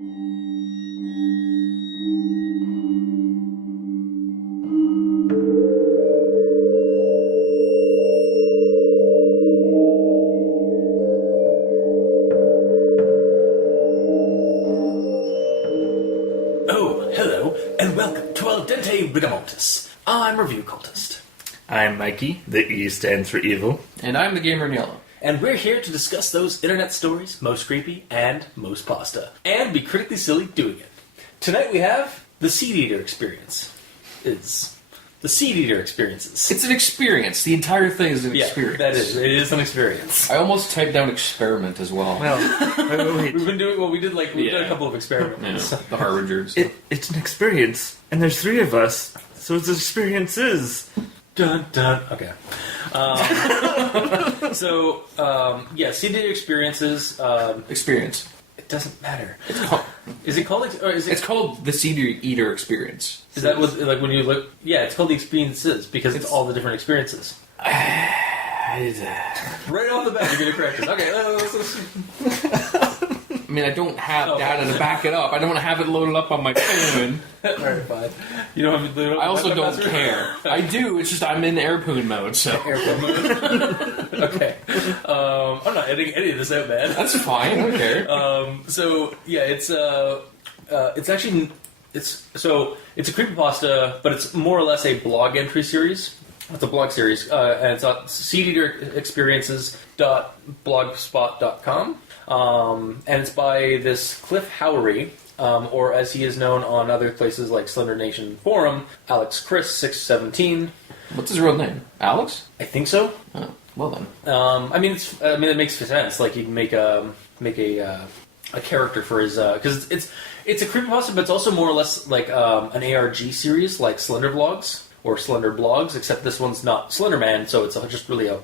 Oh, hello, and welcome to Al Dente Rigamortis. I'm Review Cultist. I'm Mikey, the E stands for evil. And I'm the gamer in yellow. And we're here to discuss those internet stories, most creepy and most pasta. And be critically silly doing it. Tonight we have the Seedeater experience. It's the Seedeater experiences. It's an experience. The entire thing is an experience. That is. It is an experience. I almost typed down experiment as well. Well, wait. We've been doing, we've done a couple of experiments. The Harbingers. It's an experience, and there's three of us, so it's experiences. Dun dun. Okay. Seedeater experiences. Experience. It doesn't matter. It's called, Is it called? Or is it? it's called the Seedeater experience. Is that what, like when you look? Yeah, it's called the experiences because it's all the different experiences. Right off the bat, you're gonna correct us. Okay. I mean, I don't have data to back it up. I don't have it loaded up on my phone. Alright, fine. You don't have to. I also don't care. I do. It's just I'm in airplane mode, so. Airplane mode. Okay. I'm not editing any of this out, man. That's fine. I don't care. It's actually it's a creepypasta, but it's more or less a blog entry series. It's a blog series, and it's on seedeaterexperiences.blogspot.com. And it's by this Cliff Howry, or as he is known on other places like Slendernation Forum, Alex Chris 617. What's his real name? Alex? I think so. Oh, well then. It makes sense. Like you can make a character for his because it's a creepypasta, but it's also more or less like an ARG series, like Slender Vlogs or Slender Blogs. Except this one's not Slenderman, so it's just really an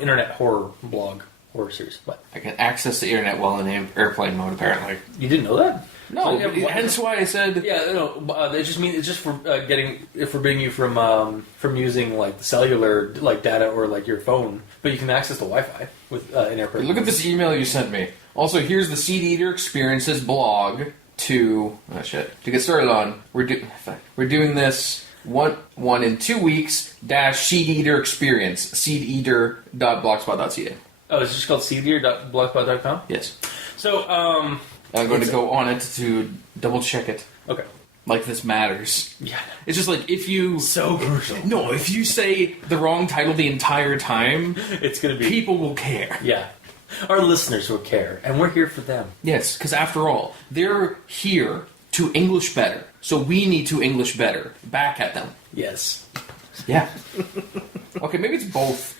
internet horror blog. Horror series, but I can access the internet while in airplane mode, apparently. You didn't know that? No, hence why I said... Yeah, no, it's just for forbidding you from using, like, the cellular, like, data or, like, your phone. But you can access the Wi-Fi with in airplane. Look at this email you sent me. Also, here's the Seedeater Experiences blog to get started on. We're doing this one in 2 weeks, Seedeater Experience, seedeater.blogspot.ca. Oh, it's just called seedeater.blogspot.com? Yes. So, I'm going to go on it to double check it. Okay. Like this matters. Yeah. It's just like if you... So crucial. No, if you say the wrong title the entire time, it's going to be... people will care. Yeah. Our listeners will care, and we're here for them. Yes, because after all, they're here to English better. So we need to English better. Back at them. Yes. Yeah. Okay, maybe it's both.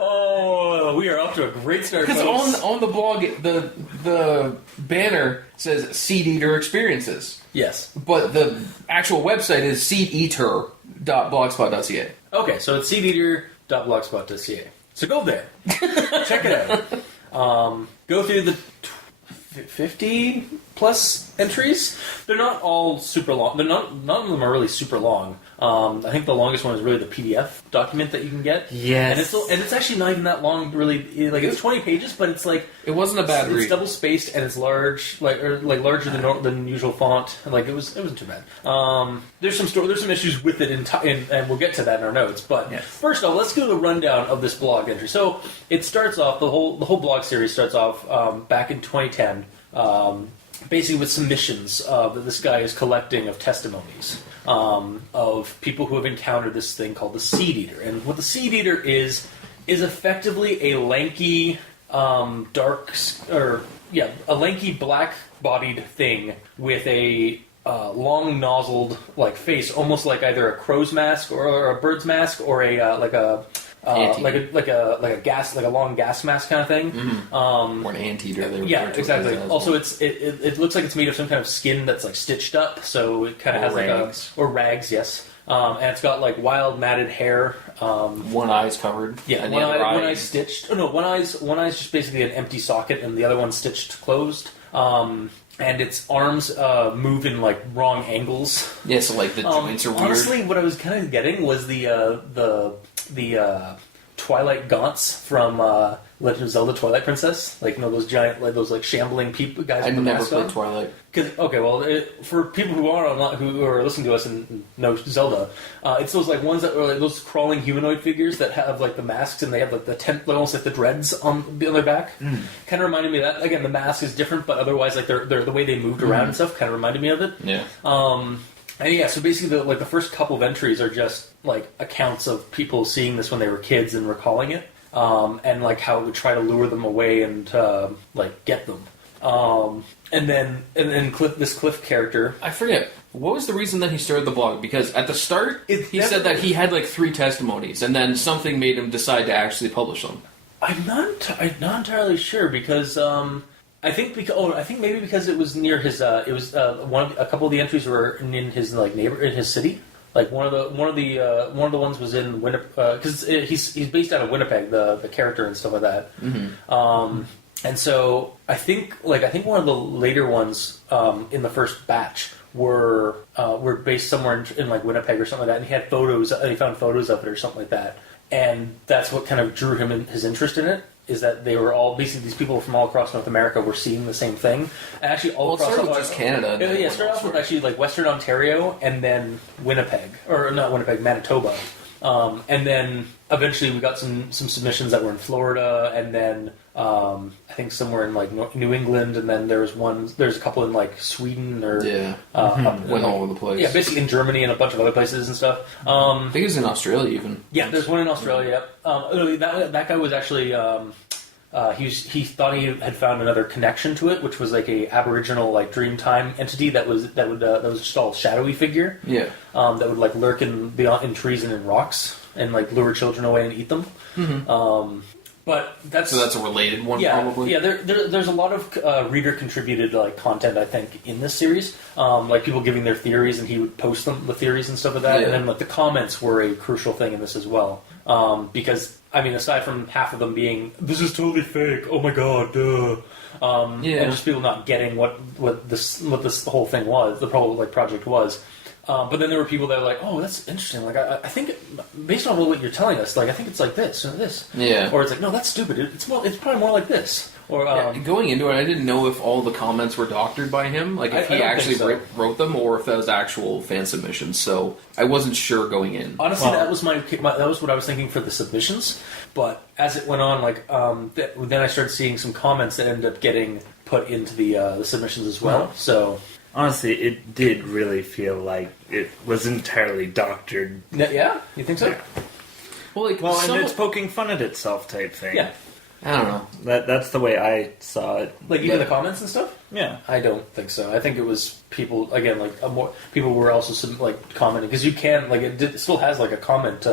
Oh, we are off to a great start. Because on the blog, the banner says Seedeater Experiences. Yes. But the actual website is seedeater.blogspot.ca. Okay, so it's seedeater.blogspot.ca. So go there. Check it out. Go through the 50 plus entries. They're not all super long. None of them are really super long. I think the longest one is really the PDF document that you can get. Yes. And it's actually not even that long, really. Like, it's 20 pages, but it's like... It wasn't a bad read. It's double spaced, and it's large, larger than usual font. Like, it wasn't too bad. There's some issues with it, and we'll get to that in our notes. But First off, let's do a rundown of this blog entry. So, it starts off, the whole blog series starts off back in 2010, basically with submissions that this guy is collecting of testimonies of people who have encountered this thing called the Seedeater. And what the Seedeater is effectively a lanky, a lanky black-bodied thing with a long nozzled like face, almost like either a crow's mask or a bird's mask or a like a long gas mask kind of thing. Mm-hmm. Or an anteater. Yeah, exactly. Also, it looks like it's made of some kind of skin that's like stitched up, so it kind of has rags. or rags, yes. And it's got like wild matted hair. One eye's covered. Yeah, one eye stitched. Oh no, one eye's just basically an empty socket, and the other one's stitched closed. And its arms move in like wrong angles. Yeah, so like the joints are weird. Honestly, what I was kind of getting was the Twilight gaunts from Legend of Zelda: Twilight Princess, like those giant, like those like shambling people guys. I with the never mask played on. Twilight. For people who are online, who are listening to us and know Zelda, it's those like ones that are like those crawling humanoid figures that have like the masks and they have like the almost like the dreads on their back. Kind of reminded me of that. Again, the mask is different, but otherwise, like they're the way they moved around and stuff kind of reminded me of it. Yeah. And yeah, so basically, the first couple of entries are just like accounts of people seeing this when they were kids and recalling it, and like how it would try to lure them away and like get them. And then Cliff character, I forget. What was the reason that he started the blog? Because at the start, he said that he had like 3 testimonies, and then something made him decide to actually publish them. I'm not entirely sure because I think maybe because it was near his a couple of the entries were in his like neighbor in his city. Like one of the ones was in Winnipeg because he's based out of Winnipeg, the character and stuff like that. And so I think one of the later ones in the first batch were based somewhere in like Winnipeg or something like that, and he had photos. He found photos of it or something like that, and that's what kind of drew him in his interest in it. Is that they were all basically these people from all across North America were seeing the same thing, and actually all across. It started with just Canada. Yeah, it started off with actually like Western Ontario and then Winnipeg, or not Winnipeg, Manitoba, and then eventually we got some submissions that were in Florida, and then I think somewhere in like New England, and then there's a couple in like Sweden or went all over the place. Yeah, basically in Germany and a bunch of other places and stuff. I think it was in Australia even. Yeah, there's one in Australia. That guy was actually he thought he had found another connection to it, which was like a Aboriginal like Dreamtime entity that was just all shadowy figure. Yeah, that would like lurk in trees and in rocks and like lure children away and eat them. But that's a related one, probably. Yeah, there's a lot of reader contributed like content I think in this series, like people giving their theories and he would post the theories and stuff like that, and then like the comments were a crucial thing in this as well, because I mean aside from half of them being this is totally fake, oh my god, duh. And just people not getting what this whole thing was, the project was. But then there were people that were like, "Oh, that's interesting. Like, I think based on what you're telling us, like, I think it's like this or this." Yeah. Or it's like, "No, that's stupid. It's probably more like this." Or going into it, I didn't know if all the comments were doctored by him, like if he actually wrote them, or if that was actual fan submissions. So I wasn't sure going in. Honestly, that was that was what I was thinking for the submissions. But as it went on, like then I started seeing some comments that ended up getting put into the submissions as well. So. Honestly, it did really feel like it was entirely doctored. Yeah? You think so? Yeah. Well, and it's poking fun at itself type thing. Yeah. I don't know. That's the way I saw it. Like even the comments and stuff? Yeah. I don't think so. I think it was people, again, like people were also commenting. Because you can, like it still has like a comment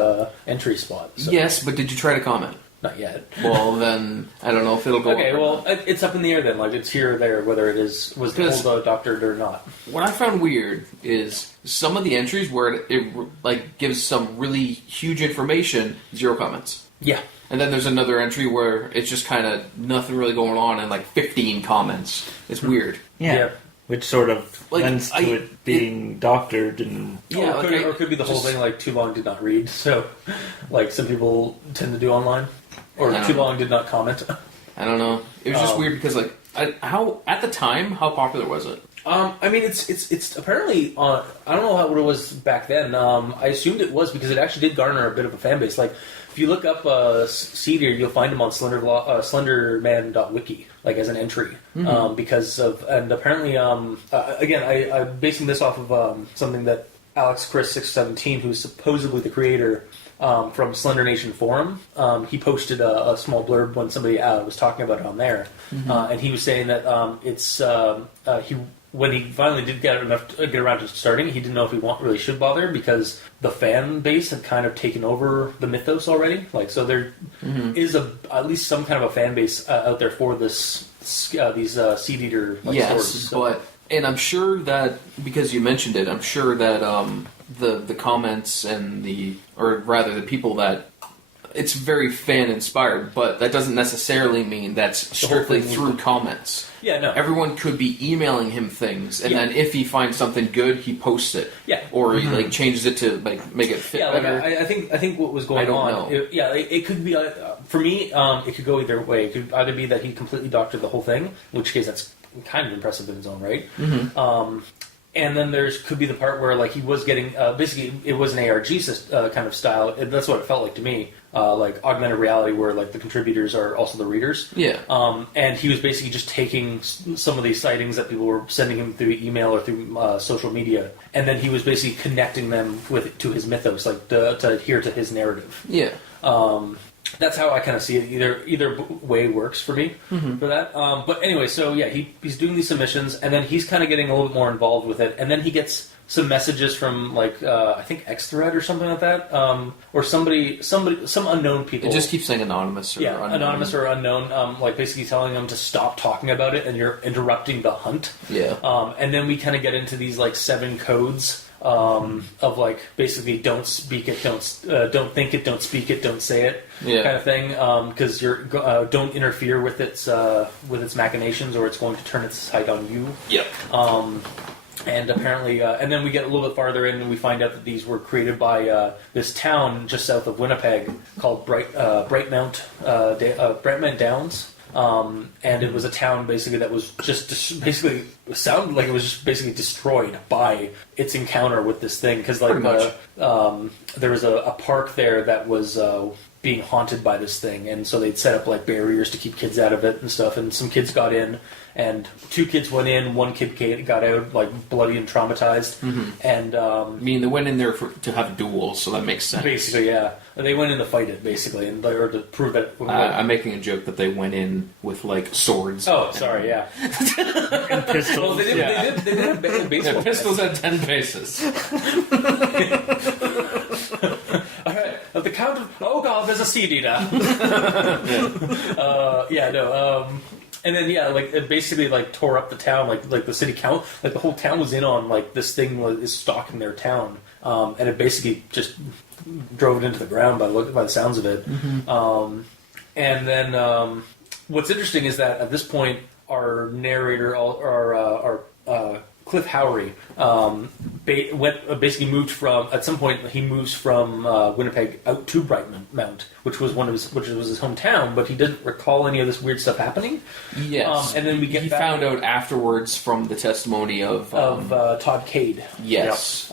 entry spot. So. Yes, but did you try to comment? Not yet. Well, then I don't know if it'll go. Okay, well, it's up in the air then. Like it's here or there, whether it was the doctored or not. What I found weird is some of the entries where it like gives some really huge information, 0 comments. Yeah. And then there's another entry where it's just kind of nothing really going on and like 15 comments. It's weird. Yeah. Which sort of lends to it being doctored and... Yeah, or it could be the whole thing like too long did not read. So, like some people tend to do online. Or too long did not comment. I don't know. It was just weird because, like, how at the time, how popular was it? I mean, it's apparently I don't know what it was back then. I assumed it was because it actually did garner a bit of a fan base. Like, if you look up Seedeater, you'll find him on Slenderman.wiki, like as an entry, because of and apparently again I'm basing this off of something that Alex Chris 617, who's supposedly the creator. From Slendernation forum, he posted a small blurb when somebody was talking about it on there, and he was saying that when he finally did get around to starting, he didn't know if he really should bother because the fan base had kind of taken over the mythos already. Like, so there is at least some kind of a fan base out there for these Seedeater stories. So. But and I'm sure that because you mentioned it, I'm sure that the comments and the people that it's very fan inspired, but that doesn't necessarily mean that's strictly through comments. Yeah, no. Everyone could be emailing him things, and then if he finds something good, he posts it. Yeah. Or he like changes it to like make it fit better. I think what was going on. It could be for me. It could go either way. It could either be that he completely doctored the whole thing, in which case that's kind of impressive in its own right. And then could be the part where like he was getting basically it was an ARG kind of style. That's what it felt like to me, like augmented reality, where like the contributors are also the readers. Yeah. And he was basically just taking some of these sightings that people were sending him through email or through social media, and then he was basically connecting them to his mythos, like to adhere to his narrative. Yeah. That's how I kind of see it. Either way works for me for that. But anyway, so yeah, he's doing these submissions, and then he's kind of getting a little bit more involved with it, and then he gets some messages from like I think X-Thread or something like that, or some unknown people. It just keeps saying anonymous or unknown. Anonymous or unknown, like basically telling them to stop talking about it, and you're interrupting the hunt. Yeah. And then we kind of get into these like 7 codes. Of like basically don't speak it, don't think it, don't speak it, don't say it, kind of thing. Because don't interfere with its machinations, or it's going to turn its sight on you. Yep. And apparently, and then we get a little bit farther in, and we find out that these were created by this town just south of Winnipeg called Brightmount Downs. And it was a town basically that was just basically sounded like it was just basically destroyed by its encounter with this thing, because like there was a park there that was being haunted by this thing, and so they'd set up like barriers to keep kids out of it and stuff, and some kids got in, and 2 kids went in, 1 kid got out like bloody and traumatized, and I mean, they went in there to have a duel, so that makes sense. Basically, yeah, they went in to fight it basically, and or to prove that. I'm making a joke that they went in with like swords. Oh, sorry, yeah. And pistols. Well, they did have baseball. Yeah, pistols at 10 paces. All right, at the count of God, there's a Seedeater. And then like it basically like tore up the town, like the city count, like the whole town was in on like this thing is stalking their town, and it basically just drove it into the ground by the sounds of it. And then what's interesting is that at this point our narrator, our Cliff Howry, basically moved from. At some point, he moves from Winnipeg out to Brightmount, which was his hometown, but he didn't recall any of this weird stuff happening. Yes, and then he found out afterwards from the testimony of Todd Cade. Yes.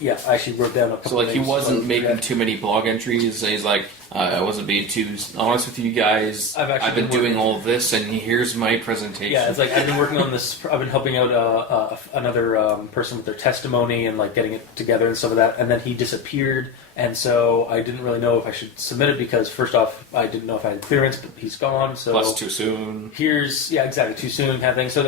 Yeah, I actually wrote down a couple. So like he wasn't making too many blog entries. He's like, I wasn't being too honest with you guys. I've been doing all of this, and here's my presentation. Yeah, it's like I've been working on this. I've been helping out another person with their testimony and like getting it together and stuff like that. And then he disappeared, and so I didn't really know if I should submit it because first off, I didn't know if I had clearance, but he's gone. So plus too soon. Exactly, too soon kind of thing. So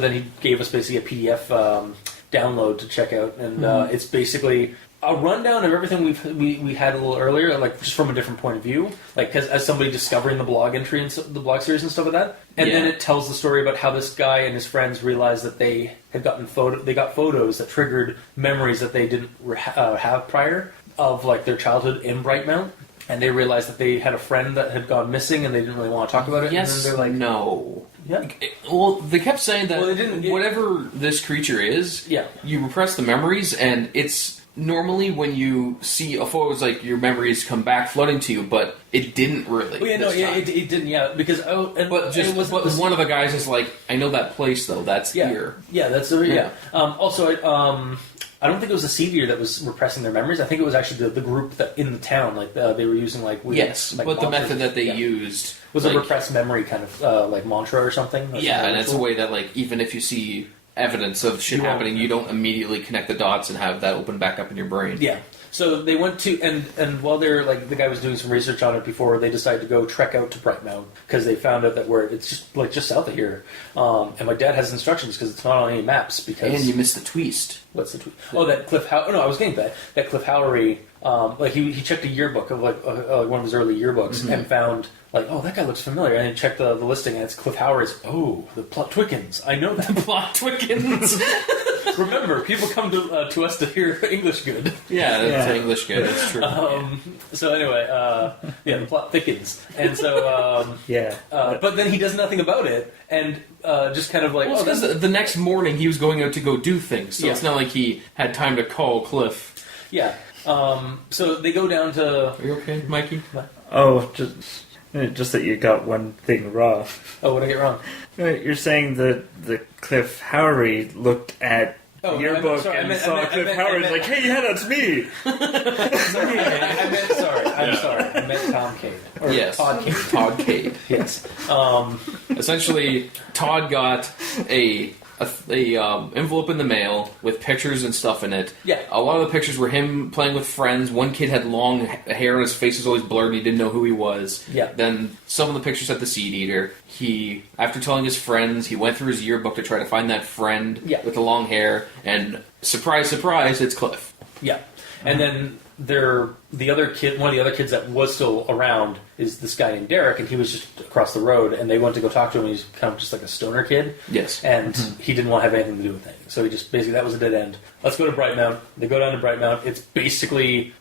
then he gave us basically a PDF download to check out, and it's basically a rundown of everything we had a little earlier, like just from a different point of view, like as somebody discovering the blog entry and the blog series and stuff like that. And then it tells the story about how this guy and his friends realized that they had got photos that triggered memories that they didn't have prior of like their childhood in Brightmount. And they realized that they had a friend that had gone missing, and they didn't really want to talk about it. Yes, and then they're like, no. Yeah. Well, they kept saying that whatever this creature is, you repress the memories, and it's normally when you see a photo, it's like your memories come back flooding to you, but it didn't really. Well, it didn't, because one of the guys is like, I know that place though. That's here. Yeah, that's also. I don't think it was the Seedeater that was repressing their memories. I think it was actually the group that in the town, like they were using like weird, yes, like but the monsters. method that they used was a repressed memory kind of like mantra or something. And it's a way that like even if you see evidence of shit happening, you don't immediately connect the dots and have that open back up in your brain. Yeah. So they went to and while they're like the guy was doing some research on it before, they decided to go trek out to Brightmount because they found out that it's just south of here. And my dad has instructions because it's not on any maps. Because and you missed the twist. What's the tweet? Oh, that Cliff Howry. Oh no, I was getting that Cliff Howry. Like he checked a yearbook of like one of his early yearbooks and found like, oh, that guy looks familiar. And I check the listing, and it's Cliff Howry's. Oh, the Plot Twickens. I know that. Plot Twickens. Remember, people come to us to hear English good. Yeah, that's English good. That's true. So anyway, the plot thickens, and so but then he does nothing about it, and just kind of like, well, because the next morning he was going out to go do things, so Yeah. it's not like he had time to call Cliff. yeah. So they go down to. Are you okay, Mikey? Oh, just that you got one thing wrong. Oh, what did I get wrong? You're saying that the Cliff Howry looked at Oh, your book sorry, and saw Cliff Howry's like, hey, yeah, that's me. Sorry, I'm sorry. I meant Tom Cade. Or Yes. Todd Cade. Todd Cade. Yes. Essentially, Todd got a envelope in the mail with pictures and stuff in it. Yeah. A lot of the pictures were him playing with friends. One kid had long hair and his face was always blurred and he didn't know who he was. Yeah. Then some of the pictures at the Seedeater, after telling his friends, he went through his yearbook to try to find that friend with the long hair, and surprise, surprise, it's Cliff. Yeah. And then one of the other kids that was still around is this guy named Derek, and he was just across the road, and they went to go talk to him, and he's kind of just like a stoner kid. Yes. And he didn't want to have anything to do with anything. So he just, basically, that was a dead end. Let's go to Brightmount. They go down to Brightmount. It's basically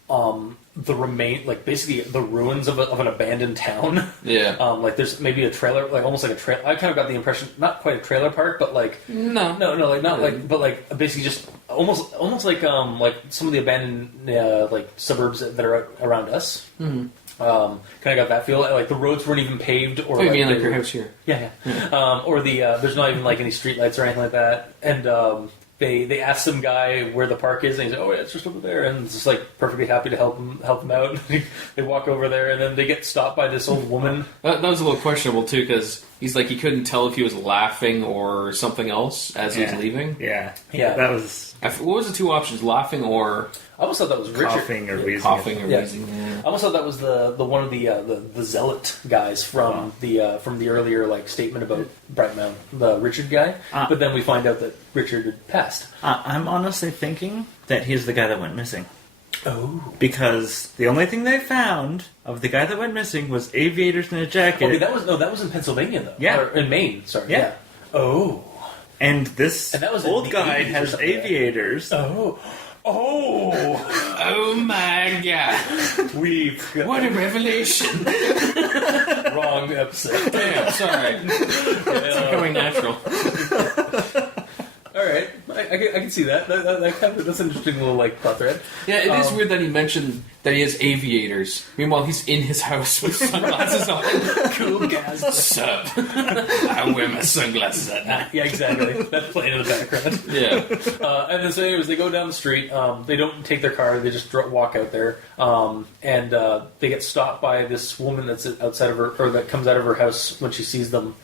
basically the ruins of an abandoned town. Yeah. Like there's maybe a trailer, like almost like a trailer. I kind of got the impression, not quite a trailer park, but like No, like not like, but like basically just almost like some of the abandoned like suburbs that are around us. Mm-hmm. Kind of got that feel. Like the roads weren't even paved, or you mean like your house here? Yeah. Or there's not even like any streetlights or anything like that. And they asked some guy where the park is, and he's like, "Oh yeah, it's just over there." And it's just like perfectly happy to help them out. They walk over there, and then they get stopped by this old woman. That was a little questionable too, because he's like he couldn't tell if he was laughing or something else as he was leaving. Yeah. Yeah. What was the two options? Laughing or I almost thought that was Richard. Coughing or wheezing. coughing or Yeah. wheezing? Yeah. I almost thought that was the one of the zealot guys from the earlier like statement about Brightmount, the Richard guy. But then we find out that Richard had passed. I'm honestly thinking that he's the guy that went missing. Oh. Because the only thing they found of the guy that went missing was aviators and a jacket. Okay, that was in Pennsylvania though. Yeah. Or in Maine. Sorry. Yeah. Oh. And this And that was in old the guy 80s or has something like that. aviators. Oh. Oh my god! We've got What a revelation! wrong episode. Damn, sorry. It's becoming natural. All right, I can see that. That's an interesting little like plot thread. Yeah, it is weird that he mentioned that he has aviators. Meanwhile, he's in his house with sunglasses on. Cool guys. Sup? I wear my sunglasses at night. Yeah, exactly. That's playing in the background. Yeah. And then so anyways, they go down the street. They don't take their car. They just walk out there. And they get stopped by this woman that's outside of her, or that comes out of her house when she sees them.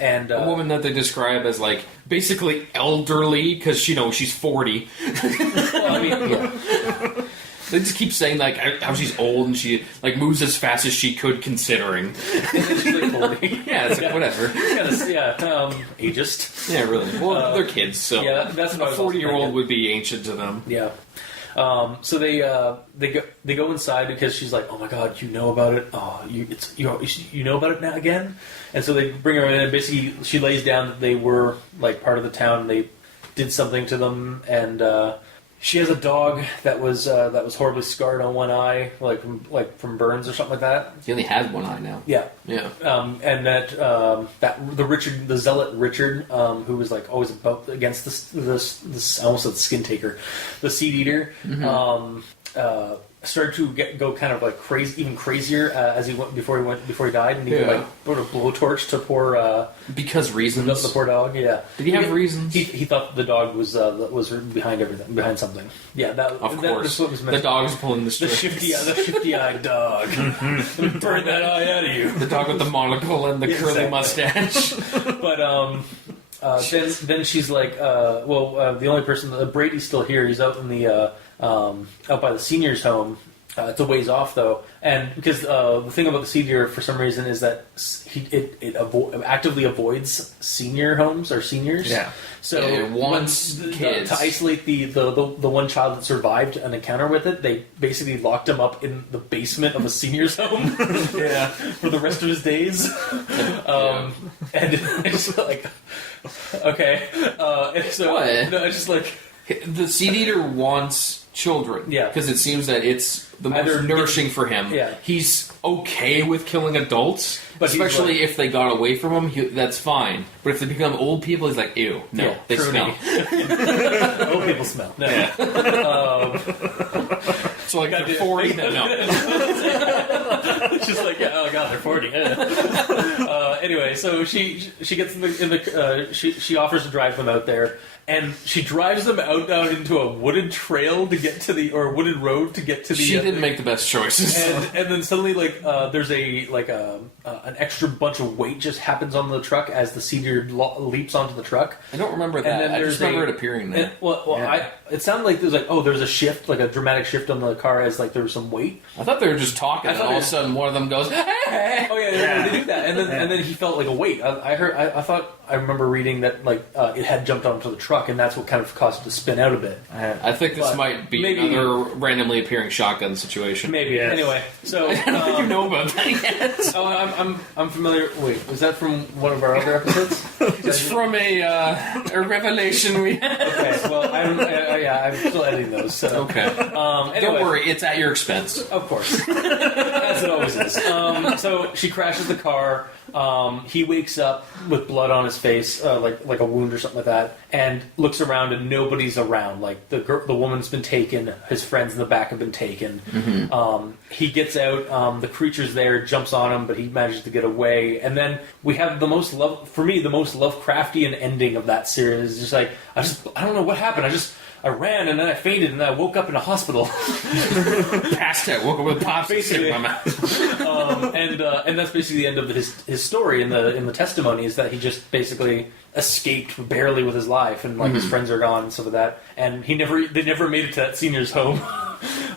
And A woman that they describe as like basically elderly because she's 40. well, I mean, yeah. They just keep saying like how she's old and she like moves as fast as she could considering. She's like 40. Yeah, it's like whatever. Ageist. Yeah, really. Well, they're kids, so Yeah, that's what I a was also 40-year-old thinking. would be ancient to them. Yeah. So they go inside because she's like, oh my god, you know about it. Oh, you know about it now again. And so they bring her in, and basically she lays down that they were like part of the town. They did something to them, and she has a dog that was horribly scarred on one eye, like from burns or something like that. He only has one eye now. Yeah. Yeah. And that the zealot Richard, who was like always against this I almost said skin taker, the Seedeater, started to go kind of like crazy, even crazier as he went before he died, and he put a blowtorch to poor Because reasons. the poor dog. Yeah. Did he have reasons? He thought the dog was behind everything, behind something. Yeah. Of course. That's what was meant. The dog's pulling the The strings. shifty-eyed dog. Burn that eye out of you. The dog with the monocle and the curly Exactly. mustache. But then she's like, the only person, Brady's still here. He's out in the out by the seniors' home, It's a ways off though, and because the thing about the Seedeater for some reason is that it actively avoids senior homes or seniors. Yeah. So it wants kids to isolate the one child that survived an encounter with it. They basically locked him up in the basement of a senior's home. Yeah. For the rest of his days. And it's like, okay, and so What? no, it's just like the Seedeater wants children. Yeah. Because it seems that it's the most Either nourishing for him. Yeah. He's okay with killing adults, But he's especially like- if they got away from him, that's fine. But if they become old people, he's like, ew, no, Yeah, they pruny. smell. old people smell. No. So like they're 40? No. It's just like, oh god, they're 40. Anyway, so she gets she offers to drive them out there, and she drives them out into a wooded trail to get to or wooded road to get to the. She didn't make the best choices. And then suddenly, there's an extra bunch of weight just happens on the truck as the Seedeater leaps onto the truck. I don't remember that. And then I just there's remember it appearing there. It sounded like there's a shift, like a dramatic shift on the car as there was some weight. I thought they were just talking, and all of a sudden one of them goes, hey! Oh yeah, they do that, and then he felt like a weight. I remember reading that it had jumped onto the truck, and that's what kind of caused it to spin out a bit. I think this might be another randomly appearing shotgun situation. Maybe. Yes. Anyway, so I don't think you know about that yet. oh, I'm familiar. Wait, was that from one of our other episodes? It's from a revelation we had. Okay, well, I'm still editing those. So. Okay. Anyway. Don't worry, it's at your expense. Of course. As it always is. So she crashes the car. He wakes up with blood on his face, like a wound or something like that, and looks around and nobody's around. Like the woman's been taken, his friends in the back have been taken. Mm-hmm. He gets out, the creature's there, jumps on him, but he manages to get away. And then we have the most Lovecraftian ending of that series. It's just like, I don't know what happened. I ran and then I fainted and I woke up in a hospital. Passed out, woke up with popsicles in my mouth. And that's basically the end of his story in the testimony, is that he just basically escaped barely with his life, and his friends are gone and stuff like that. And they never made it to that senior's home.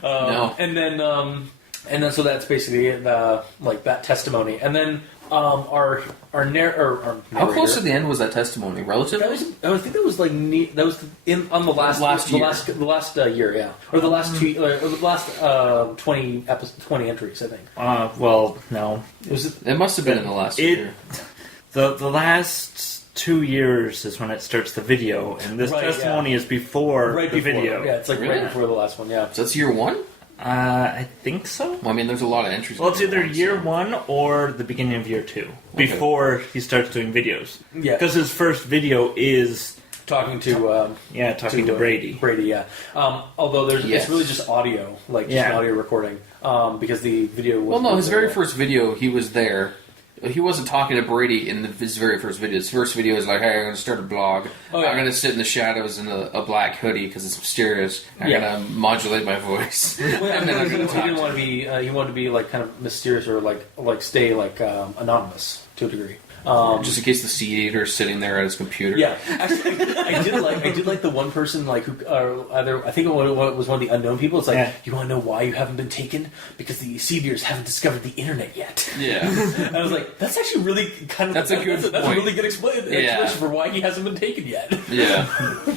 No. And then so that's basically that testimony. And then our narrator. How close to the end was that testimony? Relatively? I think that was on the last year, yeah, or the last two, or the last 20 entries, I think. Well, no. It must have been in the last year. The last 2 years is when it starts the video, and this testimony is before the video. Yeah, it's right before the last one, yeah. So that's year one? I think so. Well, I mean, there's a lot of entries. Well, it's either year one or the beginning of year two, before he starts doing videos. Yeah. Because his first video is talking to Brady. Brady, yeah. Although it's really just audio, an audio recording, because the video was... Well, no, his very first video, he was there. He wasn't talking to Brady in his very first video. His first video is like, hey, I'm going to start a blog. I'm going to sit in the shadows in a black hoodie because it's mysterious. I'm going to modulate my voice. Well, and then he didn't want to be... he wanted to be kind of mysterious or stay anonymous to a degree. Just in case the Seedeater is sitting there at his computer. Yeah, actually, I did like the one person who either I think it was one of the unknown people. It's like, you want to know why you haven't been taken? Because the Seedeaters haven't discovered the internet yet. Yeah, and I was like, that's actually really kind of that's a really good explanation for why he hasn't been taken yet. Yeah,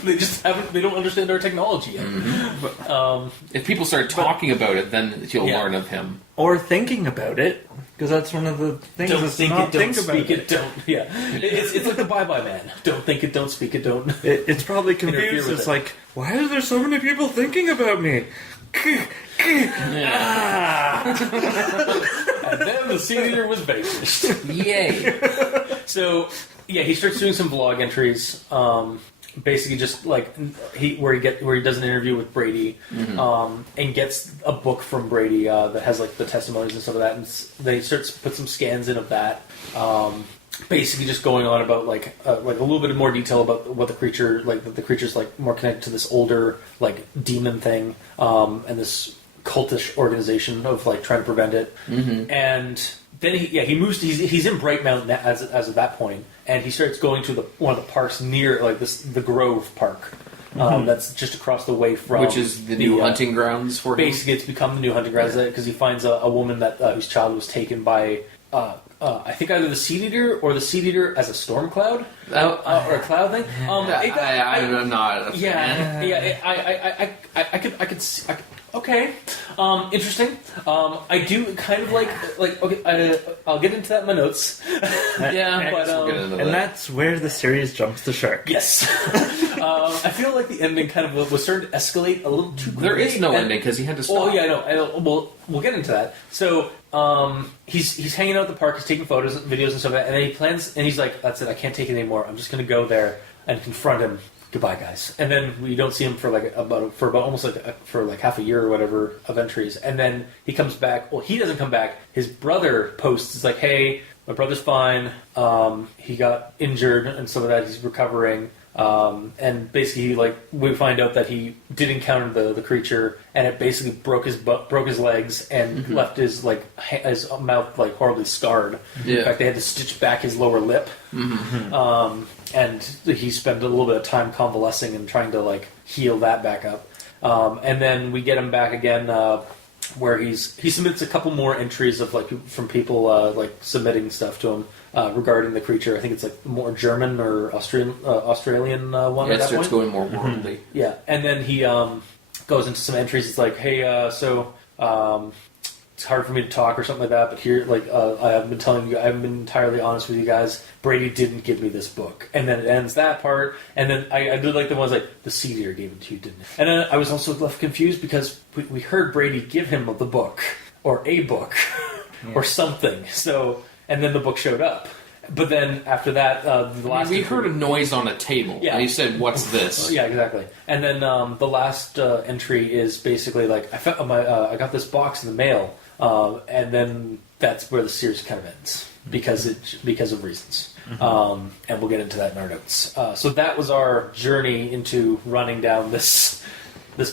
they just haven't. They don't understand our technology yet. Mm-hmm. But, if people start talking about it, then you'll learn of him. Or thinking about it, because that's one of the things. Don't think it, don't speak it. it, don't. Yeah, it's like the bye-bye man. Don't think it, don't speak it, don't. It's probably confused. It's like, why are there so many people thinking about me? And then the Seedeater was vanquished. Yay! So he starts doing some vlog entries. Basically, just where he does an interview with Brady, and gets a book from Brady that has the testimonies and stuff of that, and then he starts to put some scans in of that. Basically, just going on about a little bit more detail about what the creature that the creature's more connected to this older demon thing, and this cultish organization of trying to prevent it, and. Then he moves. He's in Bright Mountain as of that point, and he starts going to one of the parks near the Grove Park, that's just across the way from... Which is the new hunting grounds for him? Basically, it's become the new hunting grounds because he finds a woman that whose child was taken by... I think either the Seedeater or the Seedeater as a storm cloud or a cloud thing. I'm not. A fan. I could see. Okay, interesting. I do kind of like. Okay, I'll get into that in my notes. Yeah, but we'll get into that. And that's where the series jumps the shark. Yes, I feel like the ending kind of was starting to escalate a little too quickly. There is no ending because he had to stop. Oh yeah, I know. Well, we'll get into that. So. He's hanging out at the park, he's taking photos, videos and stuff like that, and then he plans, and he's like, that's it, I can't take it anymore, I'm just going to go there and confront him, goodbye guys. And then we don't see him for about half a year or whatever of entries, and then he comes back, well he doesn't come back, his brother posts, it's like, hey, my brother's fine, he got injured and some of that, he's recovering. And basically, we find out that he did encounter the creature, and it basically broke his legs, and left his his mouth horribly scarred. Yeah. In fact, they had to stitch back his lower lip, and he spent a little bit of time convalescing and trying to heal that back up. And then we get him back again, where he submits a couple more entries of from people submitting stuff to him. Regarding the creature, I think it's more German or Australian one. Yeah, at it that starts point. going more worldly. Yeah, and then he goes into some entries. It's like, hey, it's hard for me to talk or something like that. But here, I've been telling you, I haven't been entirely honest with you guys. Brady didn't give me this book, and then it ends that part. And then I did the ones the Seedeater gave it to you, didn't it? And then I was also left confused because we heard Brady give him the book or a book or something. So. And then the book showed up. But then after that, the last... we heard a noise on a table. Yeah. And he said, what's this? Yeah, exactly. And then the last entry is basically I got this box in the mail. And then that's where the series kind of ends. Because of reasons. And we'll get into that in our notes. So that was our journey into running down this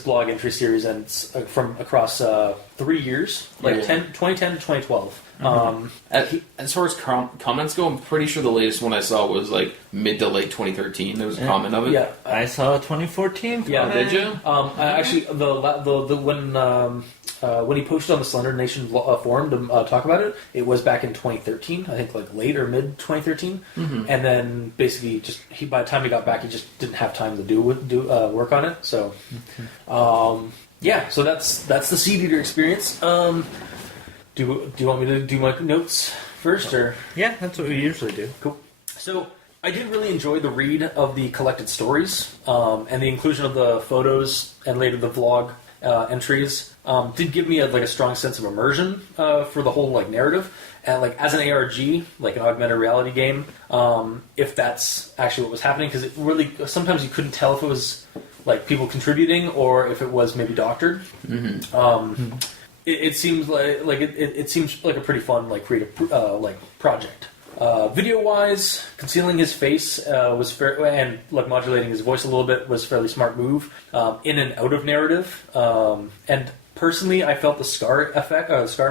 blog entry series. And it's from across 3 years. 2010 to 2012. As far as comments go, I'm pretty sure the latest one I saw was mid to late 2013. There was a comment of it. Yeah, I saw a 2014. Yeah, did you? Actually, when he posted on the Slendernation forum to talk about it, it was back in 2013. I think late or mid 2013. And then basically, by the time he got back, he just didn't have time to do work on it. So, so that's the Seedeater experience. Do you want me to do my notes first, or? Yeah, that's what we usually do. Cool. So I did really enjoy the read of the collected stories, and the inclusion of the photos and later the vlog entries did give me a strong sense of immersion for the whole narrative. And as an ARG, an augmented reality game, if that's actually what was happening, because it really sometimes you couldn't tell if it was people contributing or if it was maybe doctored. It seems it seems like a pretty fun creative project. Video wise, concealing his face was fair, and modulating his voice a little bit was a fairly smart move in and out of narrative. And personally, I felt the scar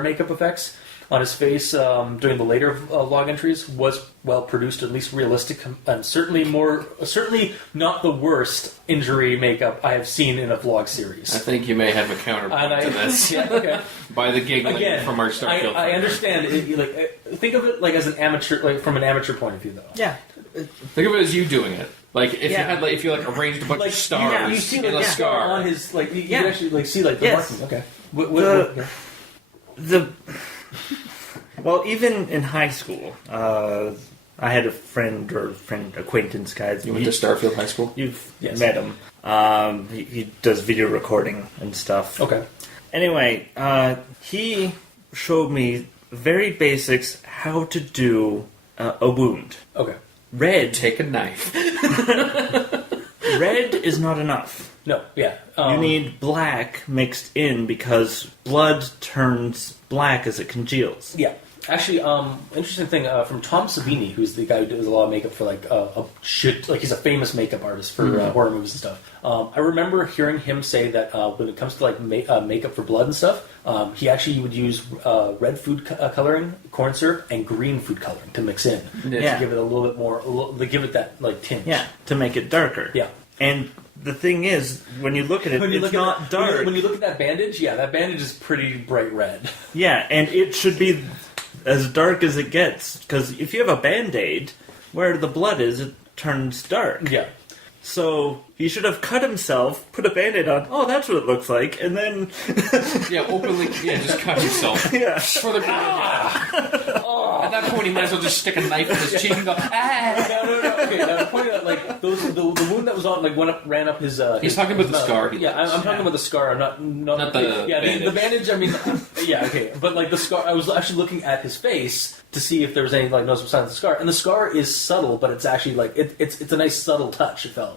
makeup effects on his face during the later log entries was well produced, at least realistic, and certainly not the worst injury makeup I have seen in a vlog series. I think you may have a counterpoint to this. Yeah, okay. By the giggling Again, from our Starfield. I understand. Think of it as an amateur, from an amateur point of view, though. Yeah. Think of it as you doing it. If you arranged a bunch of stars you see in a scar on his you actually see the marking. Okay. Well, even in high school, I had a acquaintance, guys. You went to Starfield High School? You've met him. He does video recording and stuff. Okay. Anyway, he showed me very basics how to do a wound. Okay. Red. Take a knife. Red is not enough. No, yeah. You need black mixed in because blood turns black as it congeals. Yeah. Actually, interesting thing from Tom Savini, who's the guy who does a lot of makeup for he's a famous makeup artist for horror movies and stuff. I remember hearing him say that when it comes to makeup for blood and stuff, he actually would use red food coloring, corn syrup, and green food coloring to mix in to give it a little bit more, to give it that tinge. Yeah, to make it darker. Yeah. And the thing is, when you look at it, it's not dark. When you look at that bandage, that bandage is pretty bright red. Yeah, and it should be as dark as it gets, because if you have a Band-Aid, where the blood is, it turns dark. Yeah. So he should have cut himself, put a Band-Aid on. Oh, that's what it looks like, and then openly, just cut himself. Yeah. For the At that point, he might as well just stick a knife in his cheek and go. No. Okay, now the point out, like the wound that was on, like ran up his. He's talking about the scar. Yeah, I'm talking about the scar. I'm not the bandage. The bandage. I mean, okay, but like the scar. I was actually looking at his face to see if there was any like noticeable signs of the scar, and the scar is subtle, but it's actually like it's a nice subtle touch. It felt.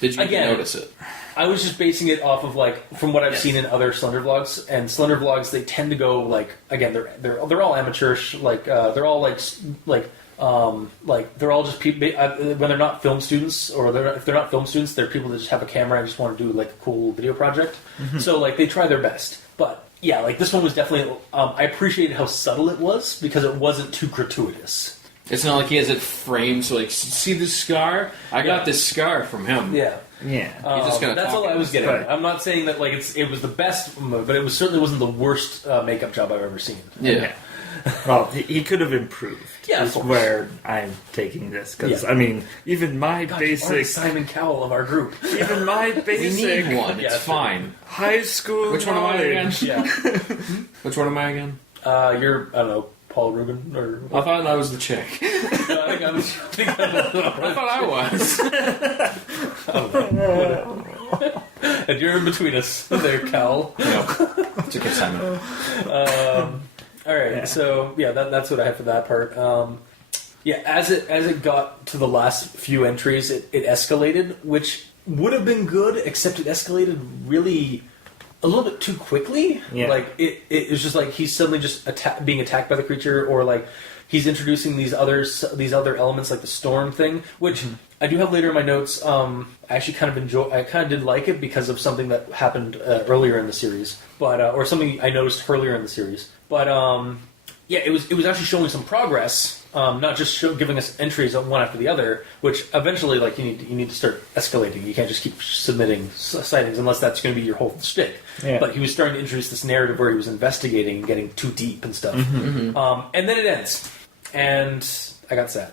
Did you notice it? I was just basing it off of like from what I've seen in other Slender vlogs, and Slender vlogs they tend to go like again they're all amateurish, like they're all like they're all just people when they're not film students, or if they're not film students, they're people that just have a camera and just want to do like a cool video project. Mm-hmm. So like they try their best, but yeah, like this one was definitely I appreciated how subtle it was because it wasn't too gratuitous. It's not like he has it framed, so like, see this scar? I got this scar from him. Yeah. Yeah. That's all I was getting at. I'm not saying that like it was the best, but it certainly wasn't the worst makeup job I've ever seen. Yeah. Well, he could have improved. Yeah, is where I'm taking this, because I mean, even my basic Simon Cowell of our group. Even my basic We need one. It's fine. High school. Which one am I again? Yeah. Which one am I again? You're I don't know. Paul Rubin, or I thought I was the chick. No, I thought I was. And you're in between us there, Cal. No, it's okay, Simon. All right, so that's what I have for that part. As it got to the last few entries, it escalated, which would have been good, except it escalated really a little bit too quickly. Yeah. Like it was just like he's suddenly just being attacked by the creature, or like he's introducing these other elements like the storm thing, which I do have later in my notes. I actually kind of did like it because of something that happened earlier in the series, but or something I noticed earlier in the series. But it was actually showing some progress. Not just giving us entries one after the other, which eventually, like, you need to start escalating. You can't just keep submitting sightings unless that's going to be your whole shtick. Yeah. But he was starting to introduce this narrative where he was investigating and getting too deep and stuff. And then it ends, and I got sad.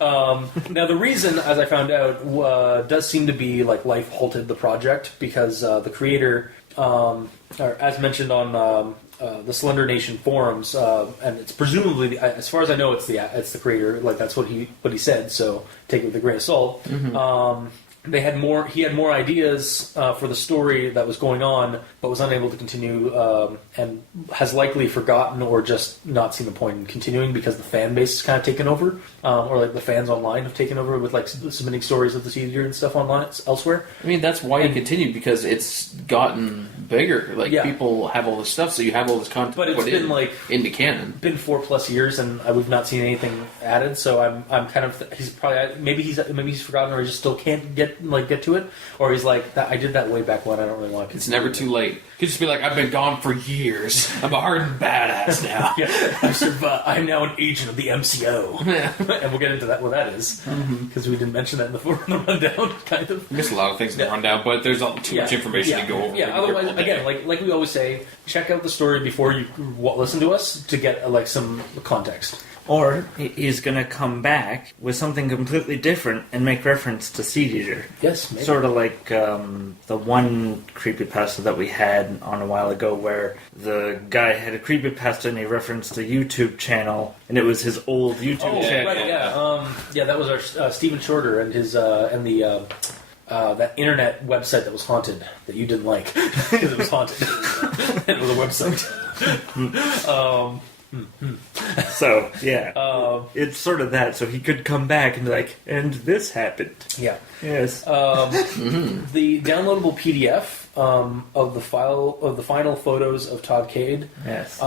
Now the reason, as I found out, does seem to be like life halted the project because the creator, or as mentioned on. The Slendernation forums, and it's presumably, as far as I know, it's the creator. Like that's what he said. So take it with a grain of salt. He had more ideas for the story that was going on, but was unable to continue, and has likely forgotten or just not seen the point in continuing because the fan base has kind of taken over, or like the fans online have taken over with like submitting stories of the Seedeater and stuff online elsewhere. I mean, that's why he continued, because it's gotten bigger. Like people have all this stuff, so you have all this content. But it's been into canon. Been 4+ years, and we've not seen anything added. So I'm kind of he's probably maybe he's forgotten, or he just still can't get to it, or he's like, I did that way back when. I don't really want to. It's never too late. You could just be like, I've been gone for years. I'm a hardened badass now. I'm now an agent of the MCO, and we'll get into that. What that is, because we didn't mention that in the rundown. Kind of, we missed a lot of things in the rundown, but there's too much information to go over. Yeah. Otherwise, again, like we always say, check out the story before you listen to us to get like some context. Or he's going to come back with something completely different and make reference to Seedeater. Yes, maybe. Sort of like the one creepypasta that we had on a while ago where the guy had a creepypasta and he referenced a YouTube channel, and it was his old YouTube channel. Right, yeah. That was our Stephen Shorter and his and the that internet website that was haunted that you didn't like because it was haunted. It was a website. So, it's sort of that. So he could come back and be like, and this happened. Yeah. Yes. The downloadable PDF of the final photos of Todd Cade. Yes.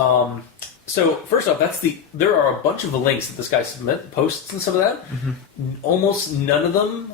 So first off, there are a bunch of the links that this guy posts and some of that. Almost none of them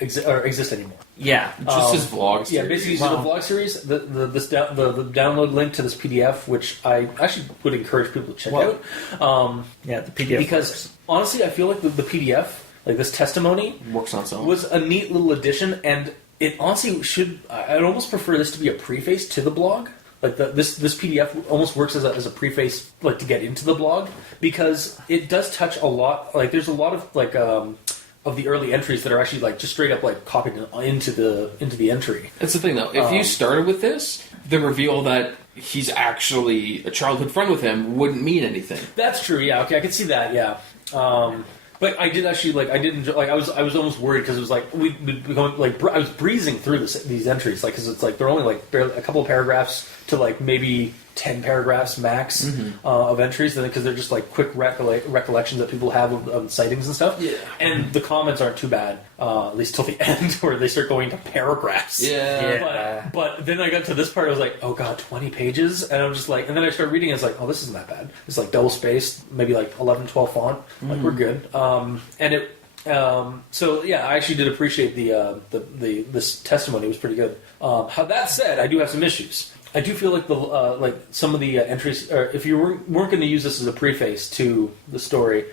exist anymore. Yeah, just his vlog series. Yeah, basically he's doing a vlog series. The download link to this PDF, which I actually would encourage people to check out. The PDF because honestly, I feel like the PDF like this testimony Works on something. was a neat little addition, and it honestly should. I'd almost prefer this to be a preface to the blog. Like this PDF almost works as a preface, like to get into the blog, because it does touch a lot. Like there's a lot of like of the early entries that are actually like just straight up like copied into the entry. That's the thing, though. If you started with this, the reveal that he's actually a childhood friend with him wouldn't mean anything. That's true. Yeah. Okay, I can see that. Yeah. But I did actually like. I did enjoy. Like I was almost worried because it was like we'd be going like I was breezing through these entries, like because it's like they're only like barely a couple of paragraphs to like maybe 10 paragraphs max of entries, because they're just like quick recollections that people have of sightings and stuff. Yeah. And the comments aren't too bad, at least till the end where they start going to paragraphs. Yeah. But then I got to this part, I was like, oh god, 20 pages, and I'm just like, and then I started reading, and it's like, oh, this isn't that bad. It's like double spaced, maybe like 11, 12 font. Like we're good. And it. So yeah, I actually did appreciate this testimony. It was pretty good. That said, I do have some issues. I do feel like like some of the entries, or if you weren't going to use this as a preface to the story,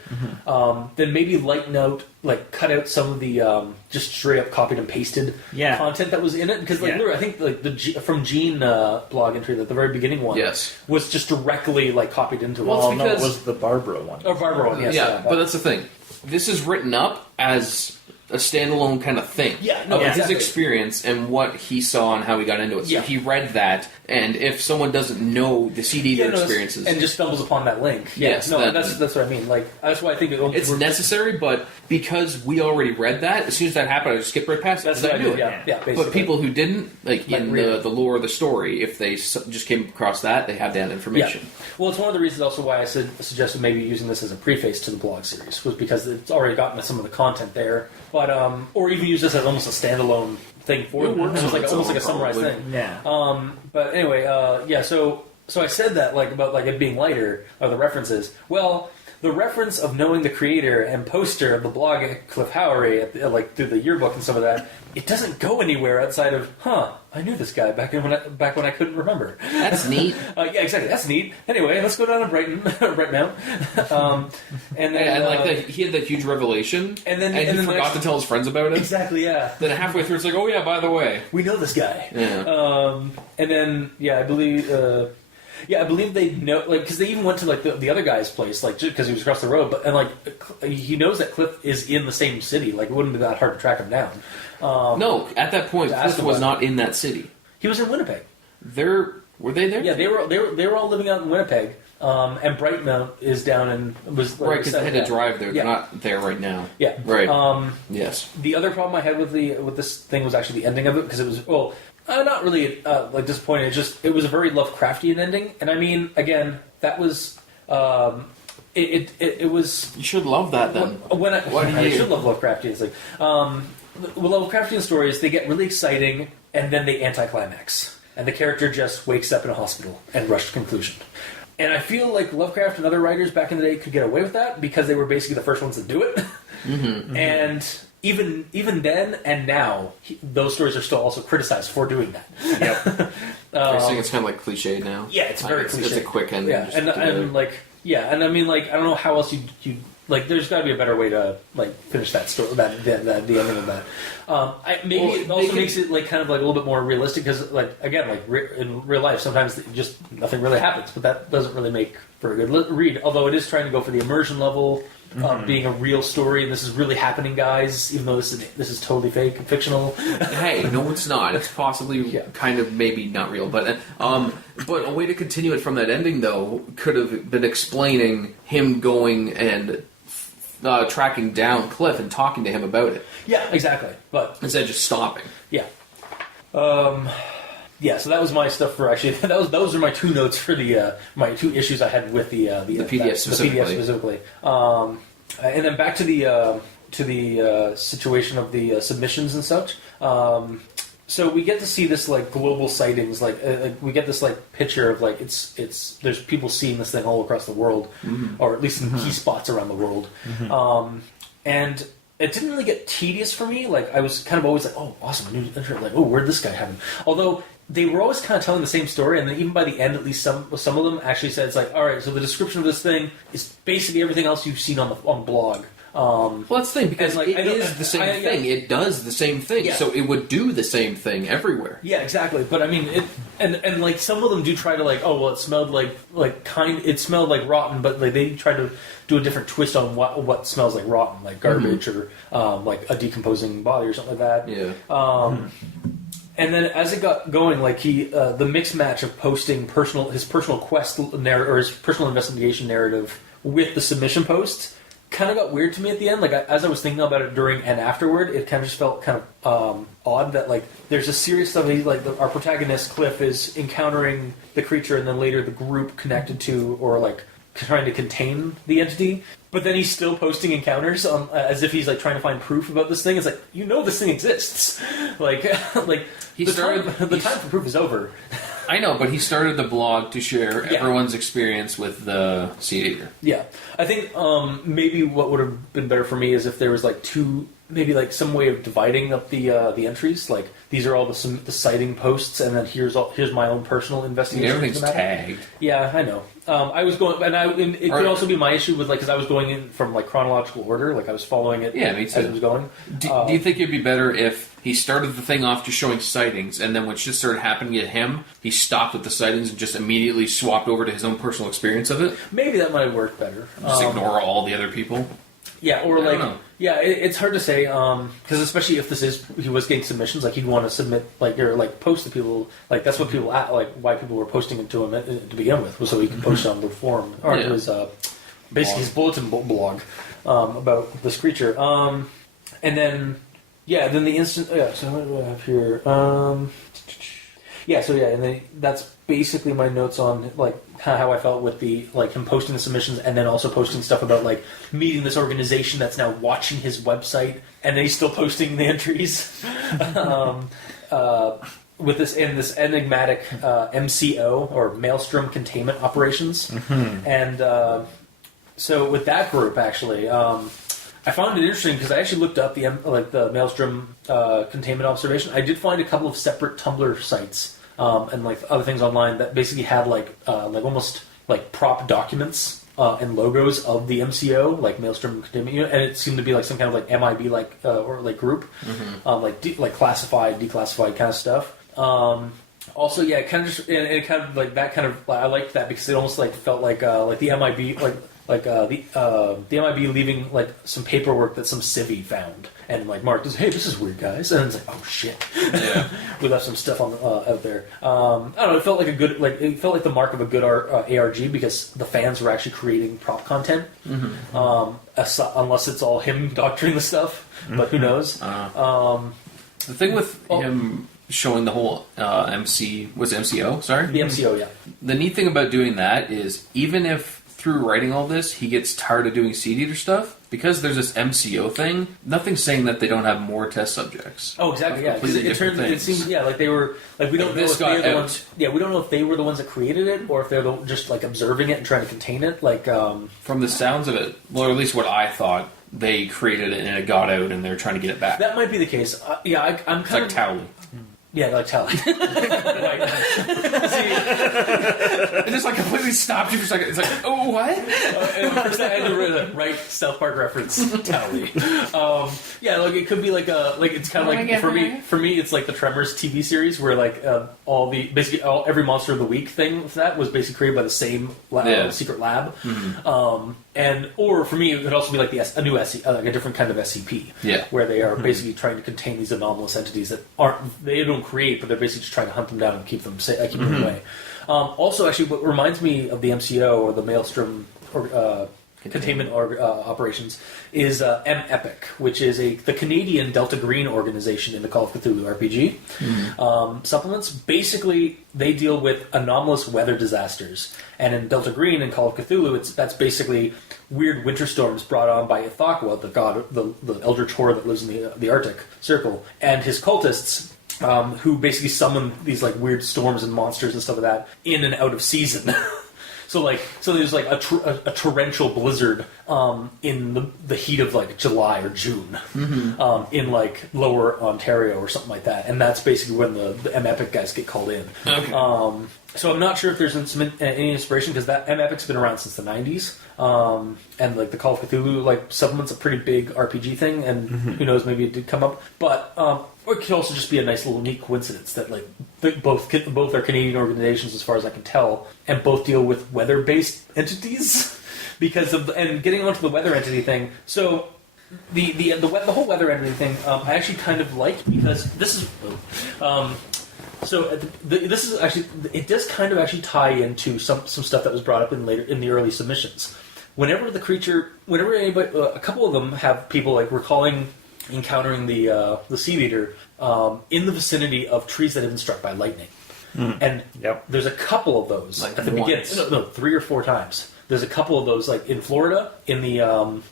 then maybe lighten out, like cut out some of the just straight up copied and pasted content that was in it. Because like literally, I think like from Gene blog entry, that the very beginning one, was just directly like copied into it. Well, no, it was the Barbara one. Oh, Barbara one, yes. Yeah, but that's the thing. This is written up as a standalone kind of thing. Yeah, no, his exactly. experience and what he saw and how he got into it. So he read that, and if someone doesn't know the Seedeater experiences and just stumbles upon that link, that's what I mean. Like that's why I think it's necessary, but because we already read that, as soon as that happened, I just skipped right past it. That's what I knew do. Yeah, basically. But people who didn't, like in the lore of the story, if they just came across that, they have that information. Yeah. Well, it's one of the reasons also why I suggested maybe using this as a preface to the blog series, was because it's already gotten some of the content there. But or even use this as almost a standalone thing for it. Almost like a summarized thing. Yeah. But anyway, So I said that like about like it being lighter, or the references. Well, the reference of knowing the creator and poster of the blog at Cliff Howry, like through the yearbook and some of that, it doesn't go anywhere outside of I knew this guy back when I couldn't remember. That's neat. Yeah, exactly. That's neat. Anyway, let's go down to Brighton Mount. And then like he had that huge revelation, and then he forgot to tell his friends about it. Exactly. Yeah. Then halfway through, it's like, oh yeah, by the way, we know this guy. Yeah. And then I believe. I believe they know, like, because they even went to like the other guy's place, like, just because he was across the road. But he knows that Cliff is in the same city. Like, it wouldn't be that hard to track him down. No, at that point, Cliff was not in that city. He was in Winnipeg. Were they there? Yeah, they were all living out in Winnipeg. And Bright Mount is down in was right, because they had to drive there. They're not there right now. Yeah, right. Yes. The other problem I had with this thing was actually the ending of it, because it was not really like disappointing. It was a very Lovecraftian ending, and I mean, again, that was it was. You should love that then. I should love Lovecraftian. It's like Lovecraftian stories, they get really exciting and then they anticlimax, and the character just wakes up in a hospital and rushed to conclusion. And I feel like Lovecraft and other writers back in the day could get away with that because they were basically the first ones to do it. And even then and now, those stories are still also criticized for doing that. Yep. I think it's kind of like cliche now. Yeah, it's very cliche. It's a quick ending. Yeah, and I mean, like, I don't know how else you like. There's got to be a better way to like finish that story, the ending of that. It also makes it like kind of like a little bit more realistic, because like again, like in real life, sometimes just nothing really happens, but that doesn't really make for a good read. Although it is trying to go for the immersion level. Being a real story, and this is really happening, guys. Even though this is totally fake and fictional. Hey, no, it's not. It's possibly kind of maybe not real, but a way to continue it from that ending though could have been explaining him going and tracking down Cliff and talking to him about it. Yeah, exactly. But instead of just stopping. Yeah. Yeah, so that was my stuff for actually. Those are my two notes for my two issues I had with the PDF specifically. And then back to the situation of the submissions and such. So we get to see this like global sightings, like we get this like picture of like it's there's people seeing this thing all across the world, or at least in key spots around the world, and. It didn't really get tedious for me. Like, I was kind of always like, oh, awesome, new intro. Like, oh, where'd this guy have him? Although, they were always kind of telling the same story, and then even by the end, at least some of them actually said, it's like, all right, so the description of this thing is basically everything else you've seen on the blog. Well, that's the thing, because like, it is the same thing. It does the same thing, so it would do the same thing everywhere. Yeah, exactly. But I mean, it and like some of them do try to like, oh well, it smelled like it smelled like rotten, but like they try to do a different twist on what smells like rotten, like garbage or like a decomposing body or something like that. Yeah. And then as it got going, like the mix match of posting his personal quest narrative or his personal investigation narrative with the submission posts kind of got weird to me at the end. Like as I was thinking about it during and afterward, it kind of just felt kind of odd that like there's a series of like our protagonist Cliff is encountering the creature, and then later the group connected to or like trying to contain the entity. But then he's still posting encounters as if he's like trying to find proof about this thing. It's like, you know, this thing exists. Like the time for proof is over. I know, but he started the blog to share everyone's experience with the Seedeater. Yeah, I think maybe what would have been better for me is if there was like maybe like some way of dividing up the entries. Like these are all the citing posts, and then here's my own personal investigation. Everything's tagged. Yeah, I know. I was going, and it could also be my issue with like because I was going in from like chronological order, like I was following it as it was going. Do you think it'd be better if he started the thing off just showing sightings, and then when shit started happening to him, he stopped at the sightings and just immediately swapped over to his own personal experience of it? Maybe that might have worked better. Just ignore all the other people. Yeah, or like, it's hard to say because especially if he was getting submissions, like he'd want to submit like or like post to people, like that's what people like why people were posting it to him to begin with, was so he could post it on the forum or his basically his bulletin blog about this creature, and then the instant so what do I have here? And then that's basically my notes on like how I felt with the like him posting the submissions, and then also posting stuff about like meeting this organization that's now watching his website, and then he's still posting the entries with this enigmatic MCO or Maelstrom Containment Operations, and so with that group actually. I found it interesting because I actually looked up the Maelstrom Containment Observation. I did find a couple of separate Tumblr sites and like other things online that basically had like almost like prop documents and logos of the MCO, like Maelstrom Containment, and it seemed to be like some kind of like MIB or like group, like classified, declassified kind of stuff. Also, yeah, it kind of just and it kind of like that kind of I liked that because it almost like felt like the MIB the MIB leaving like some paperwork that some civvy found and like marked as, hey, this is weird, guys, and it's like, oh shit, we left some stuff on out there. I don't know. It felt like the mark of a good ARG because the fans were actually creating prop content, unless it's all him doctoring the stuff, but who knows? The thing with him showing the whole MCO, sorry? The MCO, yeah. The neat thing about doing that is even if through writing all this he gets tired of doing Seedeater stuff, because there's this MCO thing, nothing's saying that they don't have more test subjects. Oh, exactly, yeah. Because it seems, like they were, like we don't know if they're the ones. Yeah, we don't know if they were the ones that created it or if they're just like observing it and trying to contain it. Like from the sounds of it, well, or at least what I thought, they created it and it got out and they're trying to get it back. That might be the case. I'm kind of like Towley. Yeah, like Tally. Right. It just like completely stopped you for a second. It's like, oh, what? First I had to write South Park reference. Tally. Yeah, like it could be like it's kind of like for me it's like the Tremors TV series where like every Monster of the Week thing with that was basically created by the same secret lab. Or for me it could also be like a new like a different kind of SCP. Yeah. Where they are basically trying to contain these anomalous entities that they don't create, but they're basically just trying to hunt them down and keep them keep them away. Also, actually, what reminds me of the MCO or the Maelstrom containment operations is M-Epic, which is the Canadian Delta Green organization in the Call of Cthulhu RPG. Supplements, basically, they deal with anomalous weather disasters. And in Delta Green and Call of Cthulhu, that's basically weird winter storms brought on by Ithaqua, the god, the eldritch horror that lives in the Arctic Circle, and his cultists, who basically summon these like weird storms and monsters and stuff like that in and out of season. So there's like a torrential blizzard in the heat of like July or June in like lower Ontario or something like that, and that's basically when the M Epic guys get called in. Okay. So I'm not sure if there's any inspiration, because that M Epic's been around since the 90s, and like the Call of Cthulhu like supplement's a pretty big RPG thing, and who knows, maybe it did come up, but or it could also just be a nice little neat coincidence that like both are Canadian organizations as far as I can tell, and both deal with weather-based entities. Because of and getting onto the weather entity thing, so the whole weather entity thing, I actually kind of liked, because this is this is actually, it does kind of actually tie into some stuff that was brought up in the early submissions. Whenever anybody, a couple of them have people like recalling encountering the Seedeater in the vicinity of trees that have been struck by lightning, and there's a couple of those like at the beginning. No, 3 or 4 times. There's a couple of those, like in Florida, in the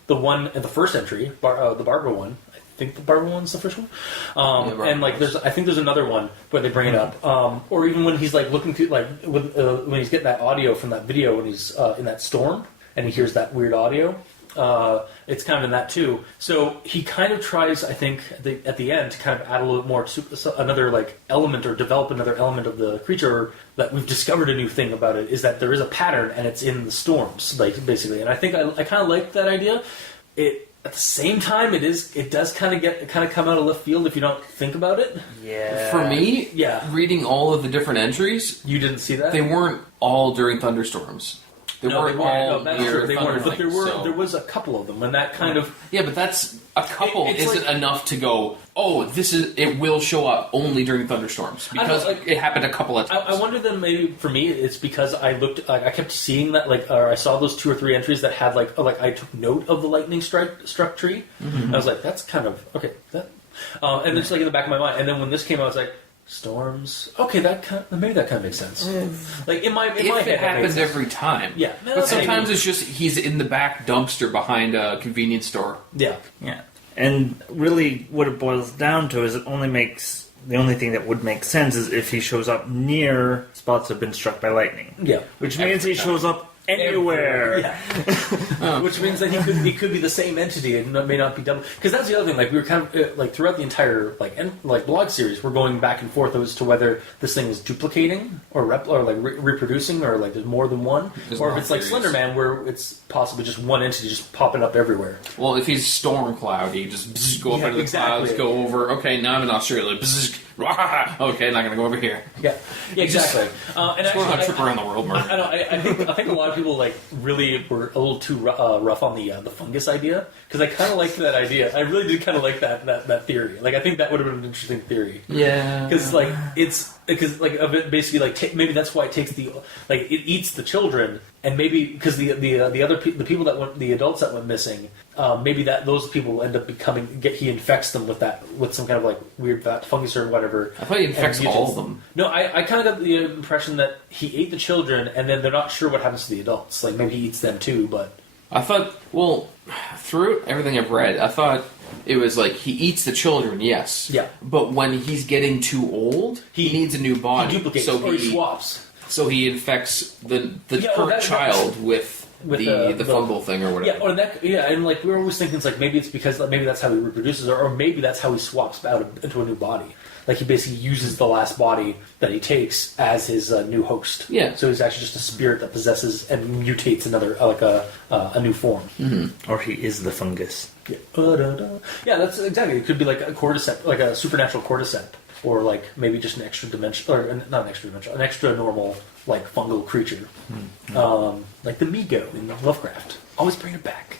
one in the first entry, the Barbara one. I think the Barbara one's the first one. And like I think there's another one where they bring it up, or even when he's like looking through, like when he's getting that audio from that video when he's in that storm and he hears that weird audio. It's kind of in that too. So he kind of tries, I think, at the end to kind of add a little bit more to another like element, or develop another element of the creature, that we've discovered a new thing about it, is that there is a pattern and it's in the storms, like basically. And I think I kind of like that idea. It at the same time it does kind of come out of left field if you don't think about it. Yeah. For me, reading all of the different entries, you didn't see that? They weren't all during thunderstorms. They weren't all that's near true. They weren't, but there were so. there was a couple of them, and that kind of but that's a couple isn't like, enough to go. Oh, it will show up only during thunderstorms, because it happened a couple of times. I wonder then maybe for me it's because I looked, I kept seeing that, like, or I saw those 2 or 3 entries that had like I took note of the lightning struck tree. And I was like, that's kind of okay. And it's like in the back of my mind. And then when this came out, I was like, storms. Okay, maybe that kind of makes sense. Like in my head, it happens every time. Yeah, but sometimes it's just he's in the back dumpster behind a convenience store. Yeah. And really, what it boils down to is the only thing that would make sense is if he shows up near spots that have been struck by lightning. Yeah, which means he shows up anywhere. Yeah. Which means that he could be the same entity and may not be double. Because that's the other thing. Like we were kind of like throughout the entire blog series, we're going back and forth as to whether this thing is duplicating or reproducing, or like there's more than one, or if it's like Slenderman, where it's possibly just one entity just popping up everywhere. Well, if he's storm cloudy, just go up into the clouds, go over. Okay, now I'm in Australia. Okay, not gonna go over here. Yeah, exactly. And actually, a trip around the world, Mark. I think a lot of people like really were a little too rough on the fungus idea, because I kind of liked that idea. I really did kind of like that theory. Like I think that would have been an interesting theory. Yeah, because like of it basically like maybe that's why it takes it eats the children, and maybe because the people the adults that went missing, maybe that those people end up he infects them with some kind of like weird fungus or whatever. I thought he infects all of them. No, I kind of got the impression that he ate the children, and then they're not sure what happens to the adults. Like maybe he eats them too, but I thought, well, through everything I've read, I thought it was like he eats the children, yes. Yeah. But when he's getting too old, he needs a new body. He duplicates, or he swaps. So he infects the current child with the fungal thing or whatever. And like we're always thinking, it's like maybe it's because maybe that's how he reproduces, or maybe that's how he swaps out into a new body. Like he basically uses the last body that he takes as his new host. Yeah. So he's actually just a spirit that possesses and mutates another a new form. Mm-hmm. Or he is the fungus. Yeah. Yeah, that's exactly. It could be like a cordyceps, like a supernatural cordyceps, or like maybe just an extra dimension, or not an extra dimension, an extra normal like fungal creature, like the Migo in Lovecraft. Always bring it back.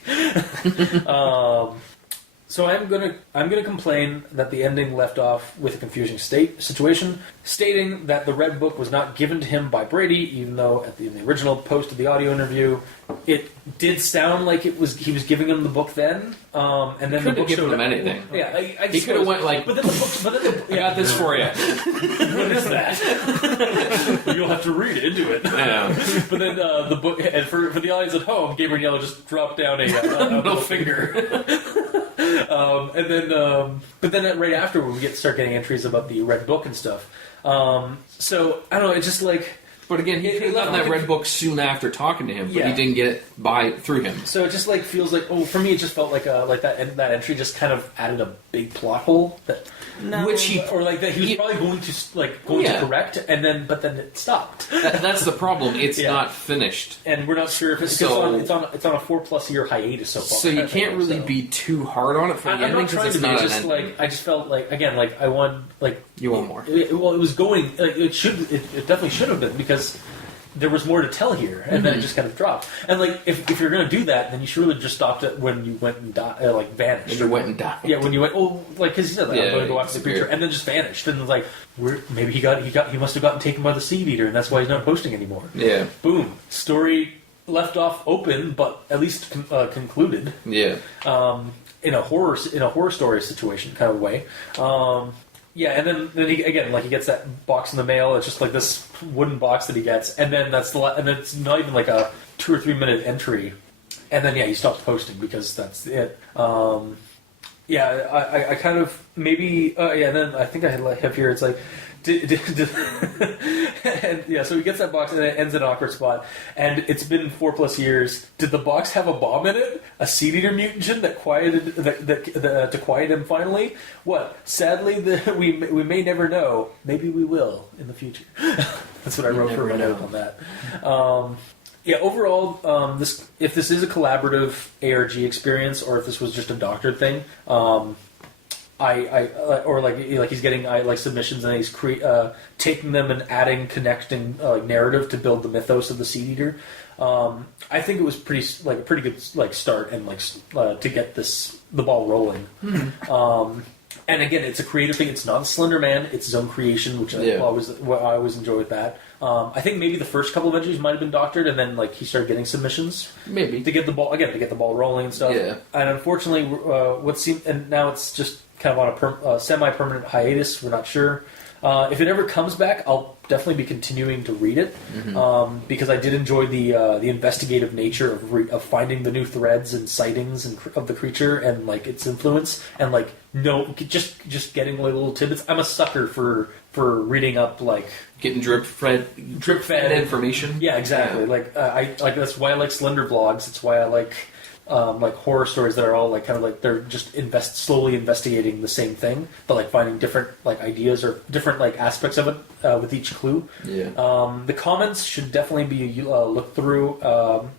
So I'm gonna complain that the ending left off with a confusing situation, stating that the Red Book was not given to him by Brady, even though in the original post of the audio interview, it did sound like he was giving him the book then, and then the book given him anything. Yeah, he could have went like, but then the book, I got this for you. What is that? You'll have to read into it. Yeah. But then the book, and for the audience at home, Gabriel Yellow just dropped down a middle finger. But then right after we start getting entries about the Red Book and stuff. So I don't know. It's just like But again, he could have gotten that red book soon after talking to him, but he didn't get it through him. So it just like feels like for me it just felt like that entry just kind of added a big plot hole that. No, which he was probably going to correct, but then it stopped. That's the problem. It's not finished, and we're not sure if it's on a 4+ year hiatus so far. So you can't really be too hard on it for the ending because it's not an ending. I just felt like again like I want like you want more. It was going. It definitely should have been because. There was more to tell here, and then it just kind of dropped. And like, if you're going to do that, then you should really just stopped it when you went and vanished. When you went and died. Yeah, when you went. Oh, like because he said, I'm going to go after the creature, and then just vanished. And like, maybe he must have gotten taken by the Seedeater, and that's why he's not posting anymore. Yeah. Boom. Story left off open, but at least concluded. Yeah. In a horror story situation kind of way. Yeah, and then he gets that box in the mail. It's just like this wooden box that he gets, and then and it's not even like a 2 or 3 minute entry, and then he stops posting because that's it. I kind of maybe and then I think I have here. It's like. So he gets that box and it ends in an awkward spot. And it's been 4+ years. Did the box have a bomb in it? A Seedeater mutagen that quieted to quiet him finally? What? Sadly, we may never know. Maybe we will in the future. That's what I wrote for my note on that. Overall, if this is a collaborative ARG experience or if this was just a doctored thing. He's getting submissions and he's taking them and connecting narrative to build the mythos of the Seedeater. I think it was a pretty good start and to get the ball rolling. And again, it's a creative thing. It's not a Slender Man. It's his own creation, which I always enjoy with that. I think maybe the first couple of entries might have been doctored, and then he started getting submissions. Maybe to get the ball rolling and stuff. Yeah. And unfortunately, now it's just kind of on a semi-permanent hiatus. We're not sure. If it ever comes back, I'll definitely be continuing to read it because I did enjoy the investigative nature of finding the new threads and sightings of the creature and its influence and just getting little tidbits. I'm a sucker for reading up getting drip fed information. Yeah, exactly. Yeah. That's why I like Slender vlogs. It's why I like horror stories that are all they're just slowly investigating the same thing, but finding different ideas or different aspects of it with each clue. Yeah. The comments should definitely be looked through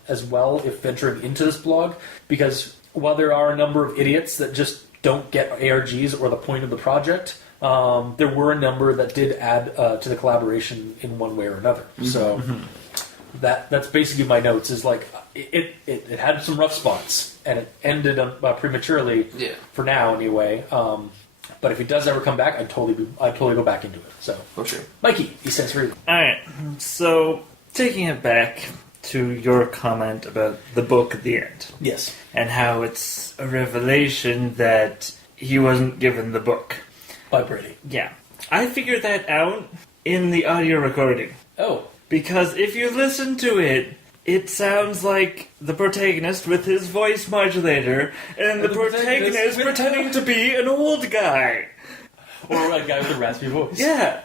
as well if venturing into this blog, because while there are a number of idiots that just don't get ARGs or the point of the project, there were a number that did add to the collaboration in one way or another. Mm-hmm. So. Mm-hmm. That's basically my notes. Is it had some rough spots and it ended prematurely. Yeah. For now, anyway. But if it does ever come back, I'd totally go back into it. So for sure, Mikey, he says read. All right. So taking it back to your comment about the book at the end. Yes. And how it's a revelation that he wasn't given the book by Brady. Yeah, I figured that out in the audio recording. Oh. Because if you listen to it, it sounds like the protagonist with his voice modulator, and the protagonist pretending to be an old guy. Or a guy with a raspy voice. Yeah.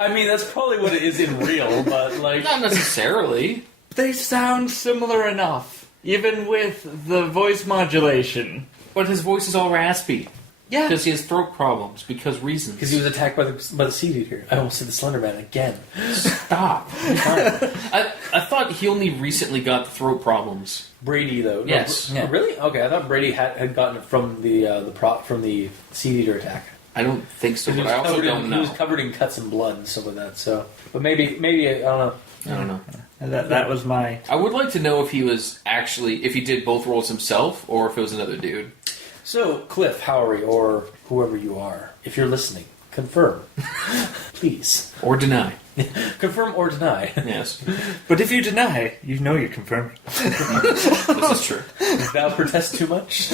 I mean, that's probably what it is in real, but not necessarily. They sound similar enough, even with the voice modulation. But his voice is all raspy. Yeah. Because he has throat problems. Reasons. Because he was attacked by the Seedeater. I almost said the Slender Man again. Stop. I thought he only recently got the throat problems. Brady, though. Yes. No, really? Okay, I thought Brady had gotten it from the Seedeater attack. I don't think so, but I also don't know. He was covered in cuts and blood and some of that, so... But maybe I don't know. I don't know. That was my... I would like to know if he did both roles himself, or if it was another dude. So, Cliff, Howry, or whoever you are, if you're listening, confirm. Please. Or deny. Confirm or deny. Yes. But if you deny, you know you're confirmed. This is true. Thou protest too much?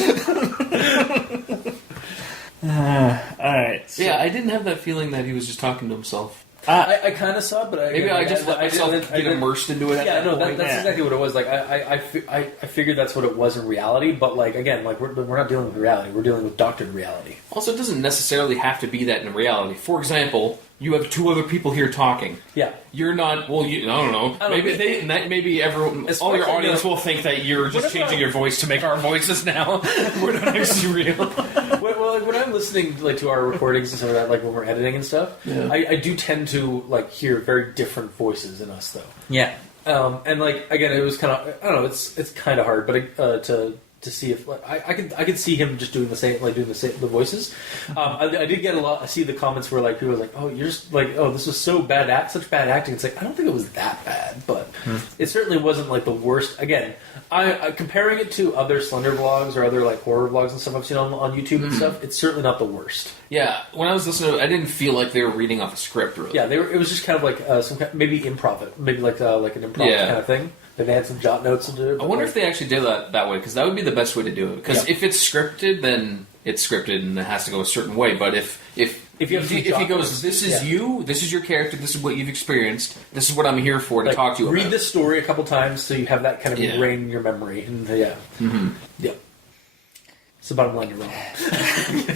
Alright. So. Yeah, I didn't have that feeling that he was just talking to himself. I kind of saw it, but Maybe I just let myself get immersed into it. Yeah, no, that's exactly what it was. Like I figured that's what it was in reality, but like again, like we're not dealing with reality. We're dealing with doctored reality. Also, it doesn't necessarily have to be that in reality. For example, you have two other people here talking. Yeah, you're not. Well, I don't know. Maybe everyone, all your audience will think that you're just changing your voice to make our voices now. We're not actually real. Well, like when I'm listening like to our recordings and some of that, like when we're editing and stuff, I do tend to like hear very different voices in us, though. Yeah. And like again, it was kind of I don't know. It's kind of hard, but to see if like, I could see him just doing the same the voices. I did get I see the comments where like people were like, oh, you're just like, oh, this was so such bad acting. It's like I don't think it was that bad, but it certainly wasn't like the worst. Again, I comparing it to other Slender vlogs or other like horror vlogs and stuff I've seen on YouTube and stuff, it's certainly not the worst. Yeah, when I was listening to it, I didn't feel like they were reading off a script, really. Yeah, it was just kind of like some kind, maybe improv, maybe like an improv kind of thing. They had some jot notes to do it. I wonder if they actually did that way, because that would be the best way to do it. Because if it's scripted, then it's scripted and it has to go a certain way. But if he goes, this is you, this is your character, this is what you've experienced, this is what I'm here for to talk to you about. Read this story a couple times so you have that kind of ingrained in your memory. And yeah. It's the bottom line, you're wrong.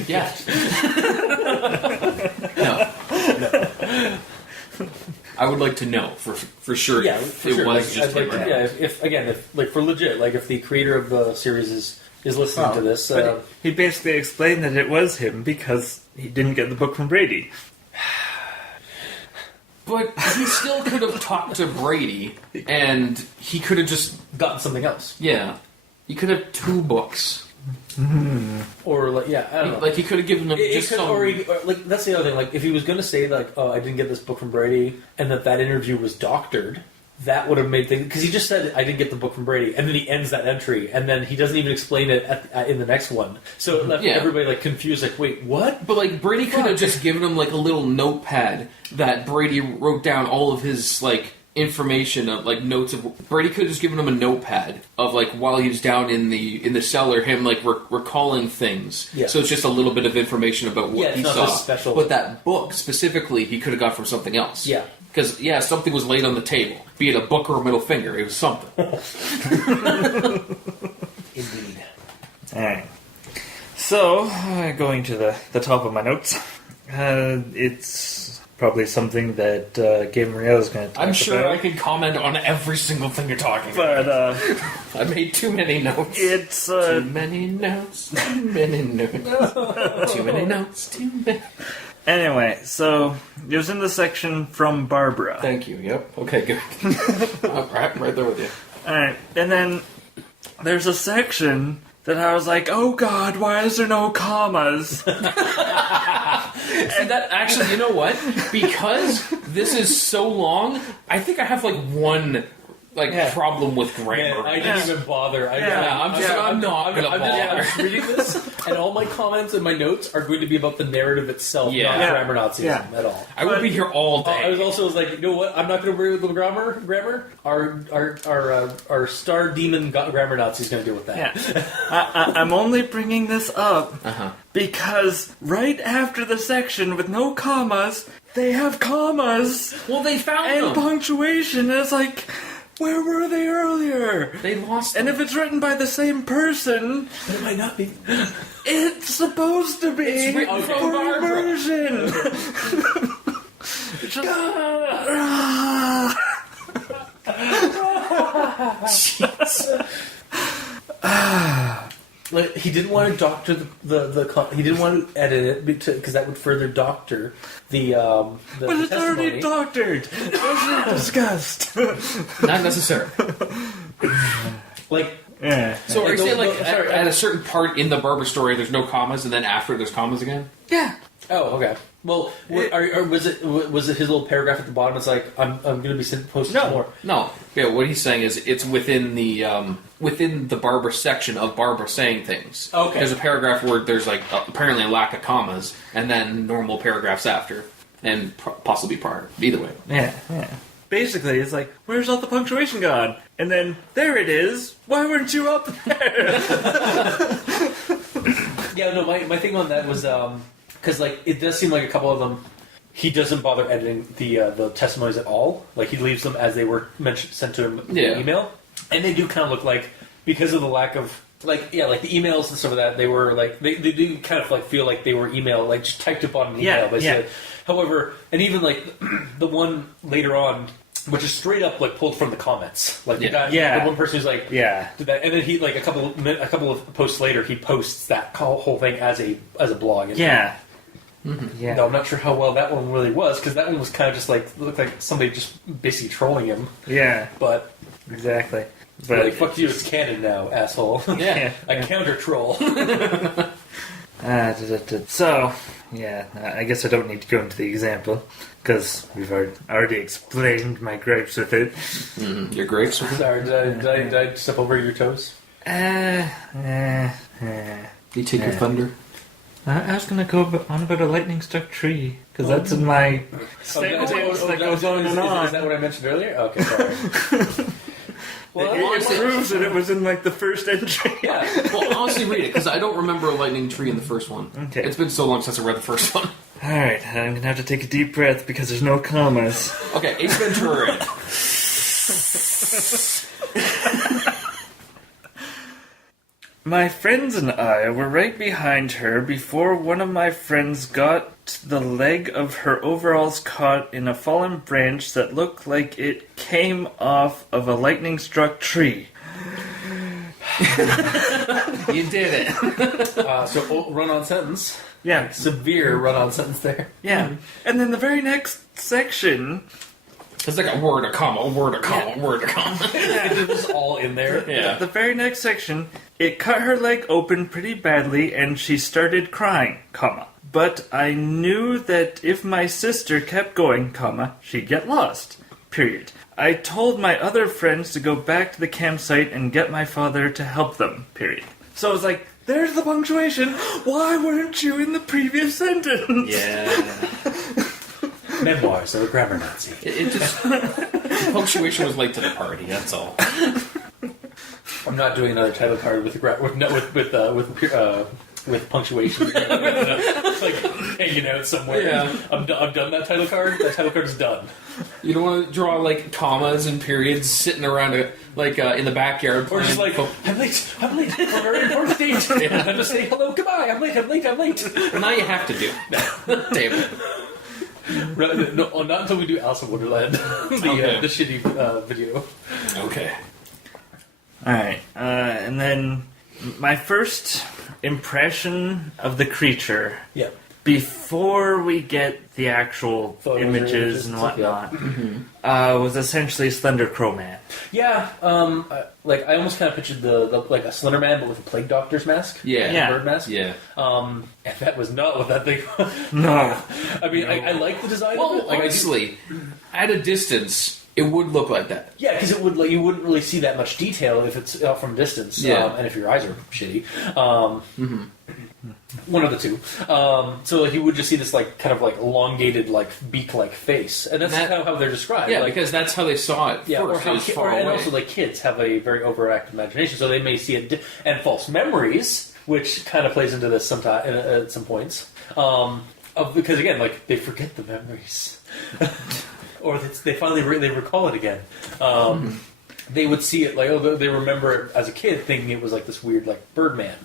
Yeah. No. I would like to know for sure. Yeah, if for it sure. was just him. If for legit, like if the creator of the series is listening to this, but he basically explained that it was him because he didn't get the book from Brady. But he still could have talked to Brady, and he could have just gotten something else. Yeah, he could have 2 books. Or like I don't know. Like he could have given them or like that's the other thing. Like if he was going to say like, "Oh, I didn't get this book from Brady," and that interview was doctored, that would have made things because he just said, "I didn't get the book from Brady," and then he ends that entry, and then he doesn't even explain it in the next one. So it left everybody like confused. Like, wait, what? But like Brady could have just given him like a little notepad that Brady wrote down all of his like information of like notes of Brady could have just given him a notepad of like while he was down in the cellar, him like recalling things. Yeah. So it's just a little bit of information about what he saw. Special. But that book specifically, he could have got from something else. Yeah. Because something was laid on the table, be it a book or a middle finger. It was something. Indeed. All right. So going to the top of my notes, it's probably something that Gabrielle is going to talk about. I'm sure I can comment on every single thing you're talking about. But I made too many notes. It's too many notes. Too many notes. Too many notes. Too many. Anyway, so it was in the section from Barbara. Thank you. Yep. Okay. Good. right there with you. All right, and then there's a section that I was like, "Oh God, why is there no commas?" And that actually, you know what? Because this is so long, I think I have like one problem with grammar. I didn't even bother. I'm not going to bother. I'm just reading this, and all my comments and my notes are going to be about the narrative itself, not grammar Nazism at all. I would be here all day. I was like, you know what? I'm not going to worry with the grammar. Our star demon grammar Nazi is going to deal with that. Yeah. I'm only bringing this up because right after the section with no commas, they have commas. Well, they found and them. Punctuation. And it's like, where were they earlier? They lost them. And if it's written by the same person, but it might not be. It's supposed to be. It's written from for immersion. Jeez. Like, he didn't want to doctor he didn't want to edit it because that would further doctor the but it's testimony. already doctored. It wasn't discussed. Not necessary. Like, so are you saying at a certain part in the Barbara story, there's no commas, and then after there's commas again? Yeah. Oh, okay. Well, was it his little paragraph at the bottom? It's like I'm going to be posting more. No. Yeah, what he's saying is it's within the Barbara section of Barbara saying things. Okay. There's a paragraph where there's like apparently a lack of commas, and then normal paragraphs after, and possibly prior. Either way. Yeah. Basically, it's like, where's all the punctuation gone? And then, there it is. Why weren't you up there? Yeah, no, my thing on that was because like it does seem like a couple of them he doesn't bother editing the testimonies at all. Like, he leaves them as they were sent to him in email. And they do kind of look like, because of the lack of, like the emails and stuff of that, they were like, they do kind of like feel like they were email, like just typed up on an email. Basically. However, and even like the one later on, which is straight up like pulled from the comments, like the one person who's like, did that, and then he like a couple of posts later, he posts that whole thing as a blog. No, I'm not sure how well that one really was, because that one was kind of just like, looked like somebody just basically trolling him. Yeah, but exactly. But like, fuck you, it's canon now, asshole. I counter troll. So, I guess I don't need to go into the example, because we've already explained my gripes with it. Your gripes? Sorry, did I step over your toes? You take your thunder? I was going to go on about a lightning-struck tree, because that's in my sentence that goes on and on. Is that what I mentioned earlier? Okay, sorry. Well, it proves that it was in like the first entry. Well, honestly, read it, because I don't remember a lightning tree in the first one. Okay. It's been so long since I read the first one. Alright, I'm going to have to take a deep breath because there's no commas. Okay, Ace Ventura. My friends and I were right behind her before one of my friends got the leg of her overalls caught in a fallen branch that looked like it came off of a lightning-struck tree. You did it. So, run-on sentence. Yeah. Like, severe run-on sentence there. Yeah. And then the very next section... It's like a word, a comma, a word, a comma, a word, a comma. It was all in there. Yeah. The very next section, it cut her leg open pretty badly and she started crying, comma. But I knew that if my sister kept going, comma, she'd get lost, period. I told my other friends to go back to the campsite and get my father to help them, period. So I was like, there's the punctuation. Why weren't you in the previous sentence? Yeah. Memoirs of a grammar Nazi. It just... punctuation was late to the party, that's all. I'm not doing another title card with punctuation. Like hanging out somewhere. Yeah. I'm done that title card. That title card's done. You don't want to draw like commas and periods sitting around in the backyard. Or just like, I'm late for a very important date. Yeah. I'm just saying hello, goodbye. I'm late. Well, now you have to do. Damn it. No, not until we do Alice in Wonderland, the shitty video. Okay. Alright, and then my first impression of the creature. Yeah. Before we get the actual images and whatnot, was essentially Slender Crow Man. Yeah, I almost kind of pictured the like a Slender Man, but with a plague doctor's mask. Yeah. Bird mask. Yeah. And that was not what that thing was. No. I mean, I like the design of it. Like, honestly, at a distance, it would look like that. Yeah, because it would you wouldn't really see that much detail if it's from distance. Yeah. And if your eyes are shitty. One of the two. So you would just see this like kind of like elongated like beak-like face, and that's kind of how they're described. Yeah, like, because that's how they saw it. Yeah, first. and also like kids have a very overactive imagination, so they may see it and false memories, which kind of plays into this sometime at some points. Because again, like they forget the memories, or they finally they recall it again. They would see it like they remember it as a kid, thinking it was like this weird like Birdman.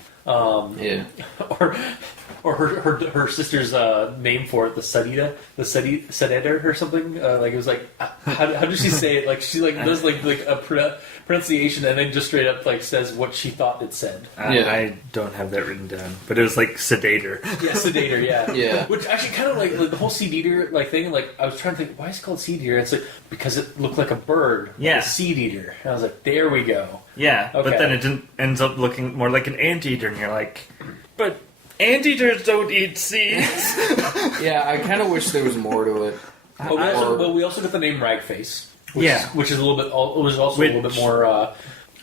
Or her sister's name for it, the Seedeater or something. Like it was like how does she say it? Like she like does like a pronunciation and then just straight up like says what she thought it said. I don't have that written down, but it was like Seedeater. Yeah, Seedeater. Yeah, yeah. Which actually kind of like the whole Seedeater like thing. Like I was trying to think, why is it called Seedeater? It's like because it looked like a bird. Yeah, a Seedeater. And I was like, there we go. Yeah, okay. But then it ends up looking more like an anteater, and you're like, but anteaters don't eat seeds. Yeah, I kind of wish there was more to it. We also got the name Ragface, which is a little bit. Was also a little bit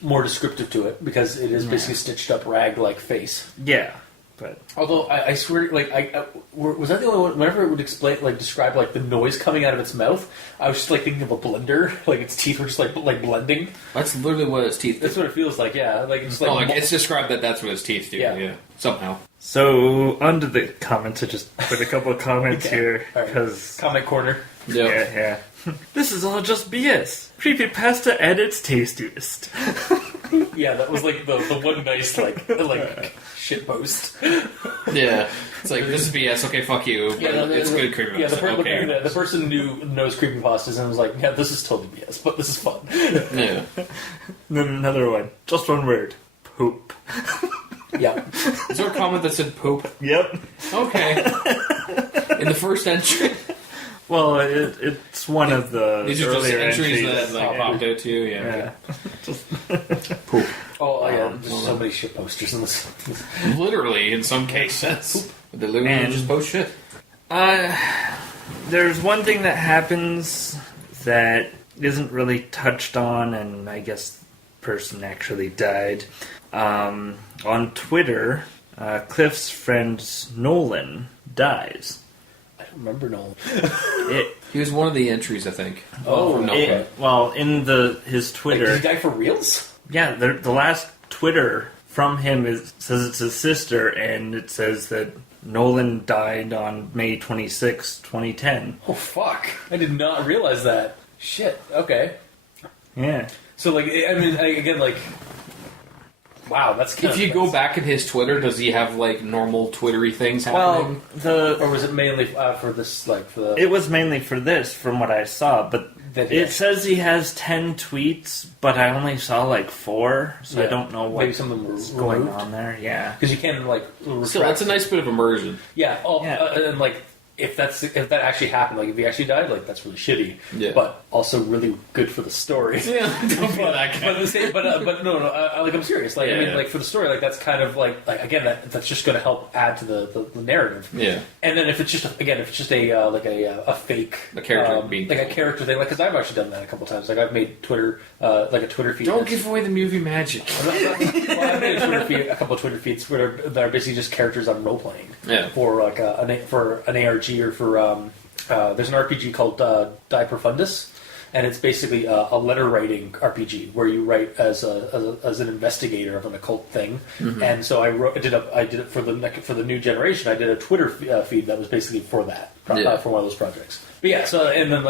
more descriptive to it because it is basically stitched up rag like face. Yeah, But Although I swear, was that the only one? Whenever it would describe the noise coming out of its mouth, I was just thinking of a blender, like its teeth were just like blending. That's literally what its teeth do. That's what it feels like. Yeah, It's described that's what its teeth do. Yeah. Somehow. So onto the comments. I just put a couple of comments here because comment corner. Yeah. This is all just BS. Creepypasta at its tastiest. Yeah, that was the one nice shit post. Yeah, it's like, this is BS. Okay, fuck you. But it's good creepypasta. Yeah, the person knows creepypastas and was like, yeah, this is totally BS, but this is fun. Yeah. Then another one. Just one word. Poop. Yeah. Is there a comment that said poop? Yep. Okay. In the first entry. Well, it's one of the These are just earlier entries entries that popped out to you. Yeah. Poop. Oh yeah, there's so many shit posters in this. Literally, in some cases. They literally just post shit. There's one thing that happens that isn't really touched on, and I guess the person actually died. On Twitter, Cliff's friend Nolan dies. I don't remember Nolan. He was one of the entries, I think. Oh, no. In his Twitter... did he die for reals? Yeah, the last Twitter from him says it's his sister, and it says that Nolan died on May 26, 2010. Oh, fuck. I did not realize that. Shit. Okay. Yeah. So, wow, that's kind If you go back in his Twitter, does he have, normal Twittery things happening? Or was it mainly for this, It was mainly for this, from what I saw, but it says he has 10 tweets, but I only saw, 4, so I don't know maybe some of them what's were going on there. Yeah. Because you can, retract. So that's a nice bit of immersion. Yeah. And, if that actually happened, if he actually died, that's really shitty. Yeah. But also really good for the story. Yeah, don't feel that guy. But no, I'm serious. For the story, that's kind of again, that's just going to help add to the narrative. Yeah. And then if it's just a fake a character being a character thing, because I've actually done that a couple times. I've made Twitter a Twitter feed. Don't give away the movie magic. I've made a couple of Twitter feeds that are basically just characters I'm role playing. Yeah. For an ARG or for there's an RPG called TJAProject, and it's basically a letter writing RPG where you write as an investigator of an occult thing. Mm-hmm. And so I did it for the new generation. I did a Twitter feed that was basically for that for one of those projects. But yeah, so and then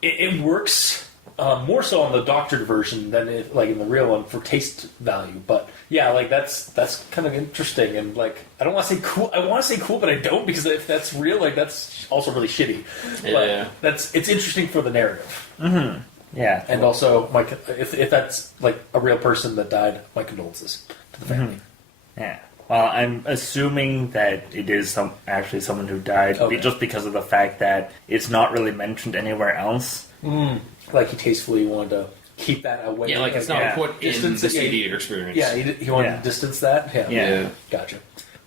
it works. More so on the doctored version than in the real one for taste value, but yeah, that's kind of interesting, and I don't want to say cool. I want to say cool, but I don't, because if that's real, that's also really shitty. Yeah. But it's interesting for the narrative. Mm-hmm. Yeah, and also if that's a real person that died, my condolences to the family. Mm-hmm. Yeah. Well, I'm assuming that it is actually someone who died, just because of the fact that it's not really mentioned anywhere else. Mm. He tastefully wanted to keep that away. Yeah, it's not put in the Seedeater experience. Yeah, he wanted to distance that. Yeah. Gotcha.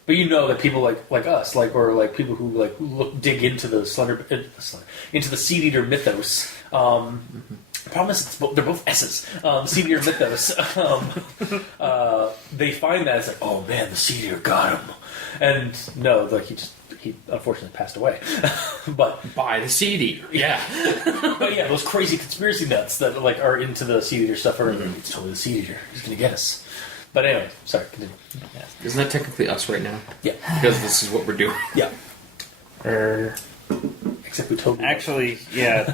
But that people like us, or people who dig into the into the Seedeater mythos. Problem is, they're both S's. Seedeater mythos. They find that it's oh man, the Seedeater got him, and no, he unfortunately passed away. But by the Seedeater, yeah. But yeah, those crazy conspiracy nuts that are into the Seedeater stuff are it's totally the Seedeater. He's gonna get us. But anyway, sorry, continue. Yeah. Isn't that technically us right now? Yeah, because this is what we're doing. Yeah. Except we totally actually, yeah.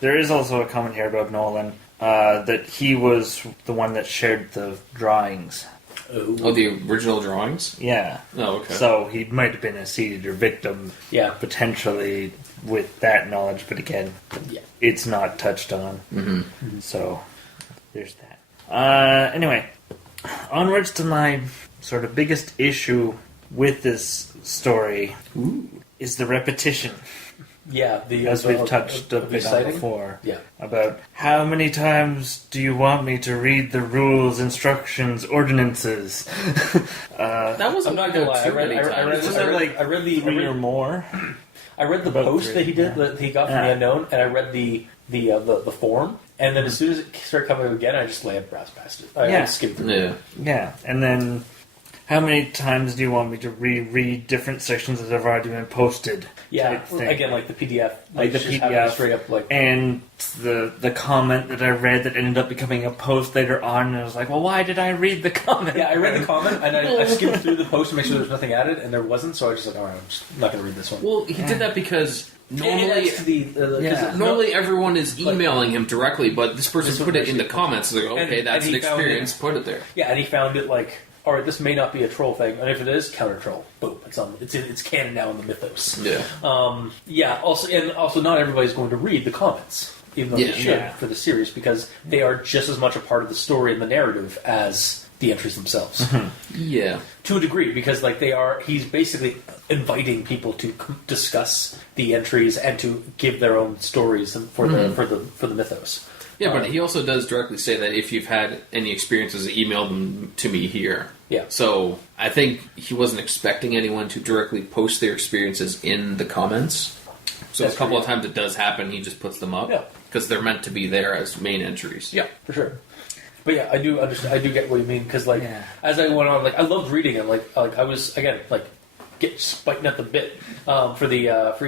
There is also a comment here about Nolan that he was the one that shared the drawings. Oh, the original drawings? Yeah. Oh, okay. So he might have been a Seedeater victim, potentially with that knowledge, but again, it's not touched on. Mm-hmm. So there's that. Anyway, onwards to my sort of biggest issue with this story is the repetition. Yeah, as we've touched a bit on before. Yeah. About how many times do you want me to read the rules, instructions, ordinances? That was I'm not gonna lie. I read the 3 or more. I read the post that he did that he got from the unknown, and I read the form, and then as soon as it started coming up again, I just browsed past it. I skimmed through it. Yeah, and then how many times do you want me to reread different sections that have already been posted? Yeah, type thing. again, like the PDF. Like the just having it PDF. straight up, like... And the comment that I read that ended up becoming a post later on, and I was like, well, why did I read the comment? Yeah, I read the comment, and I skimmed through the post to make sure there was nothing added, and there wasn't, so I was just like, alright, I'm just not going to read this one. Well, he did that because normally... Normally everyone is emailing him directly, but this person put it in the comments. Like, okay, that's an experience, put it there. Yeah, and he found it like, alright, this may not be a troll thing, and if it is, counter troll. Boom, it's canon now in the mythos. Yeah. Also not everybody's going to read the comments, even though they should for the series, because they are just as much a part of the story and the narrative as the entries themselves. Yeah. To a degree, because like he's basically inviting people to discuss the entries and to give their own stories for the mythos. Yeah, but he also does directly say that if you've had any experiences, email them to me here. Yeah. So I think he wasn't expecting anyone to directly post their experiences in the comments. So a couple of times it does happen, he just puts them up. Yeah. Because they're meant to be there as main entries. Yeah, for sure. But yeah, I do understand. I do get what you mean, because like as I went on, like I loved reading it. Like I was again like biting at the bit for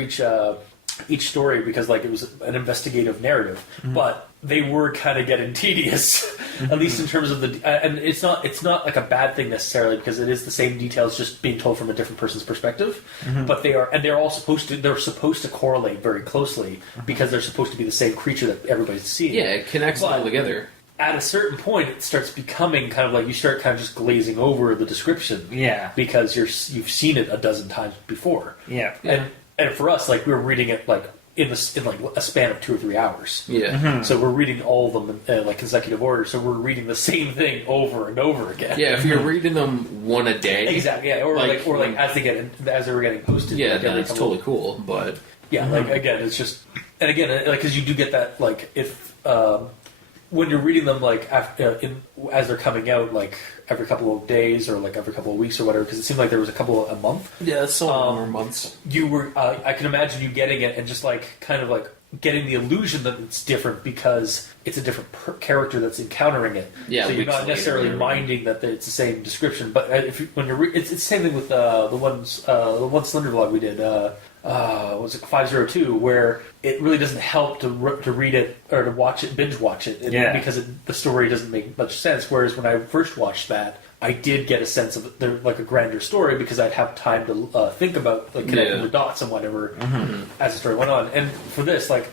each story, because like it was an investigative narrative, but they were kind of getting tedious, at least in terms of and it's not like a bad thing necessarily, because it is the same details just being told from a different person's perspective, but they're all supposed to correlate very closely, because they're supposed to be the same creature that everybody's seeing. Yeah, it connects them all together. At a certain point, it starts becoming kind of like you start kind of just glazing over the description, because you've seen it a dozen times before, and for us, like we were reading it like in like a span of 2 or 3 hours. Yeah. So we're reading all of them in like consecutive order. So we're reading the same thing over and over again. Yeah, if you're reading them one a day. Exactly. Yeah. Or like as they were getting posted. Yeah, like, that's totally cool. But yeah, like again, it's just, and again, like because you do get that like if when you're reading them like after, as they're coming out, like every couple of days or like every couple of weeks or whatever, because it seemed like there was a couple a month. Yeah, some more months. You were, I can imagine you getting it and just like kind of like getting the illusion that it's different because it's a different character that's encountering it. Yeah, so you're not necessarily minding that it's the same description. But when you're, it's the same thing with the one Slender vlog we did. Was it 502, where it really doesn't help to read it or to watch it, binge watch it, because the story doesn't make much sense. Whereas when I first watched that, I did get a sense of like a grander story, because I'd have time to think about like connecting the dots and whatever as the story went on. And for this, like,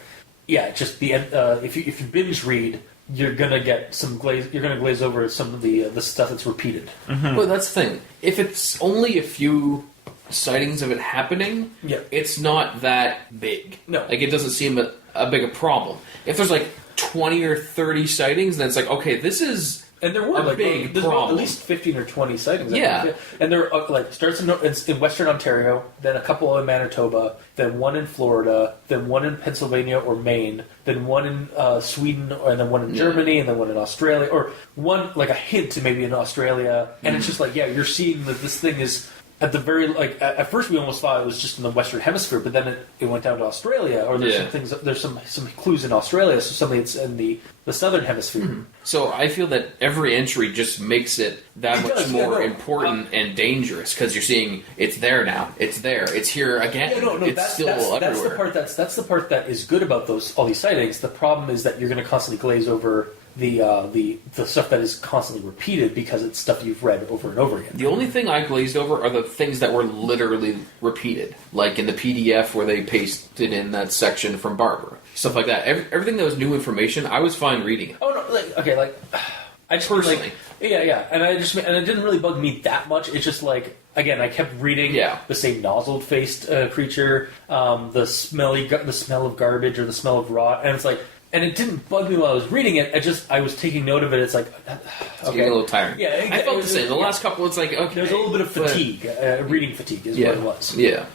just the if you binge read, you're gonna get some glaze. You're gonna glaze over some of the stuff that's repeated. Well, that's the thing. If it's only a few sightings of it happening, it's not that big. No. Like, it doesn't seem a big a problem. If there's like 20 or 30 sightings, then it's like, okay, this is and there were like big there's problem. at least 15 or 20 sightings. Yeah. And there are like starts in Western Ontario, then a couple in Manitoba, then one in Florida, then one in Pennsylvania or Maine, then one in Sweden, and then one in Germany, and then one in Australia, or one like a hint to maybe in Australia. And it's just like, you're seeing that this thing is at the very, like, at first we almost thought it was just in the Western Hemisphere, but then it went down to Australia, or there's some things, there's some clues in Australia, so something it's in the Southern Hemisphere. So I feel that every entry just makes it that much more important and dangerous, because you're seeing it's there now, it's there, it's here again, it's still everywhere. That's the part that is good about all these sightings. The problem is that you're going to constantly glaze over the stuff that is constantly repeated, because it's stuff you've read over and over again. The only thing I glazed over are the things that were literally repeated, like in the PDF where they pasted in that section from Barbara, stuff like that. Everything that was new information, I was fine reading it. Oh no, I just personally, and it didn't really bug me that much. It's just like, again, I kept reading the same nozzled-faced creature, the smell of garbage or the smell of rot, and it's like. And it didn't bug me while I was reading it. I was taking note of it. It's like, it's getting a little tired. Yeah, I felt the same. The last couple, it's like, okay. There's a little bit of fatigue. Reading fatigue is what it was. Yeah.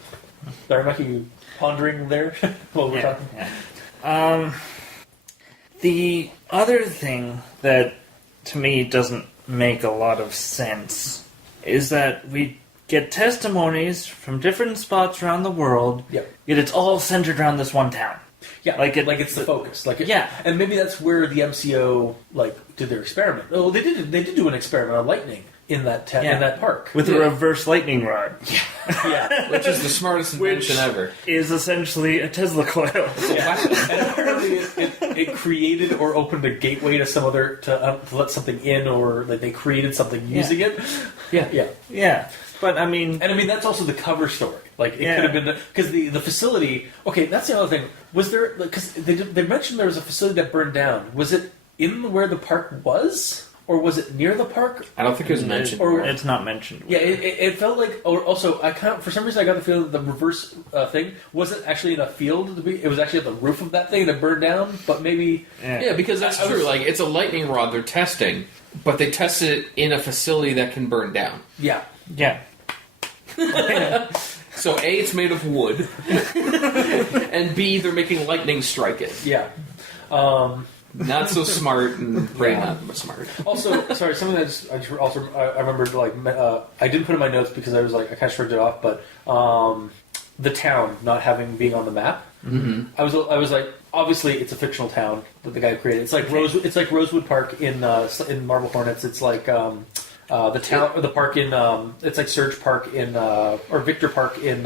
Sorry, Mike, you pondering there while we're talking? Yeah. The other thing that, to me, doesn't make a lot of sense is that we get testimonies from different spots around the world, yet it's all centered around this one town. Yeah, it's the focus. And maybe that's where the MCO did their experiment. Oh, they did do an experiment on lightning in that park with a reverse lightning rod. Yeah, which is the smartest invention ever. Is essentially a Tesla coil. Yeah. And apparently it created or opened a gateway to some other to let something in, or like they created something using it. Yeah. But I mean, that's also the cover story. Like it could have been because the facility. Okay, that's the other thing. Was there because they mentioned there was a facility that burned down. Was it in where the park was? Or was it near the park? I don't think it was mentioned. Or it's not mentioned. Yeah, it felt like. Or also, for some reason I got the feeling that the reverse thing wasn't actually in a field. It was actually at the roof of that thing that burned down. But maybe because that's true. Like it's a lightning rod they're testing, but they tested it in a facility that can burn down. Yeah. So A, it's made of wood, and B, they're making lightning strike it. Yeah. Not so smart, and pretty not smart. Also, sorry, something that I remembered, like, I didn't put in my notes because I was like, I kind of shrugged it off, but the town not being on the map. Mm-hmm. I was like, obviously it's a fictional town that the guy created. It's like Rosewood Park in Marble Hornets. It's like the town or the park in it's like Surge Park in or Victor Park in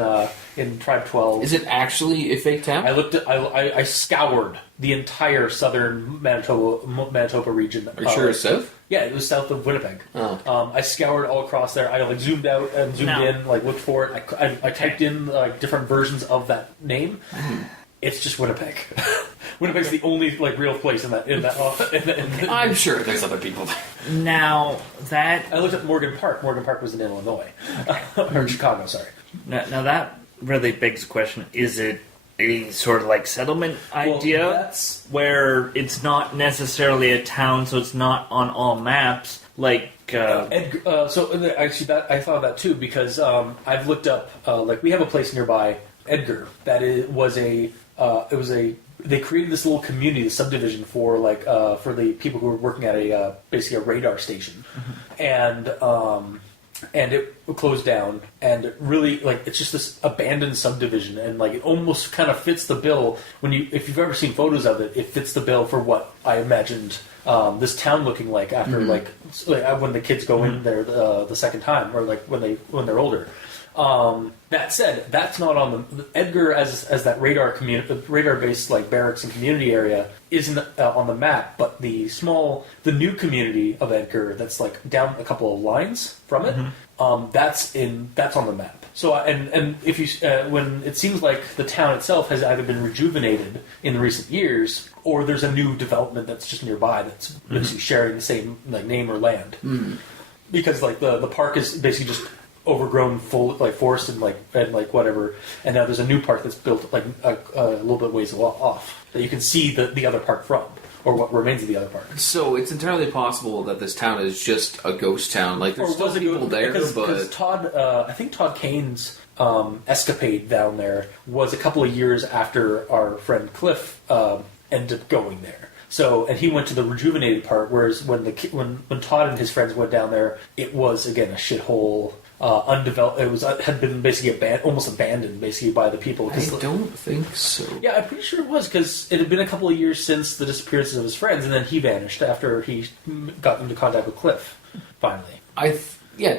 Tribe 12. Is it actually a fake town? I scoured the entire southern Manitoba region. Are you sure it's south? Yeah, it was south of Winnipeg. Oh. I scoured all across there. I like zoomed out and zoomed in, like looked for it. I typed in like different versions of that name. It's just Winnipeg. Winnipeg's the only like real place in that. I'm sure there's other people there. Now that I looked at Morgan Park. Morgan Park was in Illinois, or in Chicago. Sorry. Now that really begs the question: is it a sort of like settlement idea where it's not necessarily a town, so it's not on all maps? Like so actually, that I thought of that too because I've looked up like we have a place nearby, Edgar, that they created this little community, this subdivision for the people who were working at basically a radar station, and it closed down, and it really like it's just this abandoned subdivision, and like it almost kind of fits the bill if you've ever seen photos of it, it fits the bill for what I imagined this town looking like after like when the kids go in there the second time, or like when they're older. That said, that's not on the Edgar as that radar-based like barracks and community area isn't on the map, but the new community of Edgar that's like down a couple of lines from it, that's on the map. So and if you when it seems like the town itself has either been rejuvenated in the recent years, or there's a new development that's just nearby that's basically sharing the same like name or land, because like the park is basically just overgrown full like forest and whatever, and now there's a new park that's built like a little bit ways off that you can see the other park from, or what remains of the other park. So it's entirely possible that this town is just a ghost town. Like there's still people there, but Todd, I think Todd Kane's escapade down there was a couple of years after our friend Cliff ended up going there. So, and he went to the rejuvenated part, whereas when Todd and his friends went down there, it was again a shithole. Undeveloped. It had been basically almost abandoned, basically by the people. I don't think so. Yeah, I'm pretty sure it was because it had been a couple of years since the disappearances of his friends, and then he vanished after he got into contact with Cliff. Finally,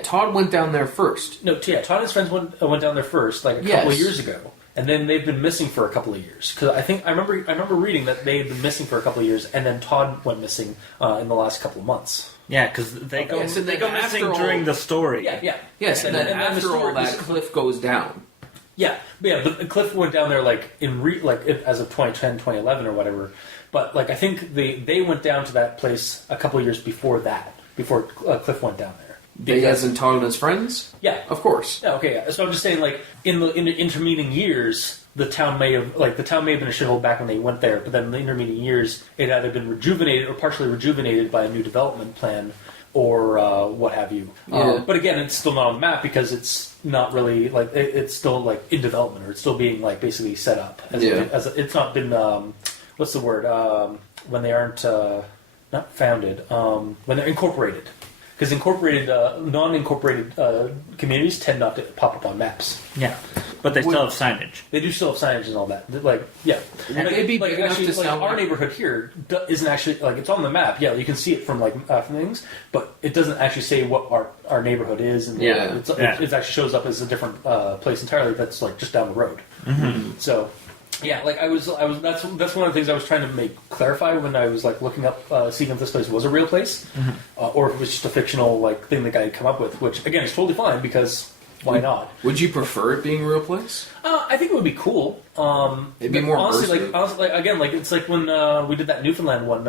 Todd went down there first. No, Todd and his friends went down there first, like a couple of years ago, and then they've been missing for a couple of years. Because I remember reading that they had been missing for a couple of years, and then Todd went missing in the last couple of months. Yeah, because they go missing during the story. Yeah. Yes, and then after all that, Cliff goes down. Yeah, but Cliff went down there like as of 2010, 2011 or whatever. But like I think they went down to that place a couple of years before that, before Cliff went down there. They as in Todd and his friends? Yeah, of course. Yeah, okay. Yeah. So I'm just saying, like in the intervening years, the town may have been a shithole back when they went there, but then in the intervening years, it had either been rejuvenated or partially rejuvenated by a new development plan or what have you. Yeah. But again, it's still not on the map because it's not really like it's still like in development, or it's still being like basically set up. It's not been what's the word when they aren't not founded when they're incorporated. Because non-incorporated communities tend not to pop up on maps. Yeah, But they still have signage. They do still have signage and all that. Like, yeah. Would they be big enough actually, to sound our like- neighborhood here isn't actually, like, it's on the map. Yeah, you can see it from, like, from things, but it doesn't actually say what our neighborhood is. And Yeah. it actually shows up as a different place entirely that's, like, just down the road. Mm-hmm. So... Yeah, like I was. That's one of the things I was trying to clarify when I was like looking up, seeing if this place was a real place, or if it was just a fictional like thing the guy had come up with. Which again is totally fine because why not? Would you prefer it being a real place? I think it would be cool. It'd be more honestly, immersive. again, like it's like when we did that Newfoundland one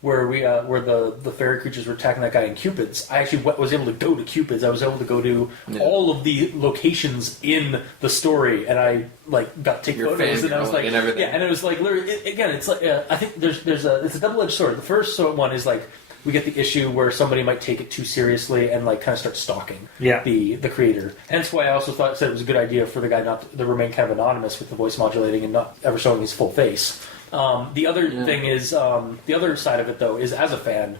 where the fairy creatures were attacking that guy in Cupid's. I actually was able to go to Cupid's. I was able to go to all of the locations in the story, and I like got to take photos, and I was like, and everything. yeah, and it was like literally again, it's like I think it's a double-edged sword. The first one is like. We get the issue where somebody might take it too seriously and like kind of start stalking the creator. Hence why I also said it was a good idea for the guy not to remain kind of anonymous with the voice modulating and not ever showing his full face. The other thing is the other side of it though is as a fan,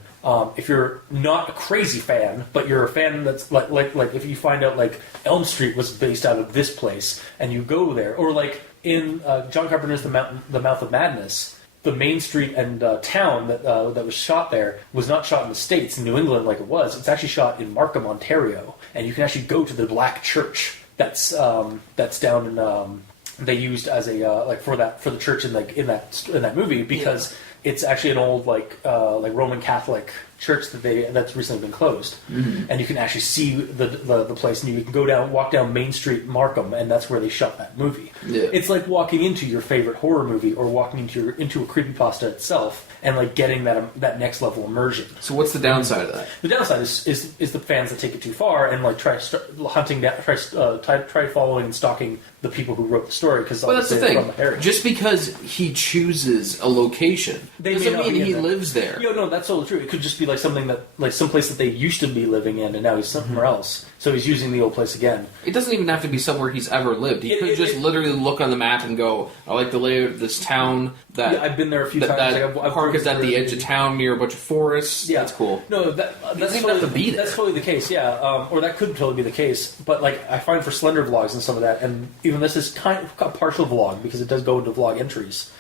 if you're not a crazy fan, but you're a fan that's like if you find out like Elm Street was based out of this place and you go there, or like in John Carpenter's The Mouth of Madness. The main street and town that was shot there was not shot in the States, in New England, like it was. It's actually shot in Markham, Ontario, and you can actually go to the Black Church that's down in. They used as a for the church in that movie because it's actually an old like Roman Catholic church that's recently been closed, and you can actually see the place, and you can walk down Main Street, Markham, and that's where they shot that movie. Yeah. It's like walking into your favorite horror movie or walking into a creepypasta itself, and like getting that next level immersion. So what's the downside of that? The downside is the fans that take it too far and like try hunting down, try following and stalking the people who wrote the story because Well, that's the thing. Just because he chooses a location doesn't mean he lives there. No, that's totally true. It could just be like something that, like some place that they used to be living in, and now he's somewhere else. So he's using the old place again. It doesn't even have to be somewhere he's ever lived. He could just literally look on the map and go, "I like the layout of this town." That I've been there a few times. That park is at the edge of town near a bunch of forests. Yeah, that's cool. No, that's even totally, have to be there. That's totally the case. Yeah, or that could totally be the case. But like I find for Slender vlogs and some of that, and even this is kind of a partial vlog because it does go into vlog entries.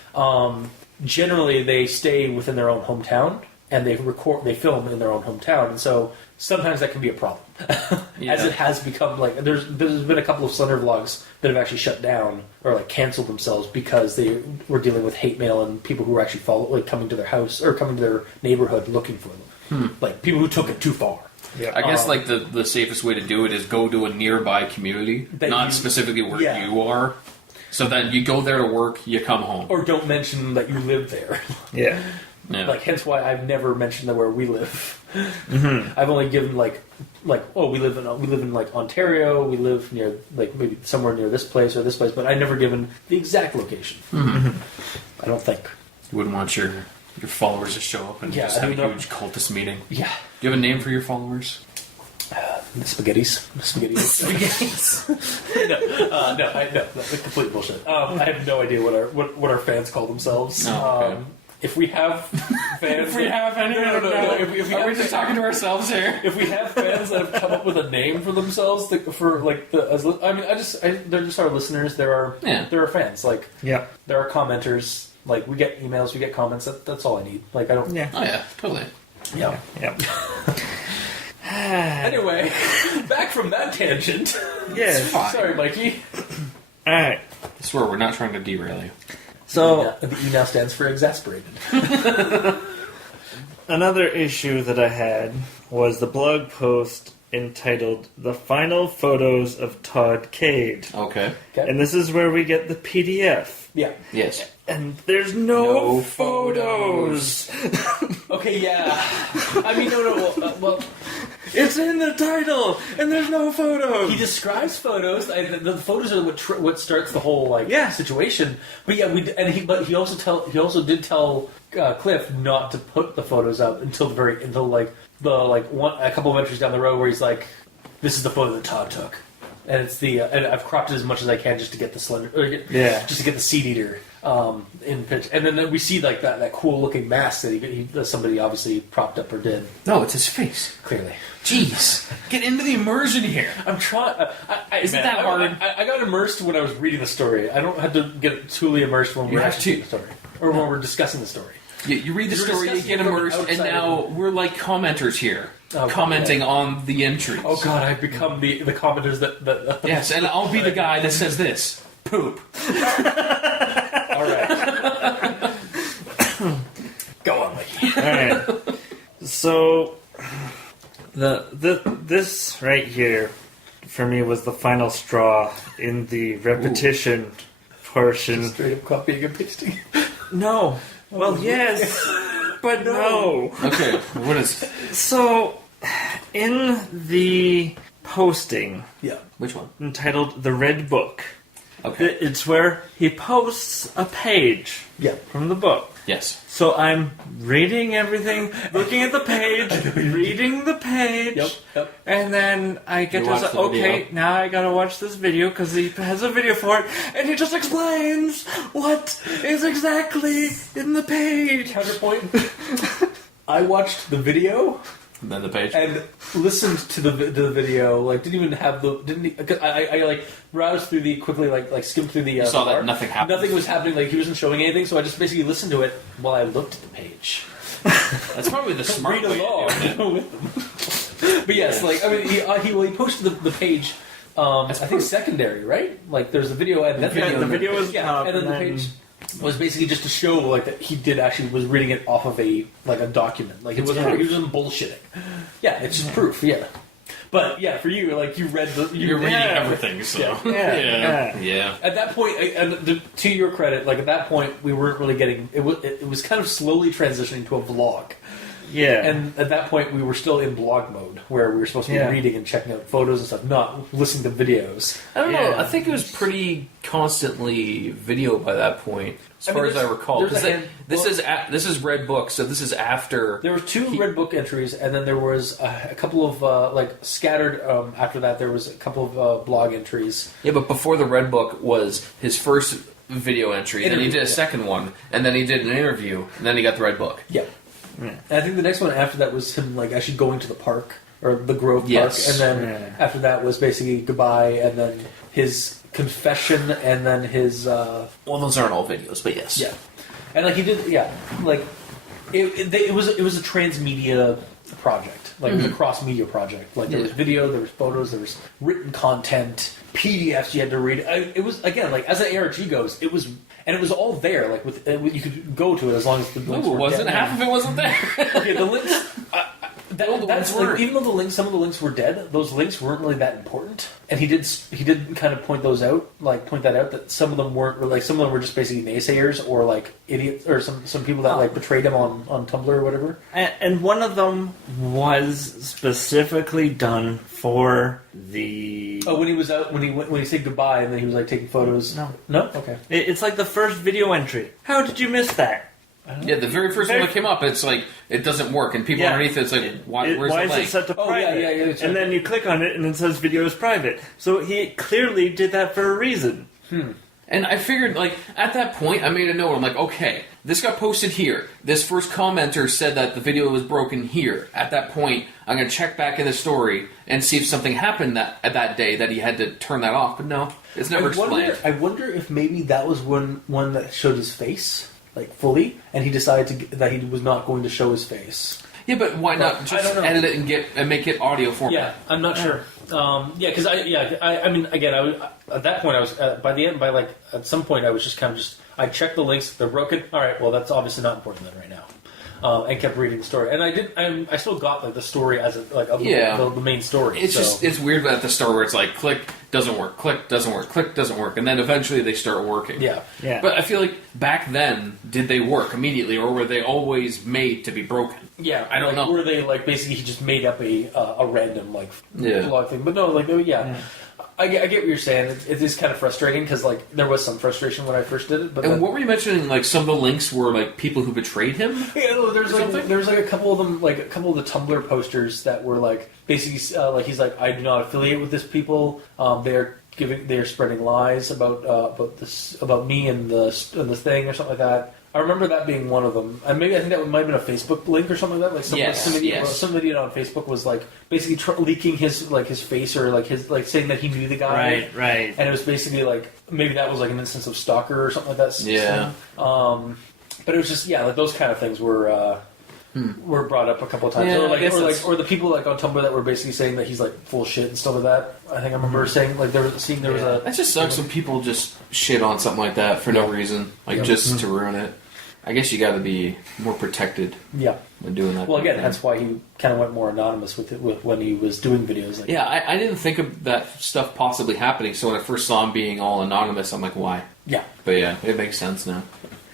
Generally, they stay within their own hometown and they film in their own hometown, and so sometimes that can be a problem. As it has become like there's been a couple of Slender vlogs that have actually shut down or like canceled themselves because they were dealing with hate mail and people who were actually coming to their house or coming to their neighborhood looking for them, like people who took it too far. Yeah. I guess like the safest way to do it is go to a nearby community, not specifically where you are. So that you go there to work, you come home. Or don't mention that you live there. Yeah. Like, hence why I've never mentioned where we live. I've only given we live in like Ontario. We live near like maybe somewhere near this place or this place, but I've never given the exact location. I don't think. You wouldn't want your followers to show up and just have a huge cultist meeting. Yeah. Do you have a name for your followers? The spaghettis. No, that's complete bullshit. I have no idea what our fans call themselves. Oh, okay. If we have fans, any? No. If we Are have we just talking to ourselves here? If we have fans that have come up with a name for themselves, they're just our listeners. There are fans. Like, there are commenters. Like, we get emails, we get comments. That's all I need. Like, I don't. Yeah. Oh yeah, totally. Yeah. Anyway, back from that tangent. Yes. Sorry, Mikey. Alright. I swear we're not trying to derail you. So, the E now stands for exasperated. another issue that I had was the blog post entitled "The Final Photos of Todd Cade." Okay. And this is where we get the PDF. Yeah. Yes. And there's no photos. Okay, yeah. I mean, no. Well, it's in the title, and there's no photos. he describes photos. The photos are what starts the whole situation. But yeah, he also did tell Cliff not to put the photos up until a couple of entries down the road where he's like, "This is the photo that Todd took." and it's and I've cropped it as much as I can just to get the just to get the Seedeater in pitch, and then we see like that cool looking mask that somebody obviously propped up or did. No, it's his face. Clearly. Jeez, get into the immersion here. I'm trying. Isn't that hard? I got immersed when I was reading the story. I don't have to get truly immersed when we're actually reading the story or when we're discussing the story. You read the story, you get immersed, and now we're like commenters here, commenting on the entries. Oh god, I've become the commenters that yes, and I'll be the guy that says this. Poop. All right. Go on, Mikey. All right. So, this right here, for me, was the final straw in the repetition portion. Just straight up copying and pasting. No. Well, yes, but no. Okay, what is... So, in the posting... Yeah. Which one? Entitled The Red Book. Okay. It's where he posts a page from the book. Yes. So I'm reading everything, looking at the page, reading the page, and then I get to say, okay, now I gotta watch this video because he has a video for it, and he just explains what is exactly in the page. Counterpoint. I watched the video. And then the page. And listened to the video. Like didn't even have the I like browsed through the quickly like skimmed through the. You saw that nothing happened. Nothing was happening. Like he wasn't showing anything. So I just basically listened to it while I looked at the page. That's probably the smart way to do it. But yes, like I mean, he posted the page. I think secondary, right? Like there's the video and the video was and then the page was basically just to show like that he did actually was reading it off of a document. Like it wasn't he wasn't bullshitting. Yeah, it's just proof. Yeah. But yeah, for you, like you're reading everything. So yeah. At that point, and to your credit, like at that point, we weren't really getting it. Was kind of slowly transitioning to a vlog. Yeah. And at that point, we were still in blog mode, where we were supposed to be reading and checking out photos and stuff, not listening to videos. I don't know. I think it was pretty constantly video by that point, as far as I recall. This is Red Book, so this is after. There were two Red Book entries, and then there was a couple of like scattered. After that, there was a couple of blog entries. Yeah, but before the Red Book was his first video entry. Then he did a second one, and then he did an interview, and then he got the Red Book. Yeah. And I think the next one after that was him like actually going to the park or the Grove Park, and then after that was basically goodbye, and then his confession, and then his. Well, those aren't all videos, but yes. Yeah, and like he did, like it was a transmedia project, like it was a cross media project. Like there was video, there was photos, there was written content, PDFs you had to read. It was again like as an ARG goes, it was. And it was all there, like you could go to it as long as the links were wasn't. Dead. Half of it wasn't there. Okay, the links. That's like, even though some of the links were dead, those links weren't really that important. And he did kind of point that out that some of them weren't like some of them were just basically naysayers or like idiots or some people that like betrayed him on Tumblr or whatever. And one of them was specifically done for the. Oh, when he was out, when he said goodbye, and then he was like taking photos. No, okay. It's like the first video entry. How did you miss that? Yeah, the very first one that came up, it's like it doesn't work, and people underneath it's like, where's the why is link? it set to private? Yeah, and then you click on it, and it says video is private. So he clearly did that for a reason. And I figured, like, at that point, I made a note. I'm like, okay, this got posted here. This first commenter said that the video was broken here. At that point, I'm going to check back in the story and see if something happened at that day that he had to turn that off. But no, it's never explained. I wonder if maybe that was one that showed his face, like, fully, and he decided that he was not going to show his face. Yeah, but why not just edit it and make it audio format? Yeah, I'm not sure. Because I mean, again, at that point, I was at some point, I was just kind of I checked the links, they're broken. All right, well, that's obviously not important then right now. And kept reading the story, and I still got like the story as the main story. It's weird at the start where it's like click doesn't work, click doesn't work, click doesn't work, and then eventually they start working. Yeah. But I feel like back then, did they work immediately, or were they always made to be broken? Yeah, I don't know. Were they like basically he just made up a random blog thing? But no, I get what you're saying. It is kind of frustrating because like there was some frustration when I first did it. But And what were you mentioning? Like some of the links were like people who betrayed him. Yeah, no, there's like a couple of them, like a couple of the Tumblr posters that were like basically like he's like, I do not affiliate with this people. They're spreading lies about me and the thing or something like that. I remember that being one of them, and maybe I think that might have been a Facebook link or something like that. Like some idiot on Facebook was like basically leaking his face or like saying that he knew the guy. Right. And it was basically like maybe that was like an instance of stalker or something like that. Yeah. But it was just like those kind of things were brought up a couple of times, Yeah, or the people like on Tumblr that were basically saying that he's like full shit and stuff like that. I think I remember saying like there was a. That just sucks when people just shit on something like that for no reason, like just to ruin it. I guess you got to be more protected. Yeah. When doing that. Well, again, that's why he kind of went more anonymous with when he was doing videos. Like I didn't think of that stuff possibly happening. So when I first saw him being all anonymous, I'm like, why? Yeah. But yeah, it makes sense now.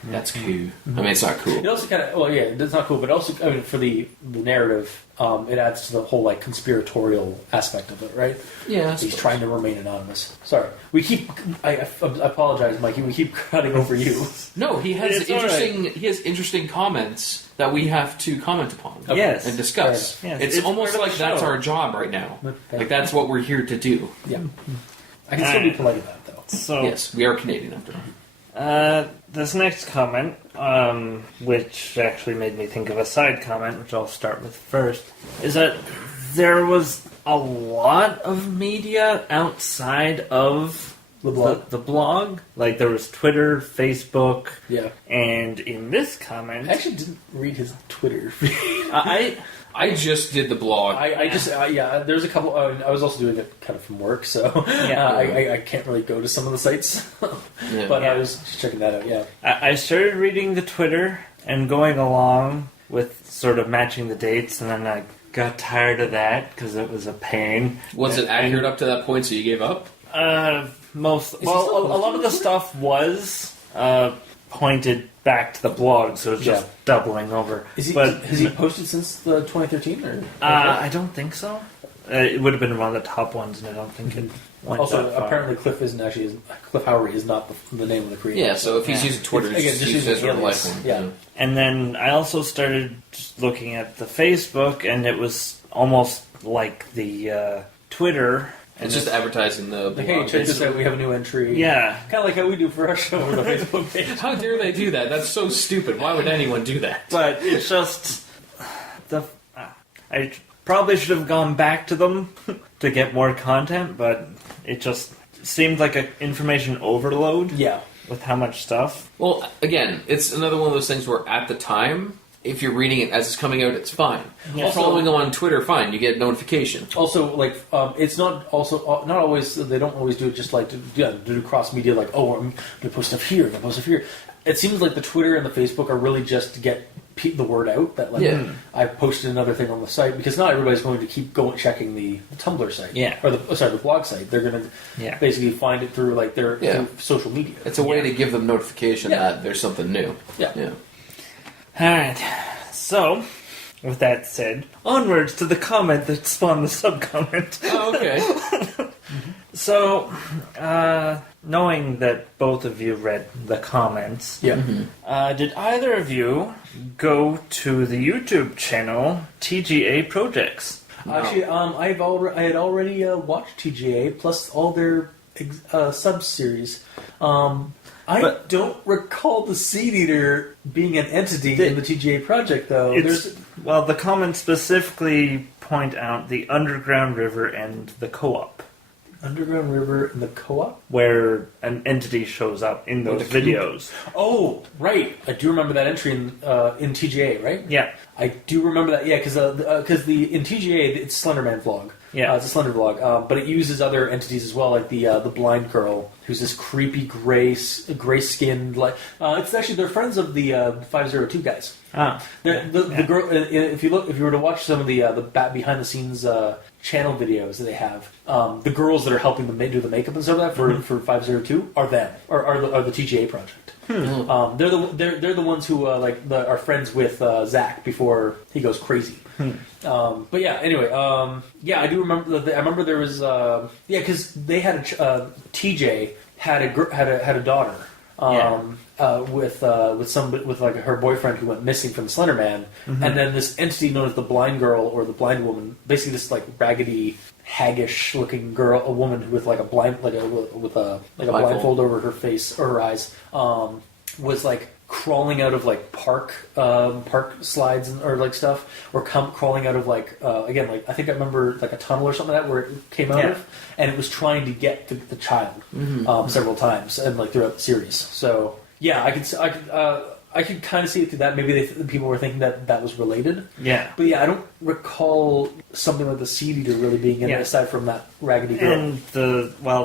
That's cool. I mean, it's not cool. It also kind of it's not cool, but also for the narrative, it adds to the whole like conspiratorial aspect of it, right? Yeah, he's trying to remain anonymous. Sorry, I apologize, Mikey. We keep cutting over you. No, he has It's interesting. He has interesting comments that we have to comment upon. Yes. And discuss. Yes. It's almost part of like the that's show. our job right now. Okay. Like that's what we're here to do. Yeah, I can still be polite about that though. So Yes, we are Canadian after all. this next comment, which actually made me think of a side comment, which I'll start with first, is that there was a lot of media outside of the blog. Like there was Twitter, Facebook, and in this comment, I actually didn't read his Twitter. I just did the blog. There's a couple. I was also doing it kind of from work, so I can't really go to some of the sites. But I was just checking that out. Yeah, I started reading the Twitter and going along with sort of matching the dates, and then I got tired of that because it was a pain. Was it accurate up to that point, so you gave up? A lot of the stuff was pointed back to the blog, so it's just doubling over. has he posted since the 2013? Or I don't think so. It would have been one of the top ones, and I don't think it went also, that far. apparently, Cliff Howry is not the name of the creator. Yeah, so if he's using Twitter, Just use his real life one. Yeah. And then I also started looking at the Facebook, and it was almost like the Twitter. It's just advertising the blog. Hey, check this out, we have a new entry. Yeah. Kind of like how we do for our show on the Facebook page. How dare they do that? That's so stupid. Why would anyone do that? But it's just... I probably should have gone back to them to get more content, but it just seemed like an information overload. Yeah. With how much stuff. Well, again, it's another one of those things where at the time, if you're reading it as it's coming out, it's fine. Yeah. Following them on Twitter, fine. You get notification. Also, like, it's not always. They don't always do it just like to do cross media. Like, oh, I'm going to post stuff here, I'm going to post stuff here. It seems like the Twitter and the Facebook are really just to get the word out that I posted another thing on the site, because not everybody's going to keep checking the Tumblr site, or the blog site. They're going to basically find it through like through social media. It's a way to give them notification that there's something new. Yeah. Alright, so, with that said, onwards to the comment that spawned the sub-comment. Oh, okay. So, knowing that both of you read the comments, did either of you go to the YouTube channel TJAProjects? No. Actually, I had already watched TJA plus all their sub-series. I don't recall the Seedeater being an entity in the TJA project, though. The comments specifically point out the Underground River and the co-op. Underground River and the co-op? Where an entity shows up in those videos. Oh, right. I do remember that entry in TJA, right? Yeah. I do remember that, because in TJA, it's Slenderman vlog. Yeah. It's a Slender vlog, but it uses other entities as well, like the blind girl, who's this creepy gray-skinned, like it's actually they're friends of the 502 guys. The girl. If you were to watch some of the behind the scenes channel videos that they have, the girls that are helping them do the makeup and stuff like that for 502 are them, are the TJA project. They're the ones who are friends with Zach before he goes crazy. But yeah, anyway, I do remember. I remember there was because they had TJ had a daughter. With like her boyfriend who went missing from Slender Man, and then this entity known as the blind girl or the blind woman, basically this like raggedy, haggish looking girl, a woman with like a blindfold over her face or her eyes, was like crawling out of like park slides or like stuff, or crawling out of like again, like I think I remember like a tunnel or something like that where it came out of, and it was trying to get to the child several times and like throughout the series. So yeah, I could kind of see it through that. Maybe people were thinking that was related. Yeah, but yeah, I don't recall something like the Seedeater really being in it aside from that raggedy girl. And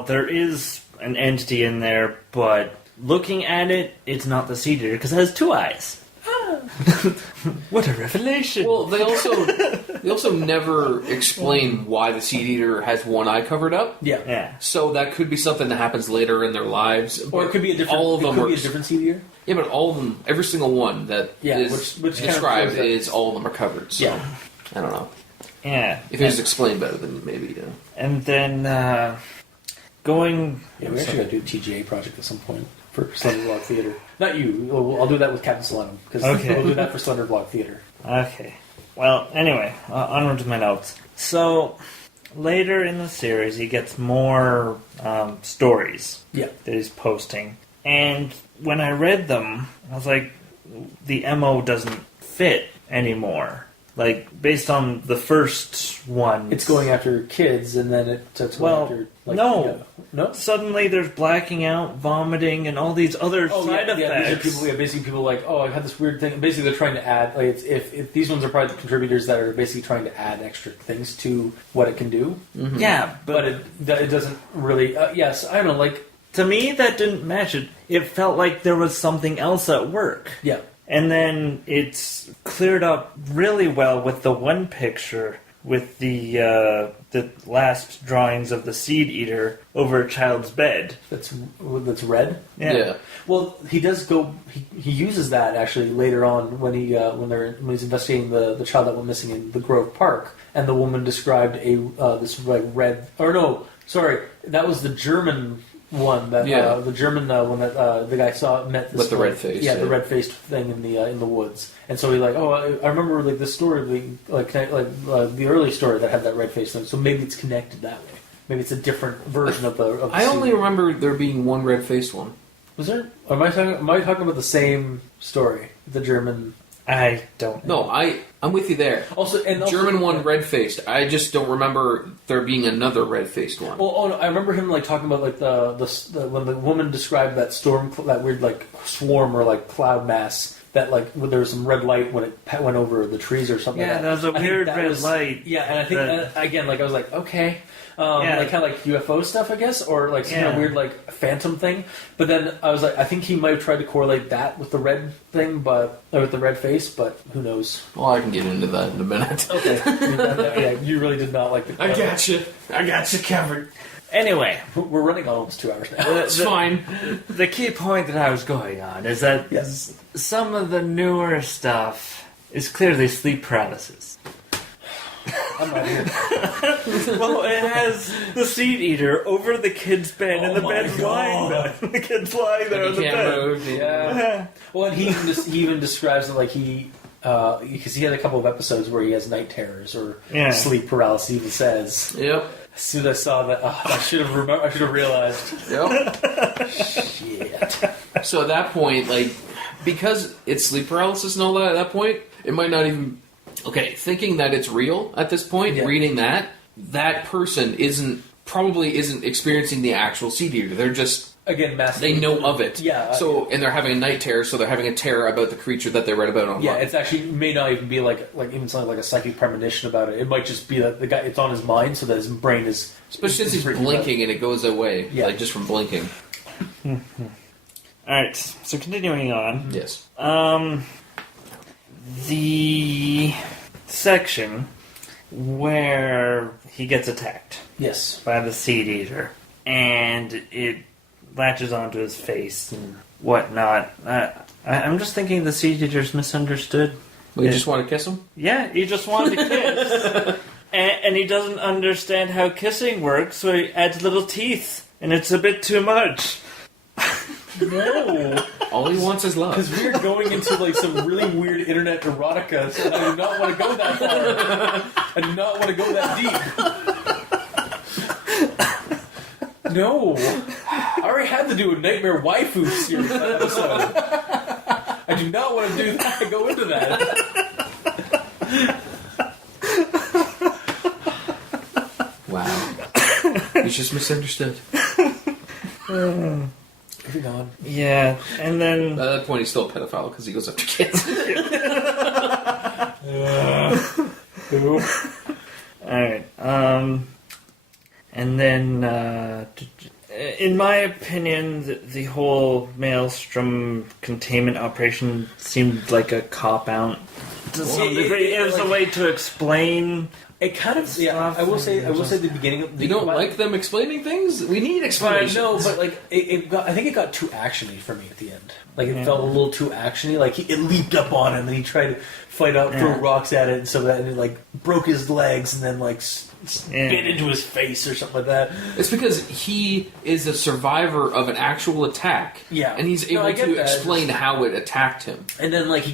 there is an entity in there, but looking at it, it's not the Seedeater because it has two eyes. What a revelation! Well, they also never explain why the Seedeater has one eye covered up. Yeah. So that could be something that happens later in their lives, or it could be a different. All of them be a different Seedeater. Yeah, but all of them, every single one that is which described is all of them are covered. So I don't know. Yeah, if it was explained better, then maybe. And then going. Yeah, we actually got to do TJAProject at some point for Slender Vlog Theater. Not you. I'll do that with Captain Salenum because we'll do that for Slender Vlog Theater. Okay. Well, anyway, onward to my notes. So later in the series, he gets more stories that he's posting, and when I read them, I was like, the MO doesn't fit anymore. Like, based on the first one... It's going after kids, and then it's going after... Like, no. No? Suddenly there's blacking out, vomiting, and all these other side effects. Yeah, these are basically people like, I had this weird thing. Basically, they're trying to add... Like, if these ones are probably the contributors that are basically trying to add extra things to what it can do. Mm-hmm. Yeah, but it doesn't really... yes, I don't know, like... To me, that didn't match it. It felt like there was something else at work. Yeah. And then it's cleared up really well with the one picture with the last drawings of the Seedeater over a child's bed. That's red? Yeah. Well, he does go... He uses that, actually, later on when he's investigating the child that went missing in the Grove Park. And the woman described this like red... Or no, sorry. That was the German... one that the German one that the guy met this with the red face, the red faced thing in the woods, and so he like I remember like this story being the early story that had that red face thing, so maybe it's connected that way. Maybe it's a different version of the I only remember there being one red faced one. Was there? Or am I talking about the same story? The German. I don't know. No, I'm with you there. Also, German one red-faced. I just don't remember there being another red-faced one. Well, no, I remember him like talking about like the when the woman described that storm, that weird like swarm or like cloud mass that like there was some red light when it went over the trees or something. Yeah, like that. There was a weird red light. Yeah, and I think again, like I was like, okay. Like kind of like UFO stuff, I guess, or like some kind of weird like phantom thing. But then I was like, I think he might have tried to correlate that with the red thing, or with the red face, but who knows? Well, I can get into that in a minute. Okay, yeah, you really did not like the. I got you covered. Anyway, we're running on almost 2 hours now. It's fine. The key point that I was going on is that some of the newer stuff is clearly sleep paralysis. I'm not here. Well, it has the Seedeater over the kid's bed, and the bed's lying there. The kid's lying there on the bed. Move, yeah. Well, and he even describes it like because he had a couple of episodes where he has night terrors or sleep paralysis. He even says, "Yep." As soon as I saw that, I should have realized. Yep. Shit. So at that point, like, because it's sleep paralysis and all that, at that point, it might not even. Okay, thinking that it's real at this point, reading that person probably isn't experiencing the actual Seedeater. They're just they know of it. Yeah. So and they're having a night terror, so they're having a terror about the creature that they read about online. Yeah, it's actually may not even be like even something like a psychic premonition about it. It might just be that the guy it's on his mind, so that his brain is. Especially since he's blinking and it goes away, like just from blinking. All right. So continuing on. Yes. The section where he gets attacked. Yes. By the Seedeater. And it latches onto his face and whatnot. I'm just thinking the Seedeater's misunderstood. Well, you just want to kiss him? Yeah, he just wanted to kiss. and he doesn't understand how kissing works, so he adds little teeth. And it's a bit too much. No. All he wants is love. Because we're going into like some really weird internet erotica, so I do not want to go that far. I do not want to go that deep. No. I already had to do a Nightmare Waifu series episode. I do not want to do that. Go into that. Wow. He's just misunderstood. Moving on. Yeah, and then... By that point, he's still a pedophile because he goes after kids. Alright, and then, in my opinion, the whole Maelstrom containment operation seemed like a cop-out. To some degree, it was a way to explain... It kind of, yeah. I will say, the beginning. You don't like them explaining things? We need explanations. No, but like I think it got too actiony for me at the end. Like it felt a little too actiony. Like it leaped up on him and he tried to fight out, throw rocks at it, and so that and it like broke his legs and then like bit into his face or something like that. It's because he is a survivor of an actual attack. Yeah, and he's able to explain how it attacked him. And then like he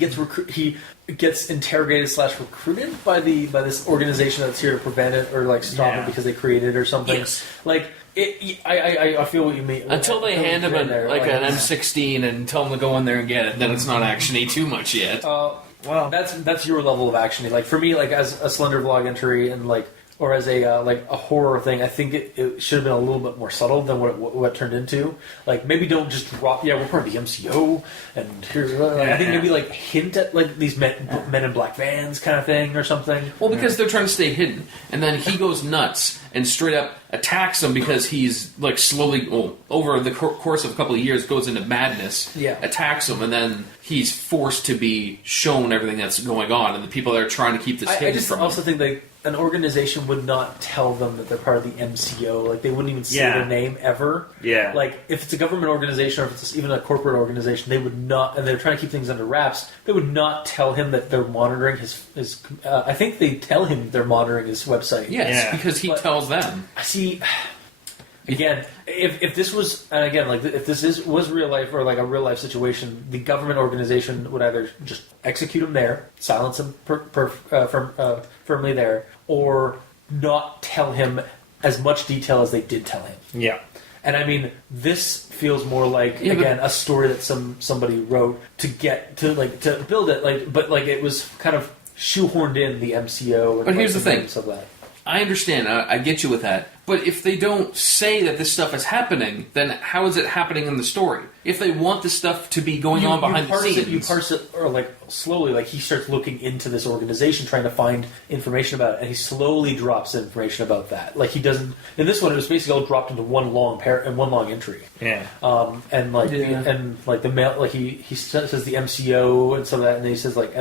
gets interrogated / recruited by this organization that's here to prevent it or like stop it because they created it or something. Yes. Like I feel what you mean. Until they hand him an M16 and tell him to go in there and get it, then it's not actiony too much yet. Well, that's your level of action. Like for me, like as a Slender vlog entry and like. Or as a a horror thing, I think it should have been a little bit more subtle than what it turned into. Like maybe don't just drop. Yeah, we're part of the MCO, and here's. I think maybe like hint at like these men in black vans kind of thing or something. Well, because they're trying to stay hidden, and then he goes nuts and straight up attacks them because he's like slowly over the course of a couple of years goes into madness. Yeah, attacks them, and then he's forced to be shown everything that's going on, and the people that are trying to keep this hidden. I just also think that an organization would not tell them that they're part of the MCO. Like, they wouldn't even say their name ever. Yeah. Like, if it's a government organization or if it's even a corporate organization, they would not, and they're trying to keep things under wraps, they would not tell him that they're monitoring his I think they tell him they're monitoring his website. Yes, because he tells them. See, again, if this was, and again, like if this was real life or like a real life situation, the government organization would either just execute him there, silence him firmly there, or not tell him as much detail as they did tell him. Yeah. And I mean, this feels more like a story that somebody wrote to build it, but it was kind of shoehorned in the MCO. And but here's the thing. Of that. I understand. I get you with that. But if they don't say that this stuff is happening, then how is it happening in the story? If they want this stuff to be going on behind the scenes... You parse it, or like slowly, like he starts looking into this organization, trying to find information about it, and he slowly drops information about that. Like he doesn't... In this one, it was basically all dropped into one long entry. Yeah. And the mail... Like he says the MCO and some of that, and then he says like...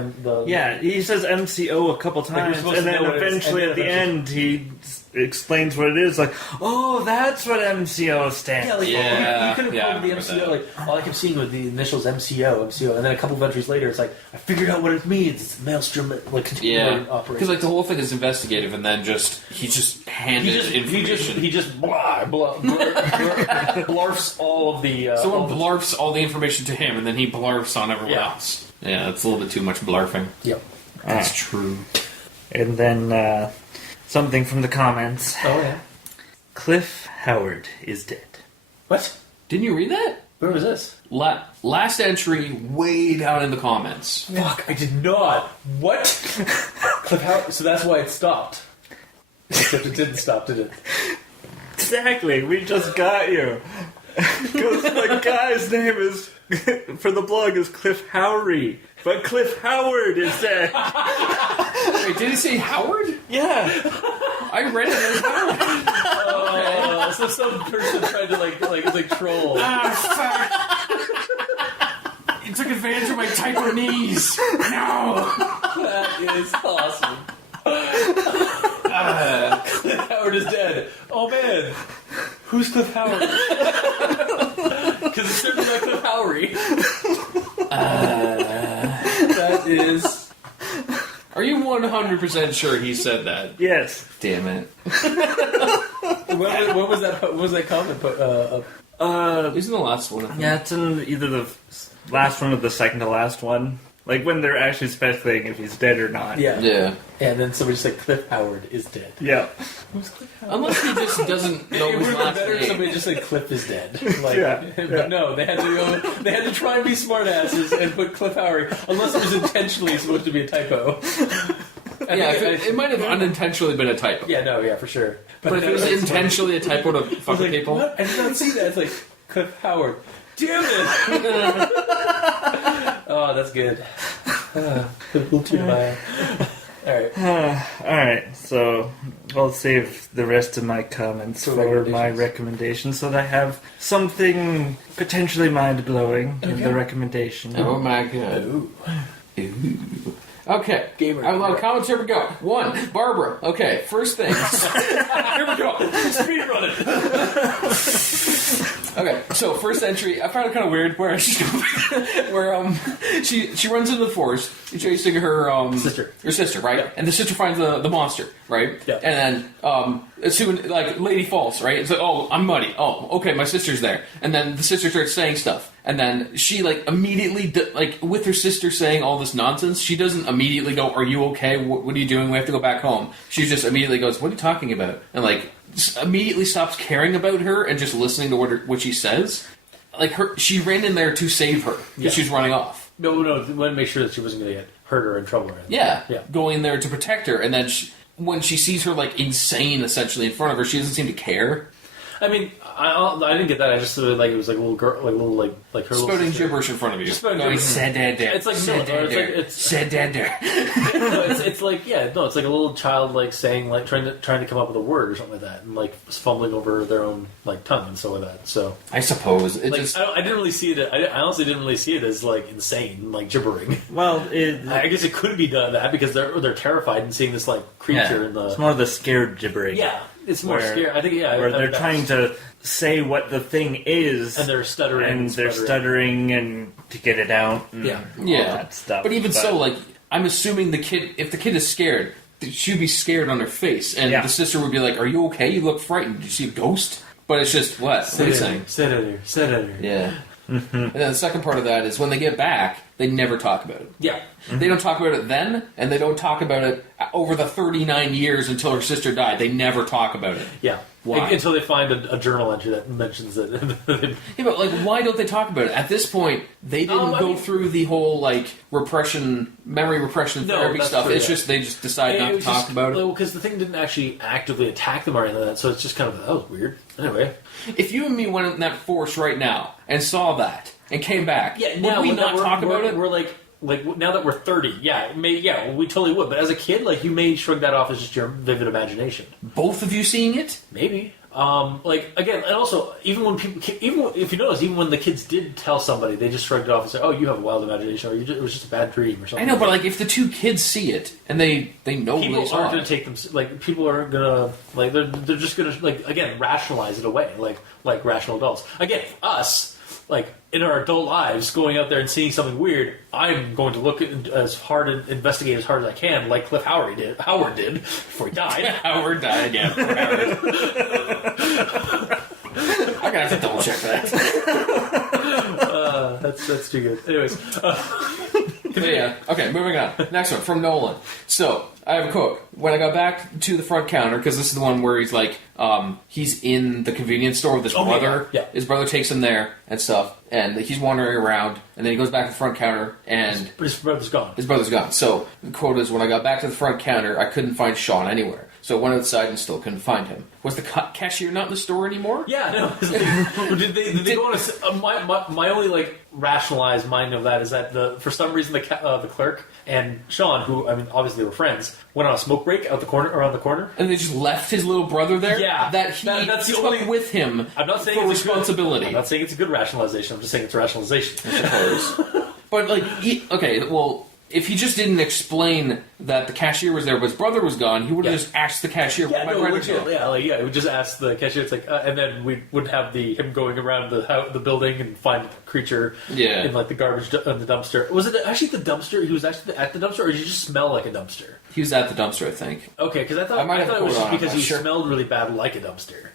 Yeah, he says MCO a couple times, and then eventually at the end he explains what it is. Like, oh, that's what MCO stands for. You could have called the MCO. Like, all I kept seeing was the initials MCO, and then a couple of entries later, it's like I figured out what it means. It's Maelstrom, like continuing operation. Because like the whole thing is investigative, and then he just handed information. He just blarfs all of the. Someone blarfs all the information to him, and then he blarfs on everyone else. Yeah, it's a little bit too much blarfing. Yep, that's true. And then. Something from the comments. Oh, yeah. Cliff Howard is dead. What? Didn't you read that? Where was this? Last entry, way down in the comments. Fuck, I did not. What? Cliff Howard. So that's why it stopped. Except it didn't stop, did it? Exactly. We just got you. Because the guy's name is, for the blog, is Cliff Howry. But Cliff Howard is dead. Wait, did he say Howard? Yeah. I read it as Howard. So some person tried to like troll. Fuck. He took advantage of my typo knees. No. That is awesome. Cliff Howard is dead. Oh man. Who's Cliff Howard? Because it's certainly not Cliff Howry. That is... Are you 100% sure he said that? Yes. Damn it. What was that? What was that comment? He's in the last one. I think. Yeah, it's in either the last one or the second to last one. Like when they're actually speculating if he's dead or not. Yeah. Yeah. And then somebody said Cliff Howard is dead. Yeah. Who's Cliff Howard? Unless he just doesn't know It would his have been last better if name. somebody just said Cliff is dead. Like, Yeah. But no, they had to go. They had to try and be smartasses and put Cliff Howard, unless it was intentionally supposed to be a typo. Yeah, it might have unintentionally been a typo. Yeah, no, yeah, for sure. But if it was intentionally a typo to I fuck was with like, people. what? I did not see that. It's like Cliff Howard. Damn it! Oh, that's good. A little too high. Alright. Alright, so I'll save the rest of my comments for my recommendations so that I have something potentially mind-blowing in the recommendation. Oh my god. Ooh. Ooh. Okay, Gamer. I have a lot of comments. Here we go. 1, Barbara. Okay, first things. Here we go. Speed run it! Okay, so first entry, I found it kind of weird where she runs into the forest chasing her sister, right? Yeah. And the sister finds the monster, right? Yeah. And then soon, like, lady falls, right? It's like, oh, I'm muddy. Oh, okay, my sister's there. And then the sister starts saying stuff. And then she, like, immediately, like, with her sister saying all this nonsense, she doesn't immediately go, are you okay? What are you doing? We have to go back home. She just immediately goes, what are you talking about? And, like, immediately stops caring about her and just listening to what she says. Like, she ran in there to save her because she's running off. No, we wanted to make sure that she wasn't going to get hurt or in trouble or anything. Yeah. Yeah. Going there to protect her. And then when she sees her, like, insane, essentially, in front of her, she doesn't seem to care. I mean, I didn't get that. I just thought like it was like a little girl, like little like her little Spouting sister. gibberish in front of you. Just spouting Going, gibberish. Seedeater. It's like Seedeater. it's like it's like a little child like saying like trying to come up with a word or something like that, and like fumbling over their own like tongue and stuff like that. So I suppose it like just. I didn't really see it. I honestly didn't really see it as like insane, like gibbering. Well, I guess it could be done that because they're terrified and seeing this like creature in the. it's more of the scared gibbering. Yeah, it's more Where- scary. I think Where they're trying to say what the thing is. and they're stuttering and they're stuttering and to get it out. And Yeah. all Yeah. that stuff. But even so, like, I'm assuming if the kid is scared, she'd be scared on her face. And Yeah. the sister would be like, are you okay? You look frightened. Did you see a ghost? But it's just, what? What are you saying? Seedeater. Yeah. And then the second part of that is when they get back, they never talk about it. Yeah. They don't talk about it then, and they don't talk about it over the 39 years until her sister died. They never talk about it. Yeah. Why? Until they find a journal entry that mentions it. Yeah, but, like, why don't they talk about it? At this point, they didn't go through the whole, like, memory repression No, therapy that's stuff. true, It's yeah. just, they just decide not to talk about it. Because the thing didn't actually actively attack them or anything like that, so it's just kind of, that was weird. Anyway. If you and me went in that forest right now and saw that and came back, Yeah, would now we that not we're- talk about we're- it? We're like now that we're 30, we totally would. But as a kid, like, you may shrug that off as just your vivid imagination. Both of you seeing it? Maybe. Like, again, and also, even if you notice, even when the kids did tell somebody, they just shrugged it off and said, "Oh, you have a wild imagination," or it was just a bad dream, or something. I know, but, like, if the two kids see it and they know people they saw aren't going it. to take them. Like, people aren't going to like. They're just going to like again rationalize it away, like rational adults. Again, us. Like, in our adult lives, going out there and seeing something weird, I'm going to look at as hard and investigate as hard as I can, like Cliff Howard did before he died. Howard died again. Howard. I'm gonna have to double check that. That's too good. Anyways, But yeah, okay, moving on. Next one, from Nolan. So, I have a quote. When I got back to the front counter, because this is the one where he's like, he's in the convenience store with his brother. Yeah. His brother takes him there and stuff, and he's wandering around, and then he goes back to the front counter, and his brother's gone. his brother's gone. So, the quote is, when I got back to the front counter, I couldn't find Sean anywhere. So I went outside and still couldn't find him. Was the cashier not in the store anymore? Yeah, no. It's like, did they go on my only like rationalized mind of that is that for some reason the clerk and Sean, who I mean obviously they were friends, went on a smoke break around the corner. And they just left his little brother there? Yeah. That he That's the took only- with him I'm not saying for it's responsibility. I'm not saying it's a good rationalization. I'm just saying it's a rationalization. I suppose. But, like, okay, well, if he just didn't explain that the cashier was there, but his brother was gone, he would have just asked the cashier, Yeah, where my brother go? he would just ask the cashier. It's like, and then we would have him going around the building and find the creature in like the garbage in the dumpster. Was it actually the dumpster? He was actually at the dumpster, or did you just smell like a dumpster? He was at the dumpster, I think. Okay, because I thought it was just because he smelled really bad like a dumpster.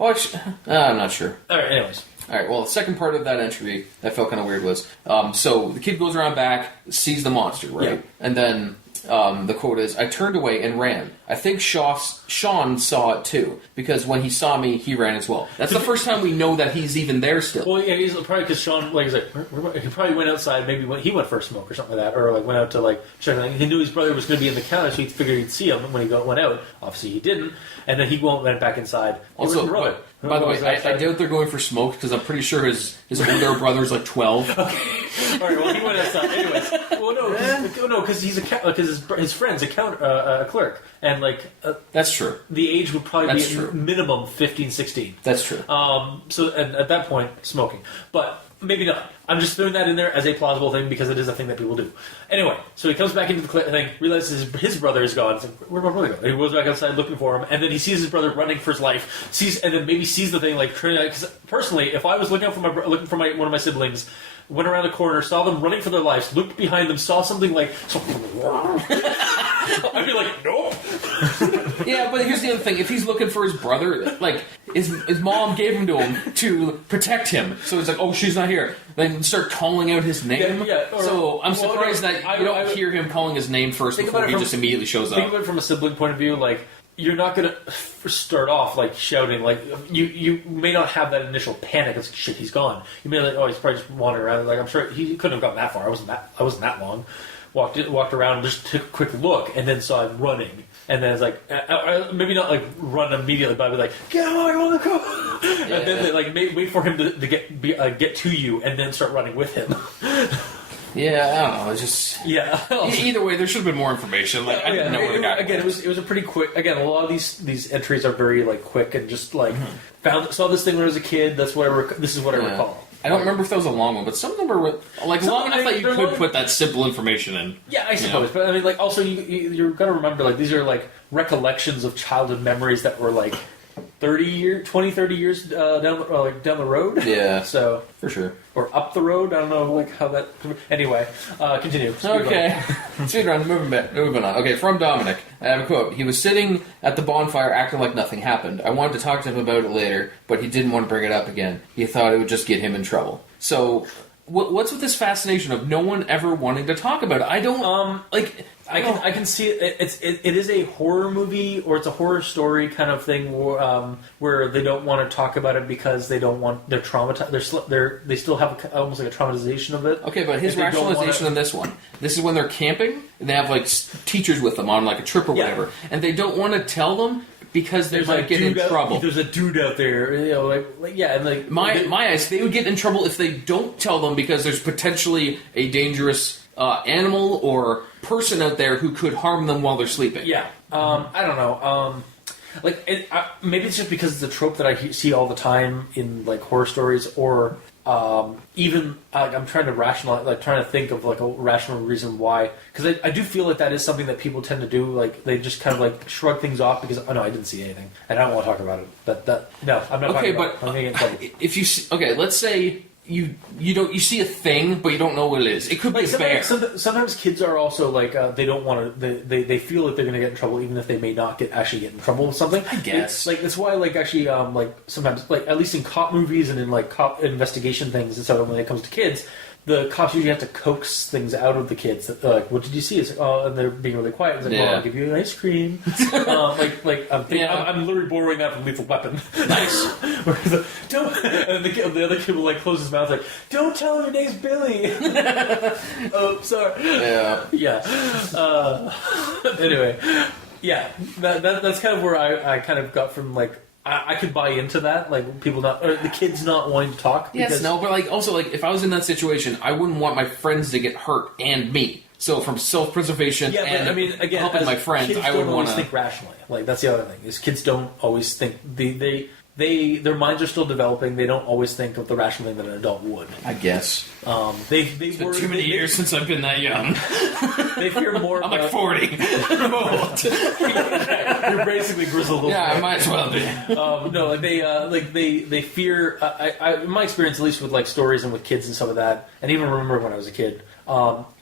Oh, actually, I'm not sure. All right, anyways. All right, well, the second part of that entry that felt kind of weird was, so the kid goes around back, sees the monster, right? Yeah. And then the quote is, I turned away and ran. I think Sean saw it too, because when he saw me, he ran as well. That's the first time we know that he's even there still. Well, yeah, he's probably because Sean, like, he's like, he probably went outside, maybe he went for a smoke or something like that, or like went out to like check. He knew his brother was going to be in the counter, so he figured he'd see him when he went out. Obviously, he didn't, and then he went back inside. Also, by the way, I doubt they're going for smoke because I'm pretty sure his older brother's like 12. Okay. All right. Well, he went outside. Anyways, well, no, because his friend's a clerk, and like that's true. The age would probably That's be true. minimum 15, 16. That's true. So at that point, smoking, but maybe not. I'm just throwing that in there as a plausible thing because it is a thing that people do. Anyway, so he comes back into the thing, realizes his brother is gone. He's like, where'd my brother go? And he goes back outside looking for him, and then he sees his brother running for his life. And then maybe sees the thing like trying to. Because personally, if I was looking for one of my siblings, went around the corner, saw them running for their lives, looked behind them, saw something like, I'd be like, nope. Yeah, but here's the other thing. If he's looking for his brother, like, his mom gave him to him to protect him. So it's like, oh, she's not here. Then start calling out his name. Yeah, so I'm surprised that you don't hear him calling his name first before he just immediately shows up. Think of it from a sibling point of view, like, you're not going to start off, like, shouting. Like, you may not have that initial panic. It's like, shit, he's gone. You may like, oh, he's probably just wandering around. Like, I'm sure he couldn't have gotten that far. I wasn't that long. Walked around, just took a quick look, and then saw him running. And then it's like, maybe not like run immediately, but I'd be like, get out, I want to go. Yeah. And then they, like wait for him to get to you, and then start running with him. Yeah, I don't know. It's just Either way, there should have been more information. Like I didn't know where the guy was. It was a pretty quick. Again, a lot of these entries are very like quick and just like saw this thing when I was a kid. This is what I recall. I don't remember if that was a long one, but some of them were like long enough that you could put that simple information in. Yeah, I suppose. But I mean, like, also you're gonna remember, like, these are like recollections of childhood memories that were like 30 years down the road. Yeah. So for sure. Or up the road. I don't know, like how that. Anyway, continue. Okay. Speed run. Moving on. Okay, from Dominic. I have a quote. He was sitting at the bonfire acting like nothing happened. I wanted to talk to him about it later, but he didn't want to bring it up again. He thought it would just get him in trouble. So, what's with this fascination of no one ever wanting to talk about it? I don't like. I can see it. It is a horror movie, or it's a horror story kind of thing where they don't want to talk about it because they don't want they're traumatized. They still have almost like a traumatization of it. Okay, but his rationalization in this one. This is when they're camping and they have like teachers with them on like a trip or whatever, and they don't want to tell them because they might get in trouble. There's a dude out there, and like my eyes, they would get in trouble if they don't tell them because there's potentially a dangerous animal or person out there who could harm them while they're sleeping. Yeah, I don't know. Maybe it's just because it's a trope that I see all the time in like horror stories, or even I'm trying to rationalize, like trying to think of like a rational reason why. Because I do feel like that is something that people tend to do. Like they just kind of like shrug things off because no, I didn't see anything, and I don't want to talk about it. No, I'm not. Okay, talking about it. I'm gonna get in trouble. If you let's say. You see a thing, but you don't know what it is. It could be a bear. Sometimes kids are also like they don't want to. They feel that they're going to get in trouble, even if they may not actually get in trouble with something. I guess that's why sometimes at least in cop movies and in like cop investigation things and stuff when it comes to kids. The cops usually have to coax things out of the kids. Like, what did you see? It's like, and they're being really quiet. It's like, well, I'll give you an ice cream. I'm literally borrowing that from Lethal Weapon. Nice. And the other kid will like close his mouth like, don't tell him your name's Billy. Oh, sorry. Yeah. Anyway, that's kind of where I kind of got from like. I could buy into that, like people the kids not wanting to talk. Yes, no, but like also like if I was in that situation, I wouldn't want my friends to get hurt and me. So from self-preservation and helping my friends, I would want to think rationally. Like that's the other thing is kids don't always think they their minds are still developing. They don't always think of the rational thing that an adult would. I guess. It's been too many years since I've been that young. They fear more. I'm like 40. I'm old. You're basically grizzled. Yeah, I might as well be. No, they fear. In my experience, at least with like stories and with kids and some of that, and even remember when I was a kid,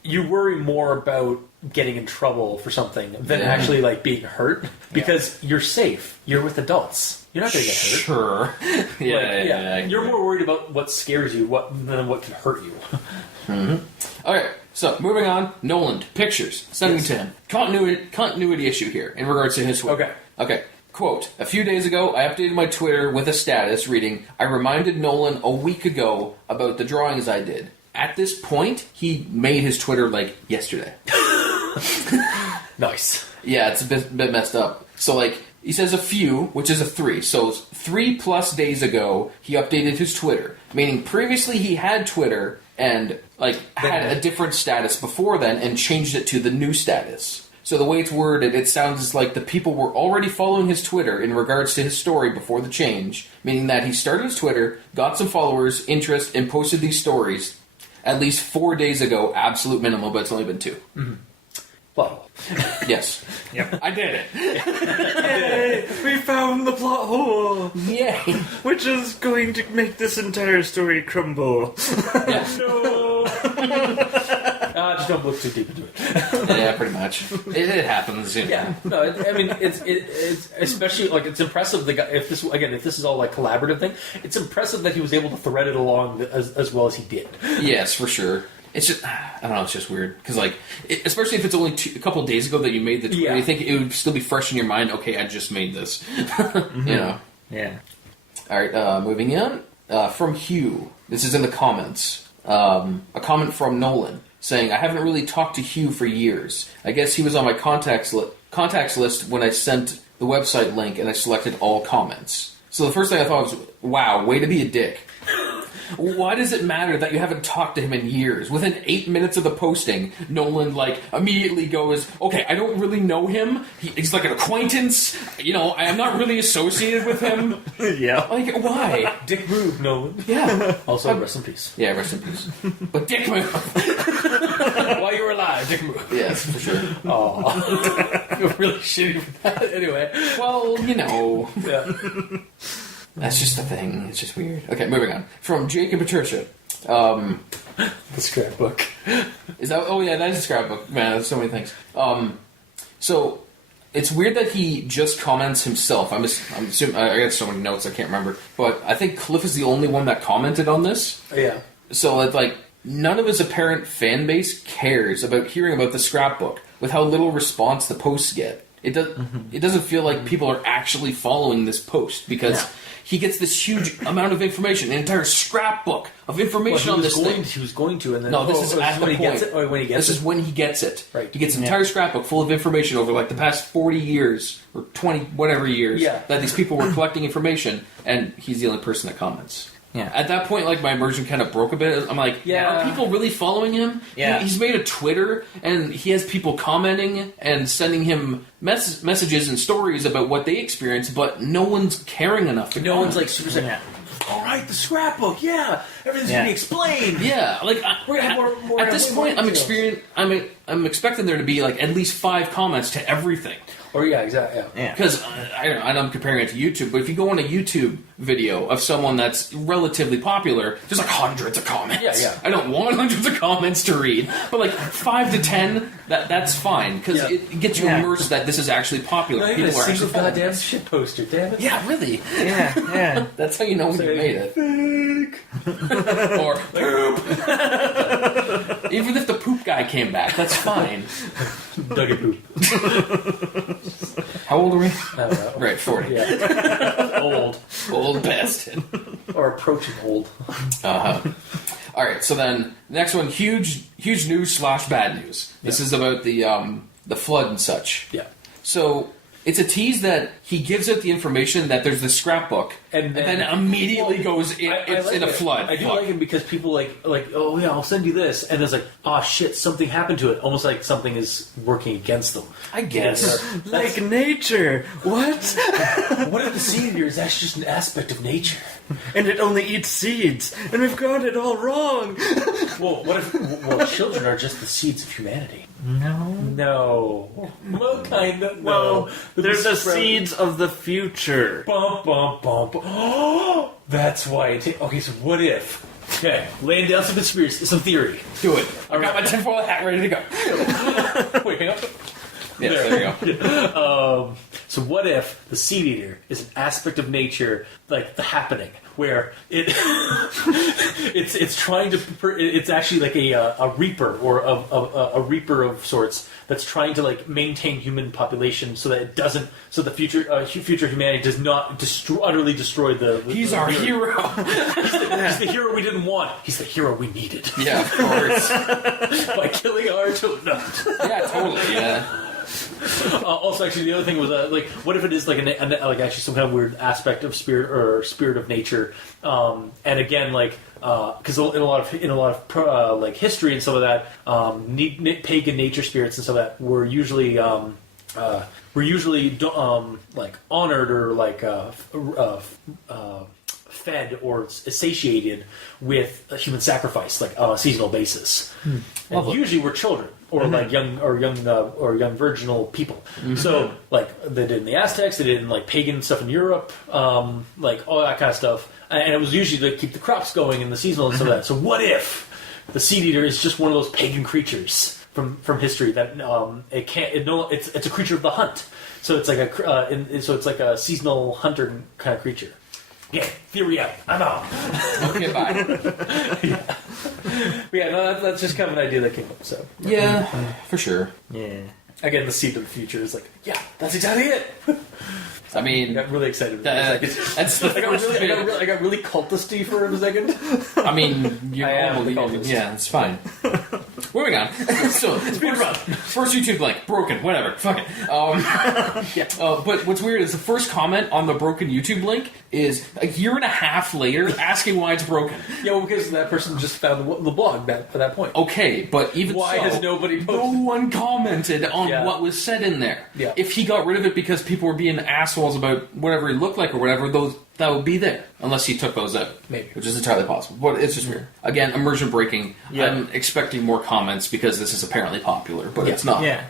you worry more about getting in trouble for something than actually like being hurt because you're safe. You're with adults. You're not going to get hurt. Sure. Yeah. You're more worried about what scares you than what can hurt you. Mm-hmm. Okay, so moving on. Nolan, pictures. Sending to him. Continuity issue here in regards to his Twitter. Okay. Quote, a few days ago, I updated my Twitter with a status reading, I reminded Nolan a week ago about the drawings I did. At this point, he made his Twitter, like, yesterday. Nice. Yeah, it's a bit messed up. So, like, he says a few, which is a 3. So, 3+ days ago, he updated his Twitter. Meaning, previously he had Twitter and, like, had a different status before then and changed it to the new status. So the way it's worded, it sounds like the people were already following his Twitter in regards to his story before the change, meaning that he started his Twitter, got some followers, interest, and posted these stories at least 4 days ago, absolute minimum, but it's only been 2. Mm-hmm. Plot hole. Yes. Yep. I did it. Yay! We found the plot hole! Yay! Which is going to make this entire story crumble. Yeah. No! Just don't look too deep into it. Yeah, pretty much. It happens. You know. Yeah, no. I mean, it's especially like it's impressive. The guy, if this is all like collaborative thing, it's impressive that he was able to thread it along as well as he did. Yes, for sure. It's just, I don't know, it's just weird. Because, like, especially if it's only a couple of days ago that you made the tweet, you think it would still be fresh in your mind, okay, I just made this. Mm-hmm. You know? Yeah. Alright, moving on. From Hugh. This is in the comments. A comment from Nolan saying, I haven't really talked to Hugh for years. I guess he was on my contacts list when I sent the website link and I selected all comments. So the first thing I thought was, wow, way to be a dick. Why does it matter that you haven't talked to him in years? Within 8 minutes of the posting, Nolan, like, immediately goes, okay, I don't really know him. He's like an acquaintance. You know, I am not really associated with him. Yeah. Like, why? Dick move, Nolan. Yeah. Also, rest in peace. Yeah, rest in peace. But dick move. While you were alive, dick move. Yes, for sure. Oh, I feel really shitty for that. Anyway. Well, you know. Yeah. That's just the thing. It's just weird. Okay, moving on. From Jake and Patricia. The scrapbook. Is that? Oh yeah, that is a scrapbook. Man, there's so many things. So it's weird that he just comments himself. I'm assuming I got so many notes I can't remember, but I think Cliff is the only one that commented on this. Yeah. So it's like none of his apparent fan base cares about hearing about the scrapbook with how little response the posts get. It doesn't feel like people are actually following this post because. He gets this huge amount of information, an entire scrapbook of information on this thing. He was going to, and then no, this is at the point. Gets it, or when he gets this it. is when he gets it. Right. He gets an entire scrapbook full of information over like the past 40 years or 20 whatever years that these people were collecting information, and he's the only person that comments. Yeah. At that point, like, my immersion kind of broke a bit. I'm like, are people really following him? Yeah. He's made a Twitter, and he has people commenting and sending him messages and stories about what they experience, but no one's caring enough to No comment. one's like super saying, all right, the scrapbook, everything's going to be explained. Yeah, like, we're gonna have more at this point, I'm expecting there to be, like, at least 5 comments to everything. Or exactly. Yeah. Because I'm comparing it to YouTube, but if you go on a YouTube video of someone that's relatively popular, there's like hundreds of comments. Yeah. I don't want hundreds of comments to read, but like 5 to 10, that's fine because it gets you immersed that this is actually popular. No, People are actually following goddamn this. shit poster, damn it. Yeah, really. Yeah. That's how you know when you made it. Or poop. Even if the poop guy came back, that's fine. Dougie poop. How old are we? I don't know. Right, 40. Yeah. Old bastard. Or approaching old. Alright, so then, next one, huge news / bad news. This is about the flood and such. Yeah. So, It's a tease that he gives out the information that there's this scrapbook, and then immediately goes it's like in a it. flood. I do like him because people like, oh yeah, I'll send you this, and it's like, oh shit, something happened to it, almost like something is working against them. I guess. Like nature. What? What if the Seedeater is actually just an aspect of nature? And it only eats seeds, and we've got it all wrong. Well, what if children are just the seeds of humanity? No. Well, kind of. Well, No. they're the seeds of the future. Bum, bum, bum, bum. Oh, that's why. Okay, so what if? Okay, laying down some conspiracy, some theory. Do it. I got my tinfoil hat ready to go. Wait, hang on. Yes, there you go. So what if the Seedeater is an aspect of nature, like the happening, where it's trying to, it's actually like a reaper or a reaper of sorts that's trying to like maintain human population so that it doesn't, so the future humanity does not utterly destroy the He's our hero. He's the hero we didn't want. He's the hero we needed. Yeah, of course. By killing our children. Yeah, totally. Yeah. Also, actually, the other thing was like, what if it is like like actually some kind of weird aspect of spirit or spirit of nature? And again, like because in a lot of like history and some of that, pagan nature spirits and some of that were usually like honored or like fed or satiated with a human sacrifice, like on a seasonal basis. And usually were children or like young virginal people. So like they did in the Aztecs, they did in like pagan stuff in Europe, like all that kind of stuff. And it was usually to keep the crops going in the seasonal and stuff like that. So what if the Seedeater is just one of those pagan creatures from history that it's a creature of the hunt. So it's like it's like a seasonal hunter kind of creature. Yeah, theory out. I'm out. Okay, bye. Yeah, no, that's just kind of an idea that came up. So Yeah, for sure. Yeah. again, the seed of the future is like, yeah, that's exactly it. I mean, I got really excited. that's the first bit. I got really cultisty for a second. I mean, you I am normally the cultist. yeah, it's fine. Moving on. So, first YouTube link, broken, whatever, fuck it. Yeah. But what's weird is the first comment on the broken YouTube link is a year and a half later asking why it's broken. Yeah, well, because that person just found the blog at that point. Okay, but even Why so, has nobody no posted? one commented on Yeah. what was said in there. Yeah. If he got rid of it because people were being assholes about whatever he looked like or whatever, that would be there. Unless he took those out. Maybe. Which is entirely possible. But it's just weird. Again, immersion breaking. Yeah. I'm expecting more comments because this is apparently popular, but Yeah. it's not. Yeah.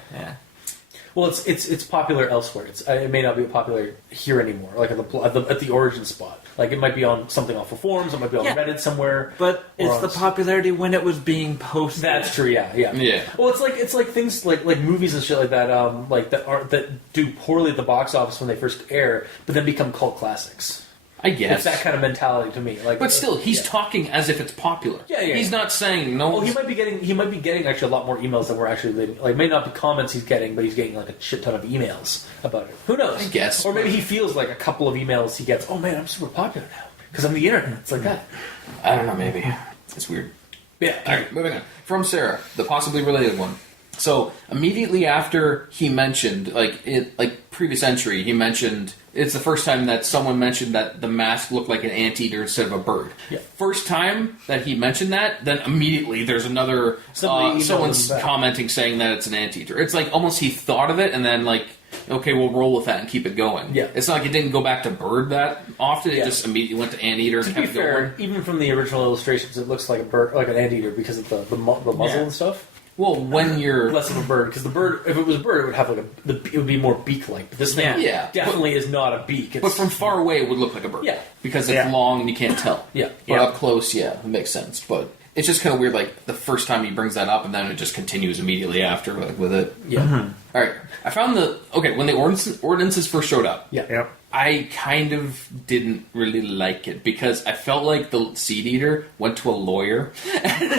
Well, it's popular elsewhere. It may not be popular here anymore. Like at the origin spot. Like it might be on something off of forums. It might be on Yeah. Reddit somewhere. But Or it's on the popularity when it was being posted. That's true. Yeah. Yeah. Well, it's like things like movies and shit like that. That do poorly at the box office when they first air, but then become cult classics. I guess. It's that kind of mentality to me. Like, But still, he's yeah. talking as if it's popular. Yeah. He's not saying no. Oh, he might be getting actually a lot more emails than we're actually like. May not be comments he's getting, but he's getting like a shit ton of emails about it. Who knows? I guess. Or maybe he feels like a couple of emails he gets. Oh man, I'm super popular now because I'm the internet. It's like that. I don't know, maybe. It's weird. Yeah. Alright, moving on. From Sarah, the possibly related one. So, immediately after he mentioned, previous entry, he mentioned, it's the first time that someone mentioned that the mask looked like an anteater instead of a bird. Yeah. First time that he mentioned that, then immediately there's another, Somebody emailed someone's him back. commenting saying that it's an anteater. It's like almost he thought of it and then okay, we'll roll with that and keep it going. Yeah. It's not like it didn't go back to bird that often, Yeah. it just immediately went to anteater and To be kept fair, going. even from the original illustrations, it looks like a bird, like an anteater, because of the muzzle Yeah. and stuff. Well, when you're... Less of a bird, because the bird, if it was a bird, it would have it would be more beak-like. But this thing, Yeah. definitely is not a beak. It's, But from far away, it would look like a bird. Yeah. Because it's Yeah. long and you can't tell. Yeah. But Yeah. up close, yeah, it makes sense. But it's just kind of weird, like, the first time he brings that up and then it just continues immediately after with it. yeah, Alright, I found when the ordinances first showed up, yeah. Yep. I kind of didn't really like it because I felt like the Seedeater went to a lawyer and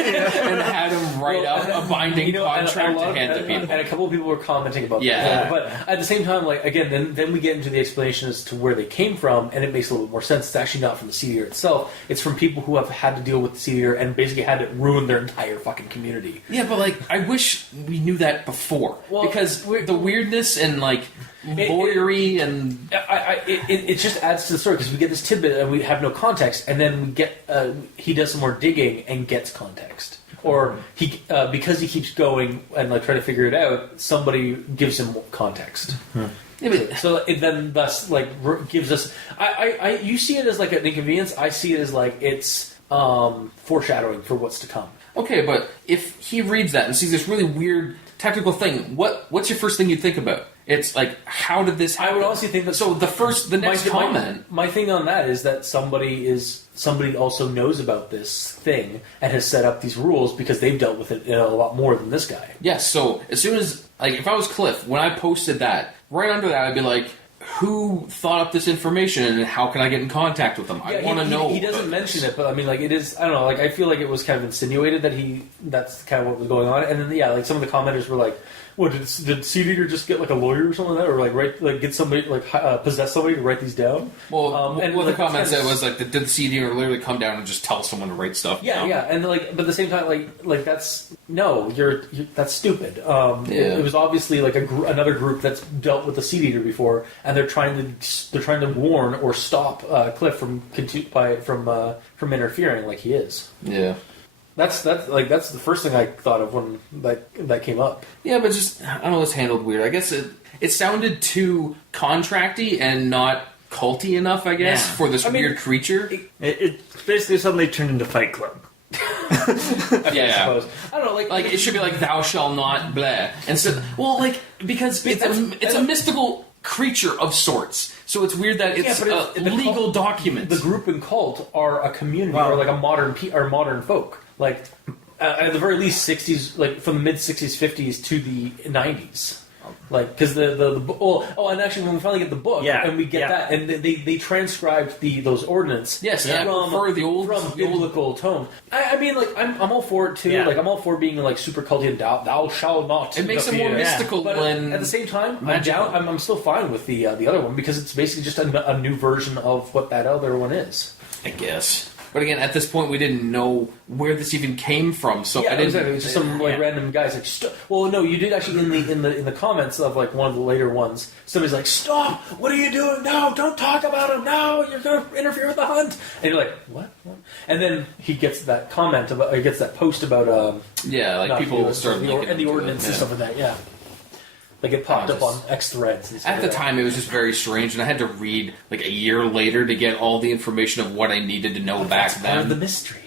had him write up binding contract to hand to people. And a couple of people were commenting about Yeah. that. But at the same time, like again, then we get into the explanation as to where they came from, and it makes a little bit more sense. It's actually not from the Seedeater itself. It's from people who have had to deal with the Seedeater and basically had it ruin their entire fucking community. Yeah, but like, I wish we knew that before. Well, because the weirdness and like lawyery and it just adds to the story because we get this tidbit and we have no context, and then we get he does some more digging and gets context, or he because he keeps going and like trying to figure it out, somebody gives him context. yeah, but, So it then thus like gives us. You see it as like an inconvenience. I see it as like it's foreshadowing for what's to come. okay, but if he reads that and sees this really weird technical thing, what's your first thing you think about? It's like, how did this happen? I would honestly think that. So the next comment. My thing on that is that somebody also knows about this thing and has set up these rules because they've dealt with it a lot more than this guy. Yes, so as soon as, like, if I was Cliff, when I posted that, right under that I'd be like, who thought up this information and how can I get in contact with them? I want to know. He doesn't mention it, but I mean, like, it is, I don't know, like, I feel like it was kind of insinuated that that's kind of what was going on. And then, yeah, like, some of the commenters were like, what, did Seedeater just get, like, a lawyer or something like that? Or, get somebody, possess somebody to write these down? Well, and what the comment said was, like, did the Seedeater literally come down and just tell someone to write stuff Yeah, down? yeah, and, like, but at the same time, like that's, no, that's stupid. It was obviously, like, another group that's dealt with the Seedeater before, and they're trying to warn or stop Cliff from interfering like he is. Yeah. That's the first thing I thought of when that came up. Yeah, but just, I don't know, it's handled weird. I guess it sounded too contracty and not culty enough, I guess, for this weird creature. It basically suddenly turned into Fight Club. Yeah. I suppose. I don't know, Like, it should be like, thou shalt not, blah. And so, well, like, because it's a mystical creature of sorts. So it's weird that it's a legal document. The group and cult are a community, or like a modern folk. Like, at the very least, 60s, like from the mid 60s, 50s to the 90s. Like, because and actually, when we finally get the book, and we get that, and they transcribed those ordinance, from biblical tone. I mean, like, I'm all for it too. Yeah. Like, I'm all for being like super culty and thou shalt not. It makes it more mystical. But when at the same time, I'm still fine with the other one because it's basically just a new version of what that other one is. I guess. But again, at this point, we didn't know where this even came from, so I didn't. Exactly. It was just some random guys like. Well, no, you did actually in the comments of like one of the later ones. Somebody's like, "Stop! What are you doing? No, don't talk about him! No, you're going to interfere with the hunt." And you're like, "What?" And then he gets that comment about, he gets that post about people start looking and the ordinance and stuff like that. Yeah. Like, it popped up on X threads. And stuff at the time, it was just very strange, and I had to read like a year later to get all the information of what I needed to know back then. Part of the mystery.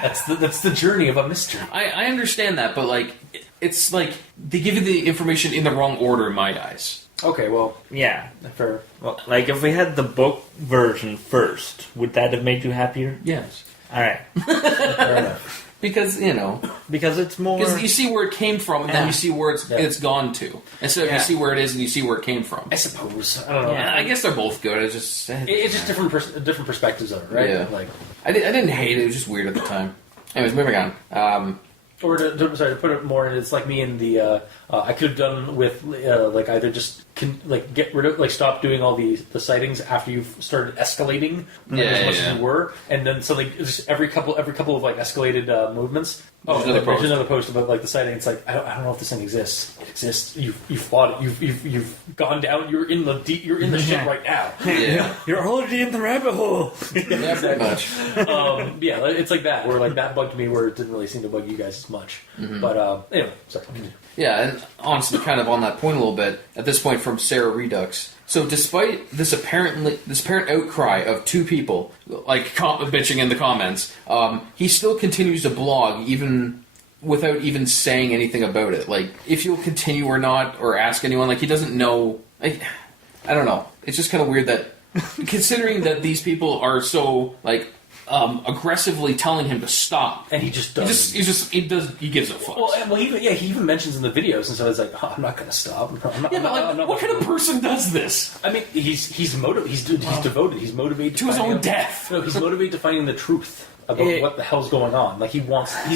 That's the journey of a mystery. I understand that, but like, it's like they give you the information in the wrong order in my eyes. Okay, well, Yeah. fair. Well, like, if we had the book version first, would that have made you happier? Yes, Alright. Fair enough. because Because it's more... you see where it came from, and then you see where it's gone to. Instead of you see where it is and you see where it came from. I suppose. I don't know. Yeah, I guess they're both good. It's just different perspectives of it, right? Yeah. Like, I didn't hate it. It was just weird at the time. Anyways, moving on. or to put it more in, it's like me in the I could have done with like either just get rid of stop doing all the sightings after you've started escalating as much as you were, and then something just every couple of like escalated movements. There's Another post about like the sighting. It's like I don't know if this thing exists. It exists. You've fought it. You've gone down. You're in the shit right now. Yeah, You're already in the rabbit hole! yeah, pretty much. Yeah, it's like that. Where like that bugged me, where it didn't really seem to bug you guys as much. Mm-hmm. But anyway, sorry. Yeah, and honestly, kind of on that point a little bit, at this point from Sarah Redux. So despite this apparent outcry of two people, like bitching in the comments, he still continues to blog even without even saying anything about it. Like, if you'll continue or not, or ask anyone, like, he doesn't know. Like, I don't know. It's just kind of weird that, considering that these people are so, like, aggressively telling him to stop, And he just does. He gives a fuck. Well, he even mentions in the videos, and so it's like, I'm not going to stop. I'm not, what kind of person does this? I mean, he's motivated. He's devoted. He's motivated To his own death. No, he's motivated to finding the truth about what the hell's going on. Like he's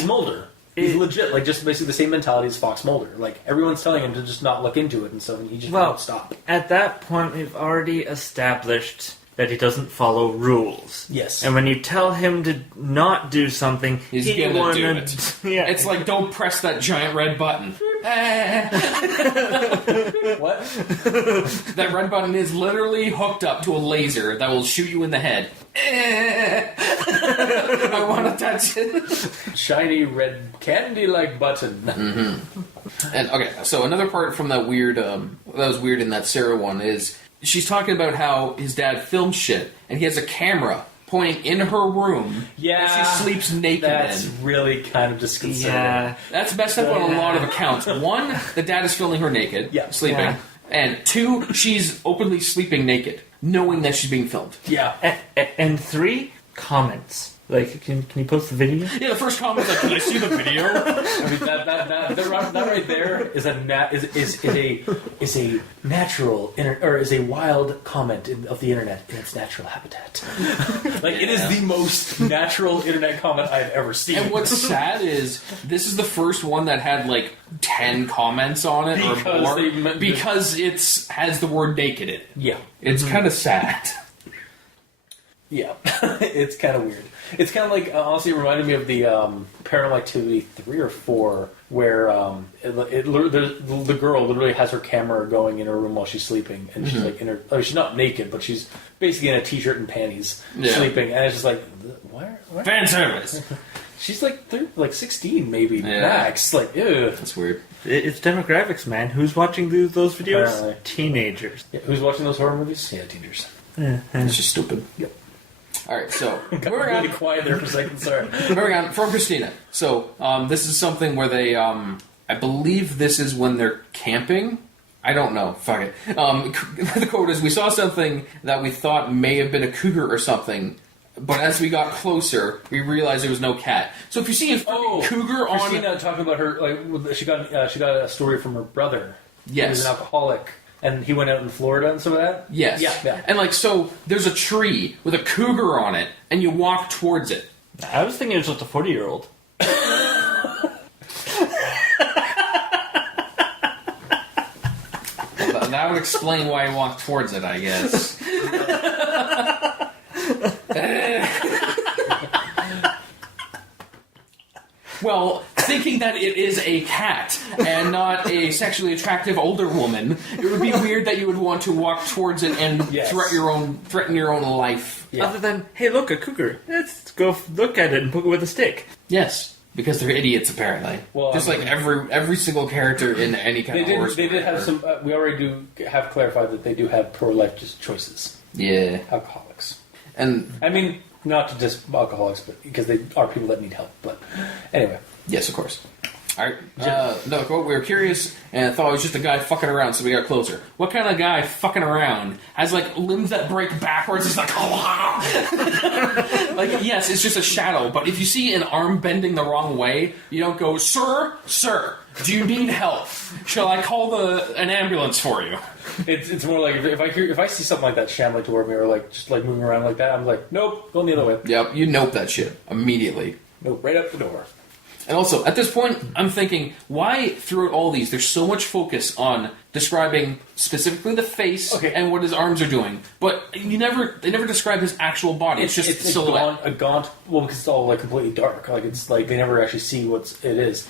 Mulder. He's legit, like, just basically the same mentality as Fox Mulder. Like, everyone's telling him to just not look into it, and so he just won't stop. At that point, we've already established that he doesn't follow rules. Yes. And when you tell him to not do something, He's gonna do it. Yeah. It's like, don't press that giant red button. What? That red button is literally hooked up to a laser that will shoot you in the head. I want to touch it. Shiny red candy-like button. Mm-hmm. And okay, so another part from that weird, that was weird in that Sarah one is she's talking about how his dad filmed shit, and he has a camera pointing in her room. Yeah, that she sleeps naked that's in. Really kind of disconcerting. Yeah. That's messed up on a lot of accounts. One, the dad is filming her naked, sleeping. Yeah. And two, she's openly sleeping naked, knowing that she's being filmed. Yeah. And 3, comments. Like, can you post the video? Yeah, the first comment was like, "Can I see the video?" I mean, that right there is a natural or is a wild comment of the internet in its natural habitat. Like, it is the most natural internet comment I've ever seen. And what's sad is this is the first one that had like 10 comments on it or more because it's has the word naked in it. Yeah, it's kind of sad. Yeah, it's kind of weird. It's kind of like, honestly, it reminded me of the Paranormal Activity 3 or 4, where the girl literally has her camera going in her room while she's sleeping, and she's like she's not naked, but she's basically in a t-shirt and panties sleeping, and it's just like, why? Fan service. She's like 16 maybe max. Like, ew. That's weird. It's demographics, man. Who's watching those videos? Apparently. Teenagers. Yeah, who's watching those horror movies? Yeah, teenagers. It's just stupid. Yep. Alright, so Got really quiet there for a second, sorry. Moving on, from Christina. So, this is something where they, I believe this is when they're camping. I don't know. Fuck it. The quote is, "We saw something that we thought may have been a cougar or something, but as we got closer, we realized there was no cat." So if you see a cougar on... Christina talking about her, like, she got a story from her brother. Yes. He was an alcoholic. And he went out in Florida and some of that? Yes. Yeah. And, like, so there's a tree with a cougar on it, and you walk towards it. I was thinking it was just a 40-year-old. That would explain why you walk towards it, I guess. Well, thinking that it is a cat and not a sexually attractive older woman, it would be weird that you would want to walk towards it and threaten your own life. Yeah. Other than, hey, look, a cougar. Let's go look at it and poke it with a stick. Yes, because they're idiots apparently. Well, just like every single character in any kind of horror story. They did have some. We already do have clarified that they do have pro-life choices. Yeah, alcoholics. And I mean, not to just alcoholics, but because they are people that need help. But anyway, yes, of course. All right, another quote. We were curious and thought it was just a guy fucking around, so we got closer. What kind of guy fucking around has, like, limbs that break backwards? It's like, like, yes, it's just a shadow, but if you see an arm bending the wrong way, you don't go, sir, do you need help? Shall I call an ambulance for you? It's more like if I see something like that shambling toward me or like just like moving around like that, I'm like, nope, going the other way. Yep, you nope that shit immediately. Nope, right up the door. And also, at this point, I'm thinking, why throughout all these, there's so much focus on describing specifically the face and what his arms are doing, but they never describe his actual body. It's just silhouette. A gaunt. Well, because it's all like completely dark. Like it's like they never actually see what it is.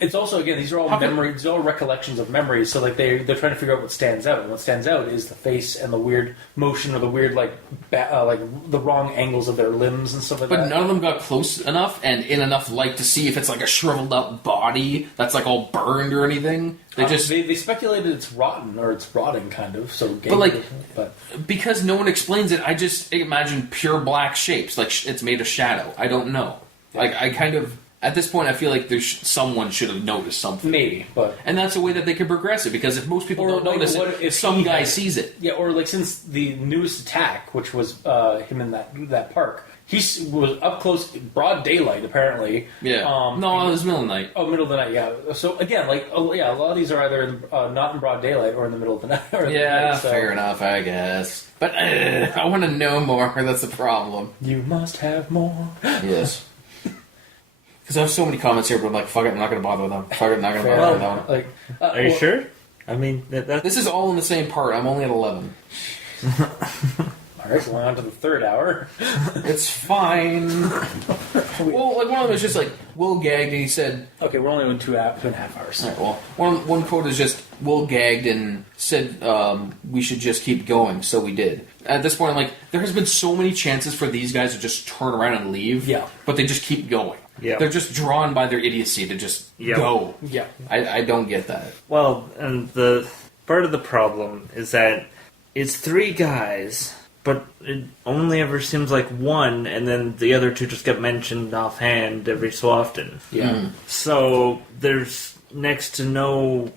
It's also, again, these are all memories. These are all recollections of memories. So like they're trying to figure out what stands out. And what stands out is the face and the weird motion or the weird like the wrong angles of their limbs and stuff like that. But none of them got close enough and in enough light to see if it's like a shriveled up body that's like all burned or anything. They speculated it's rotten or it's rotting kind of. So, but because no one explains it, I just imagine pure black shapes. Like it's made of shadow. I don't know. Like I kind of at this point I feel like someone should have noticed something. Maybe, and that's a way that they could progress it because if most people don't notice it, if some guy sees it. Yeah, or like since the newest attack, which was him in that park. He was up close, broad daylight, apparently. Yeah. No, it was middle of the night. Oh, middle of the night, yeah. So, again, like, a lot of these are either not in broad daylight or in the middle of the night. Fair enough, I guess. But I want to know more. That's the problem. You must have more. Yes. Because I have so many comments here, but I'm like, fuck it, I'm not going to bother with them. Fuck it, I'm not going to bother with that one. Like, Are you sure? I mean, This is all in the same part. I'm only at 11. All right, so we're on to the third hour. It's fine. Well, like one of them is just like Will gagged and he said, Okay, we're only on 2.5 hours. all right, well, one quote is just Will gagged and said we should just keep going, so we did. At this point, I'm like, there has been so many chances for these guys to just turn around and leave, but they just keep going. Yeah. They're just drawn by their idiocy to just go. Yeah. I don't get that. well, and the part of the problem is that it's 3 guys, but it only ever seems like one, and then the other 2 just get mentioned offhand every so often. Yeah. So there's next to no,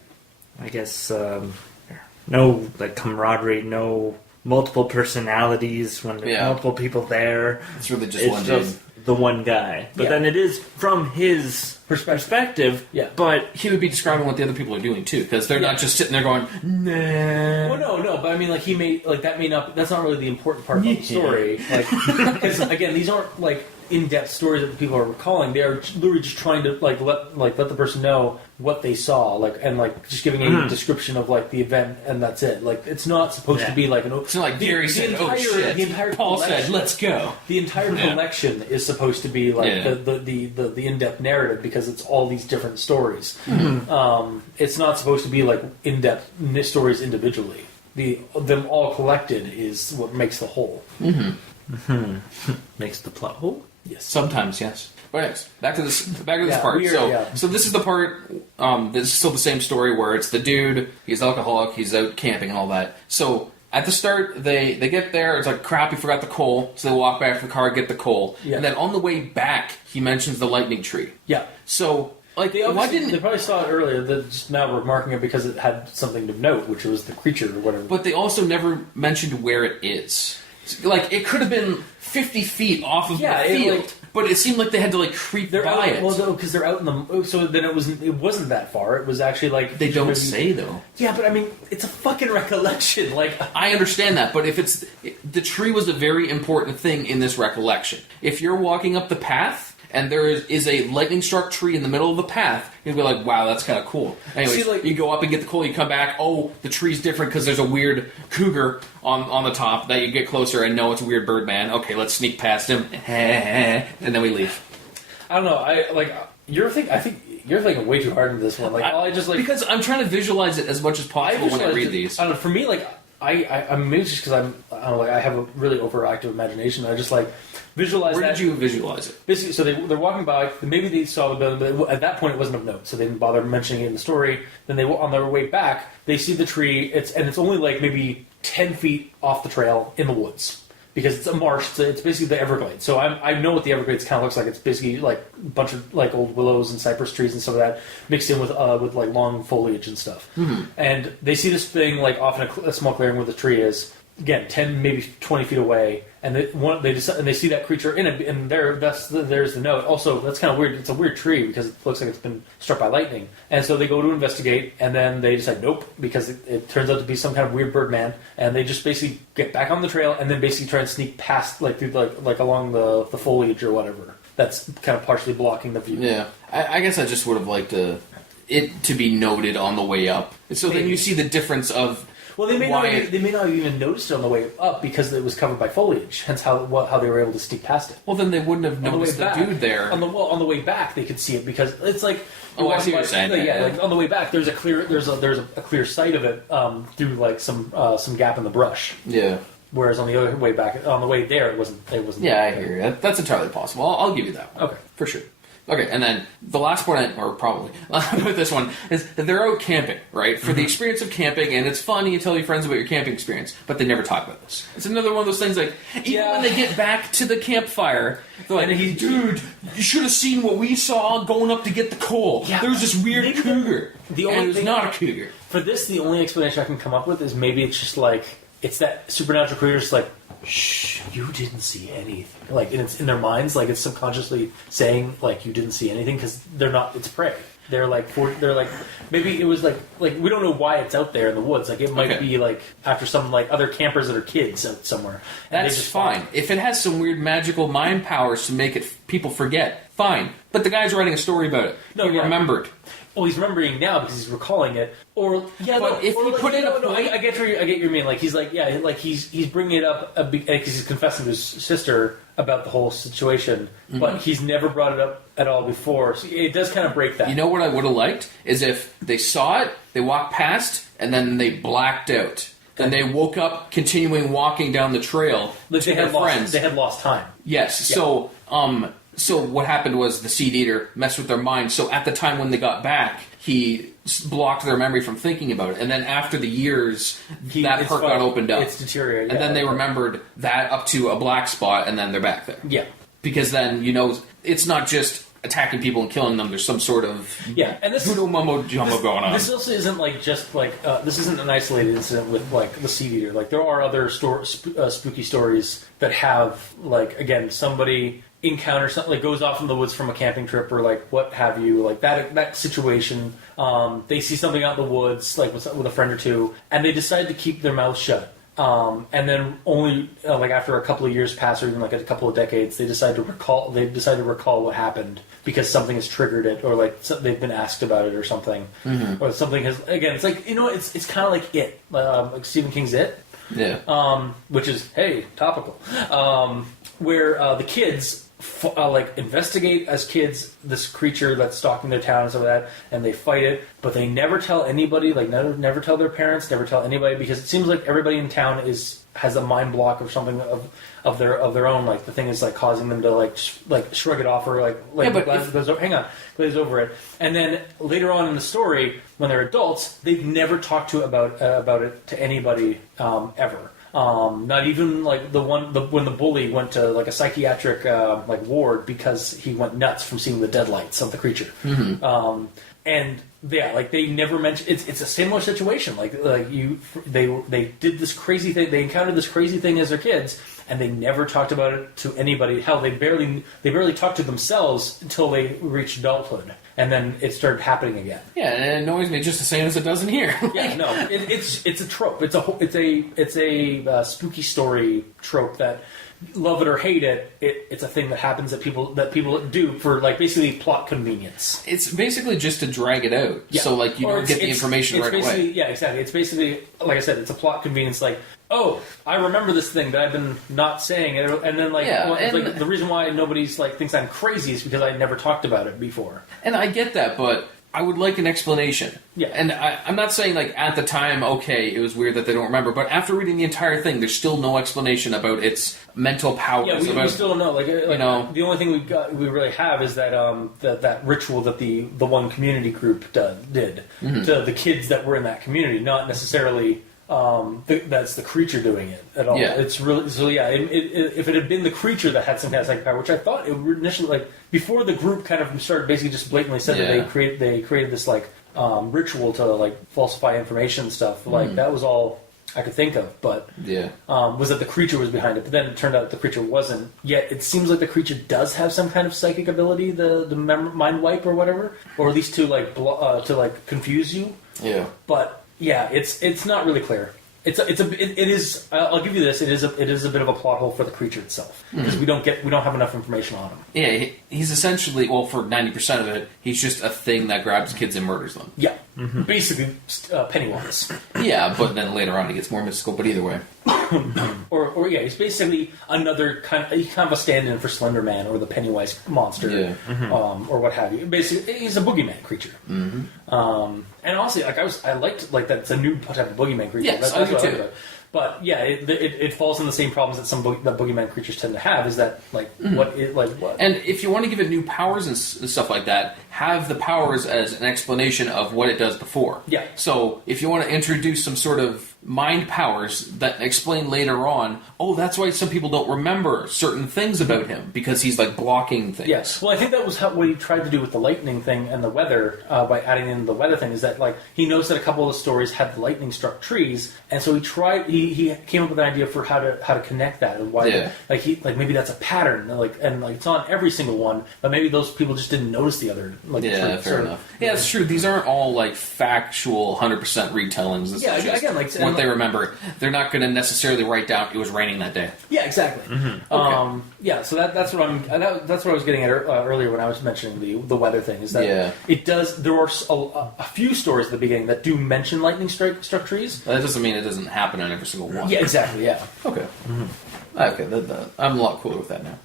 I guess, no like camaraderie, no multiple personalities when there's multiple people there. It's really just It's one just the one guy. But then it is from his perspective. Yeah. But he would be describing what the other people are doing too, because they're not just sitting there going, nah. Well, no, but I mean, like he may like that may not. That's not really the important part of the story. Like, because again, these aren't like in-depth stories that people are recalling. They are literally just trying to let the person know what they saw, like, and like just giving a description of like the event, and that's it. Like, it's not supposed to be like an. It's not like Gary said, "Oh shit." The entire Paul said, "Let's go." The entire collection is supposed to be like the in-depth narrative because it's all these different stories. It's not supposed to be like in-depth stories individually. Them all collected is what makes the whole. makes the plot whole. Yes. Sometimes, yes. But anyways, back to this part. Weird, So this is the part. This is still the same story where it's the dude. He's alcoholic. He's out camping and all that. So at the start, they get there. It's like crap. He forgot the coal. So they walk back to the car, get the coal, and then on the way back, he mentions the lightning tree. Yeah. So like, They probably saw it earlier. Just now we're marking it because it had something to note, which was the creature or whatever. But they also never mentioned where it is. Like, it could have been 50 feet off of the field, but it seemed like they had to like creep by it. Well, no, because they're out in the. So then it wasn't that far. It was actually like they don't say though. Yeah, but I mean, it's a fucking recollection. Like, I understand that, but if the tree was a very important thing in this recollection. If you're walking up the path and there is a lightning struck tree in the middle of the path, you'd be like, wow, that's kind of cool. Anyways, you go up and get the coal, you come back, oh, the tree's different because there's a weird cougar on the top. That you get closer and know it's a weird bird man. Okay, let's sneak past him, and then we leave. I don't know. I think you're thinking way too hard into this one. Like, because I'm trying to visualize it as much as possible when I read these. I don't know. For me, like, I'm maybe just because I don't know, like, I have a really overactive imagination. I just like visualize. Where did you visualize it? Basically, so they're walking by. Maybe they saw the building, but at that point it wasn't of note, so they didn't bother mentioning it in the story. Then on their way back, they see the tree. It's only like maybe 10 feet off the trail in the woods. Because it's a marsh, so it's basically the Everglades. So I know what the Everglades kind of looks like. It's basically like a bunch of like old willows and cypress trees and some of that mixed in with like long foliage and stuff. Mm-hmm. And they see this thing like off in a small clearing where the tree is. Again, 10 maybe 20 feet away, and they see that creature in it, and there's the note. Also, that's kind of weird. It's a weird tree because it looks like it's been struck by lightning. And so they go to investigate, and then they decide nope, because it turns out to be some kind of weird bird man. And they just basically get back on the trail, and then basically try and sneak past through like along the foliage or whatever. That's kind of partially blocking the view. Yeah, I guess I just would have liked it to be noted on the way up. So then you see the difference of. Well, they may not have even noticed it on the way up because it was covered by foliage. Hence, how they were able to sneak past it. Well, then they wouldn't have noticed the dude there. On the way back, they could see it because it's like. Oh, I see what you're saying. Like on the way back, there's a clear sight of it through like some gap in the brush. Yeah. Whereas on the other way back, on the way there, it wasn't. Yeah, I hear you. That's entirely possible. I'll give you that one. Okay, for sure. Okay, and then the last point, or probably with this one, is that they're out camping, right? For the experience of camping, and it's fun, and you tell your friends about your camping experience, but they never talk about this. It's another one of those things, like, even when they get back to the campfire, they're like, dude, you should have seen what we saw going up to get the coal. Yeah, there was this weird cougar. And it was not a cougar. For this, the only explanation I can come up with is maybe it's just like, it's that supernatural creature just like, shh, you didn't see anything. Like, and it's in their minds, like, it's subconsciously saying, like, you didn't see anything, because they're not, it's prey. They're like, maybe it was like, we don't know why it's out there in the woods. Like, it might be, like, after some, like, other campers that are kids out somewhere. That's just fine. If it has some weird magical mind powers to make people forget, fine. But the guy's writing a story about it. No, he yeah. remembered. Well, he's remembering now because he's recalling it. Or But if he put in a point, I get your mean. Like he's like he's bringing it up because he's confessing to his sister about the whole situation, but he's never brought it up at all before. So it does kind of break that. You know what I would have liked is if they saw it, they walked past, and then they blacked out. Then they woke up, continuing walking down the trail to their friends. They had lost time. Yes. Yeah. So what happened was the Seedeater messed with their mind. So at the time when they got back, he blocked their memory from thinking about it. And then after the years, that part got opened up. It's deteriorated. And then they remembered that up to a black spot, and then they're back there. Yeah. Because then, it's not just attacking people and killing them. There's some sort of and this voodoo mumbo jumbo going on. This also isn't this isn't an isolated incident with the Seedeater. Like there are other spooky stories that have somebody encounters something, like goes off in the woods from a camping trip or like what have you, like that situation. They see something out in the woods like with a friend or two, and they decide to keep their mouth shut. And then only after a couple of years pass, or even like a couple of decades, they decide to recall what happened because something has triggered it, or like they've been asked about it or something, or something has. Again, it's like it's kind of like It, like Stephen King's It, which is topical, where the kids investigate as kids this creature that's stalking their town and stuff like that, and they fight it, but they never tell anybody, never tell their parents, never tell anybody, because it seems like everybody in town has a mind block or something of their own. Like the thing is like causing them to shrug it off, or glaze over it. And then later on in the story, when they're adults, they've never talked about it to anybody ever. Not even like when the bully went to like a psychiatric ward because he went nuts from seeing the deadlights of the creature. They never mentioned. It's a similar situation. They did this crazy thing. They encountered this crazy thing as their kids, and they never talked about it to anybody. Hell, they barely talked to themselves until they reached adulthood, and then it started happening again. Yeah, and it annoys me just the same as it does in here. It's a trope. It's a spooky story trope that, love it or hate it, it's a thing that happens that people do for basically plot convenience. It's basically just to drag it out, so you don't get the information right away. Yeah, exactly. It's basically, like I said, it's a plot convenience. Like, oh, I remember this thing that I've been not saying, and then the reason why nobody's thinks I'm crazy is because I never talked about it before. And I get that, but I would like an explanation. Yeah. And I'm not saying, at the time, okay, it was weird that they don't remember, but after reading the entire thing, there's still no explanation about its mental powers. Yeah, we still don't know. The only thing we really have is that that ritual that the one community group did to the kids that were in that community, not necessarily that's the creature doing it at all. Yeah. It's really if it had been the creature that had some kind of psychic power, which I thought it would initially before the group kind of started basically just blatantly said that they created this ritual to falsify information and stuff. That was all I could think of, but was that the creature was behind it. But then it turned out the creature wasn't. Yet it seems like the creature does have some kind of psychic ability, the mind wipe or whatever, or at least to confuse you. Yeah, but. Yeah, it's not really clear. It is. I'll give you this. It is a bit of a plot hole for the creature itself because we don't have enough information on him. Yeah, he's essentially for 90% of it, he's just a thing that grabs kids and murders them. Yeah, basically Pennywise. Yeah, but then later on he gets more mystical. But either way, he's basically another kind of a stand-in for Slender Man or the Pennywise monster, or what have you. Basically, he's a boogeyman creature. And honestly, I liked that it's a new type of boogeyman creature. Yes, that's I do what I too. like. But yeah, it falls in the same problems that some that boogeyman creatures tend to have. Is that what? And if you want to give it new powers and stuff like that, have the powers as an explanation of what it does before. Yeah. So if you want to introduce some sort of mind powers that explain later on, oh, that's why some people don't remember certain things about him, because he's blocking things. Yes. Well, I think that was what he tried to do with the lightning thing and the weather, by adding in the weather thing, is that he noticed that a couple of the stories had the lightning struck trees, and so he came up with an idea for how to connect that, and why maybe that's a pattern, and it's on every single one, but maybe those people just didn't notice the other fair enough. Yeah, it's true. These aren't all factual 100% retellings. Again, what they remember. They're not going to necessarily write down it was raining that day. Yeah, exactly. Okay. Yeah, so that's what that's what I was getting at earlier when I was mentioning the weather thing. Is that it does? There are a few stories at the beginning that do mention lightning struck trees. That doesn't mean it doesn't happen on every single one. Yeah, exactly. Yeah. Okay. Okay, I'm a lot cooler with that now.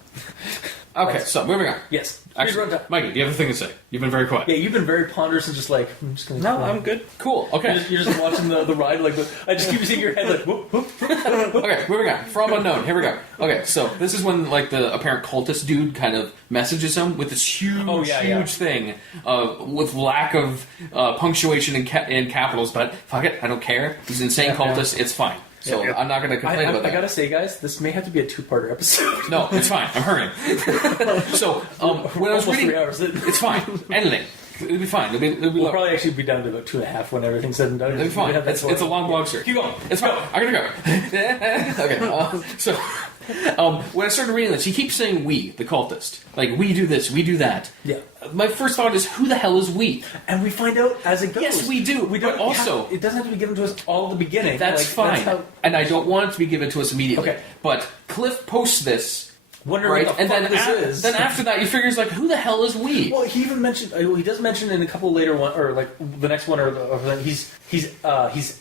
Okay, so moving on. Yes. Actually, Mikey, do you have a thing to say? You've been very quiet. Yeah, you've been very ponderous and just like, I'm just gonna. No, I'm good. Cool. Okay. You're just watching the ride. Like I just keep seeing your head like. Whoop, whoop. Okay, moving on. From unknown. Here we go. Okay, so this is when like the apparent cultist dude kind of messages him with this huge thing with lack of punctuation in capitals, but fuck it, I don't care. He's an insane cultist. It's fine. So I'm not going to complain about that. I gotta say, guys, this may have to be a 2-parter episode. No, it's fine. I'm hurrying. So when I was reading, 3 hours. it's fine. Editing, it'll be fine. We'll probably actually be down to about 2.5 when everything's said and done. It'll be fine. It's a long blog series. Keep going. It's fine. I'm gonna go. Okay. So when I started reading this, he keeps saying "we," the cultist. Like we do this, we do that. Yeah. My first thought is, who the hell is we? And we find out as it goes. Yes, we do. We don't. But also, it doesn't have to be given to us all at the beginning. That's fine. And I don't want it to be given to us immediately. Okay. But Cliff posts this. Wondering right, what the and fuck then this is. Then after that, you figure, like, who the hell is we? Well, he even mentioned. He does mention in a couple later one, or like the next one, or he's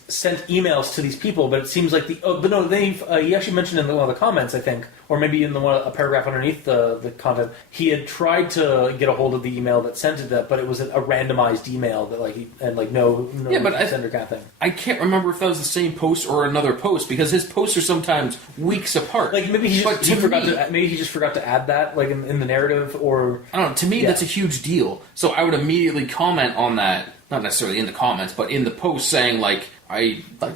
sent emails to these people, but it seems like but no, he actually mentioned in one of the comments, I think, or maybe in a paragraph underneath the content, he had tried to get a hold of the email that sent it that, but it was a randomized email that no sender kind of thing. I can't remember if that was the same post or another post because his posts are sometimes weeks apart. Like maybe he just forgot to add that like in the narrative, or I don't know. To me, that's a huge deal. So I would immediately comment on that. Not necessarily in the comments, but in the post saying,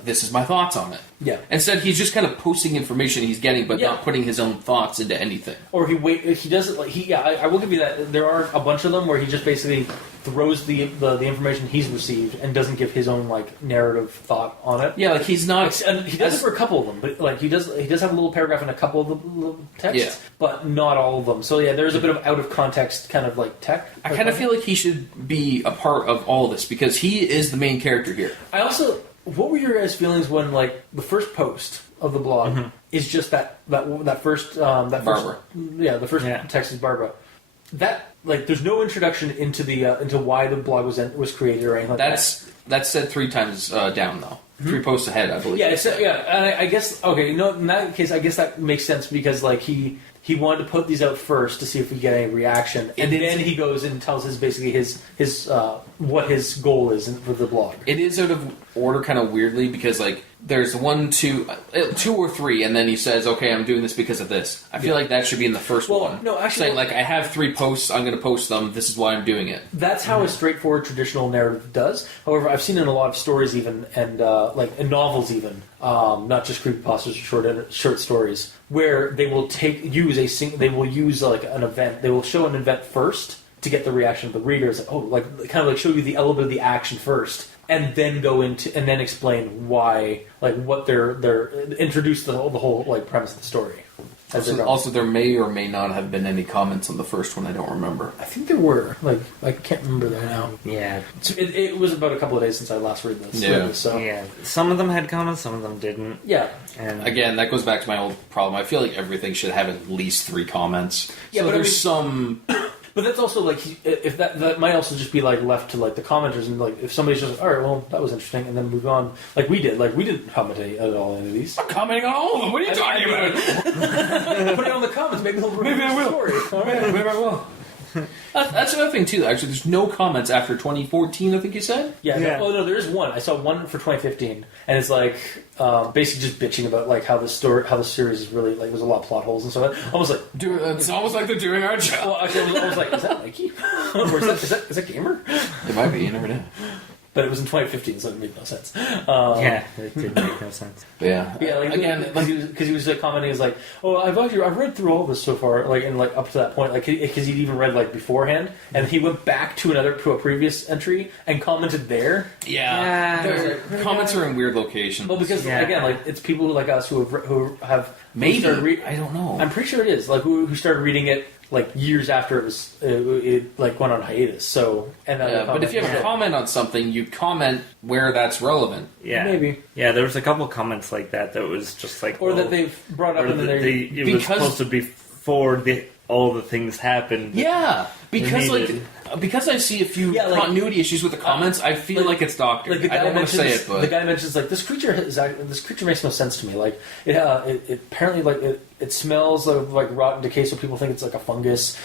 this is my thoughts on it. Yeah. Instead, he's just kind of posting information he's getting, but not putting his own thoughts into anything. Or he does it I will give you that. There are a bunch of them where he just basically throws the information he's received and doesn't give his own narrative thought on it. Yeah, he's not. And he does it for a couple of them, but he does have a little paragraph in a couple of the little texts, but not all of them. So there's a bit of out of context kind of tech. I kind of feel like he should be a part of all of this because he is the main character here. I also. What were your guys' feelings when the first post of the blog is just that first Barbara? The first text is Barbara. That there's no introduction into into why the blog was created or anything like that. That's said 3 times down though. 3 posts ahead, I believe. Yeah, and I guess in that case, I guess that makes sense because he wanted to put these out first to see if we get any reaction, and then he goes and tells his what his goal is for the blog. It is out of order, kind of weirdly, because there's 1, 2 or 3, and then he says, "Okay, I'm doing this because of this." I feel like that should be in the first one. No, actually, saying I have 3 posts, I'm going to post them. This is why I'm doing it. That's how a straightforward traditional narrative does. However, I've seen in a lot of stories, even and in novels, even not just creepypastas or short stories, where they will use an event. They will show an event first to get the reaction of the readers. Show you the element of the action first, and then go into and then explain why, what they're introduce the whole premise of the story. Also, there may or may not have been any comments on the first one. I don't remember. I think there were. I can't remember that now. Yeah. It was about a couple of days since I last read this. Yeah. Some of them had comments, some of them didn't. Yeah. And again, that goes back to my old problem. I feel like everything should have at least 3 comments. Yeah, so but there's some. But that's also if that might also just be left to the commenters, and if somebody's just all right, well, that was interesting, and then move on we did. We didn't comment at all into these. I'm commenting on all of them. What are you talking about? Put it on the comments. Maybe they'll maybe I will. Story. All right. Maybe I will. That's another thing too. Actually, there's no comments after 2014. I think you said. Yeah. No, there is one. I saw one for 2015, and it's basically just bitching about how the series is really there's a lot of plot holes and stuff. Almost it's almost like they're doing our job. Well, actually, I was is that Mikey? Or is that Gamer? It might be. You never know. But it was in 2015, so it made no sense. It did make no sense. Yeah. Again, because he was commenting, he's I've read through all this so far, up to that point, because he'd even read beforehand, and he went back to a previous entry and commented there. Yeah. Comments are in weird locations. Well, because again, it's people like us who have maybe I don't know. I'm pretty sure it is who started reading it like years after it like went on hiatus. So but if you have a comment on something, you comment where that's relevant. Yeah, maybe. Yeah, there was a couple comments like that was just like, or that they've brought up and then it was supposed to be before all the things happened. Yeah, because I see a few continuity issues with the comments, I feel like it's doctored. Like I don't want to say it, but the guy mentions like this creature makes no sense to me. Like it apparently like it smells of like rotten decay, so people think it's like a fungus.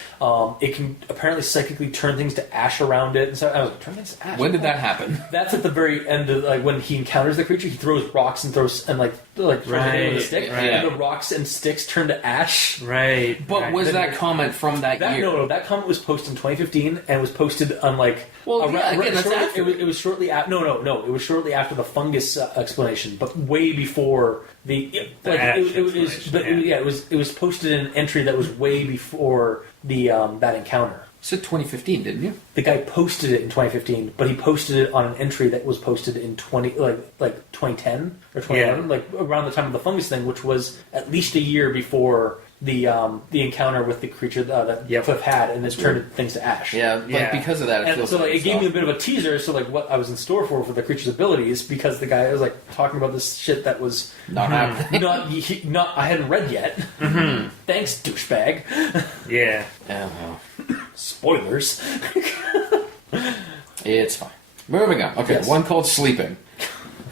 It can apparently psychically turn things to ash around it, and so I was like, turn things to ash. When did that happen? That's at the very end of like when he encounters the creature. He throws rocks and throws it with a stick, and the rocks and sticks turn to ash. Right. But was that comment from that year? No, that comment was posted in 2015 and was posted on like. That's after. It was shortly after. No. It was shortly after the fungus explanation, but way before the it was posted in an entry that was way before the that encounter. You said 2015, didn't you? The guy posted it in 2015, but he posted it on an entry that was posted in 2010 or 2011, like around the time of the fungus thing, which was at least a year before the encounter with the creature that Cliff had, and it's turned things to ash. Yeah, but because of that, it feels it gave me a bit of a teaser. So like what I was in store for the creature's abilities, because the guy was like talking about this shit that was not happening. not I hadn't read yet. Mm-hmm. Thanks, douchebag. Yeah. Spoilers. It's fine. Moving on. Okay, Yes. one called Sleeping.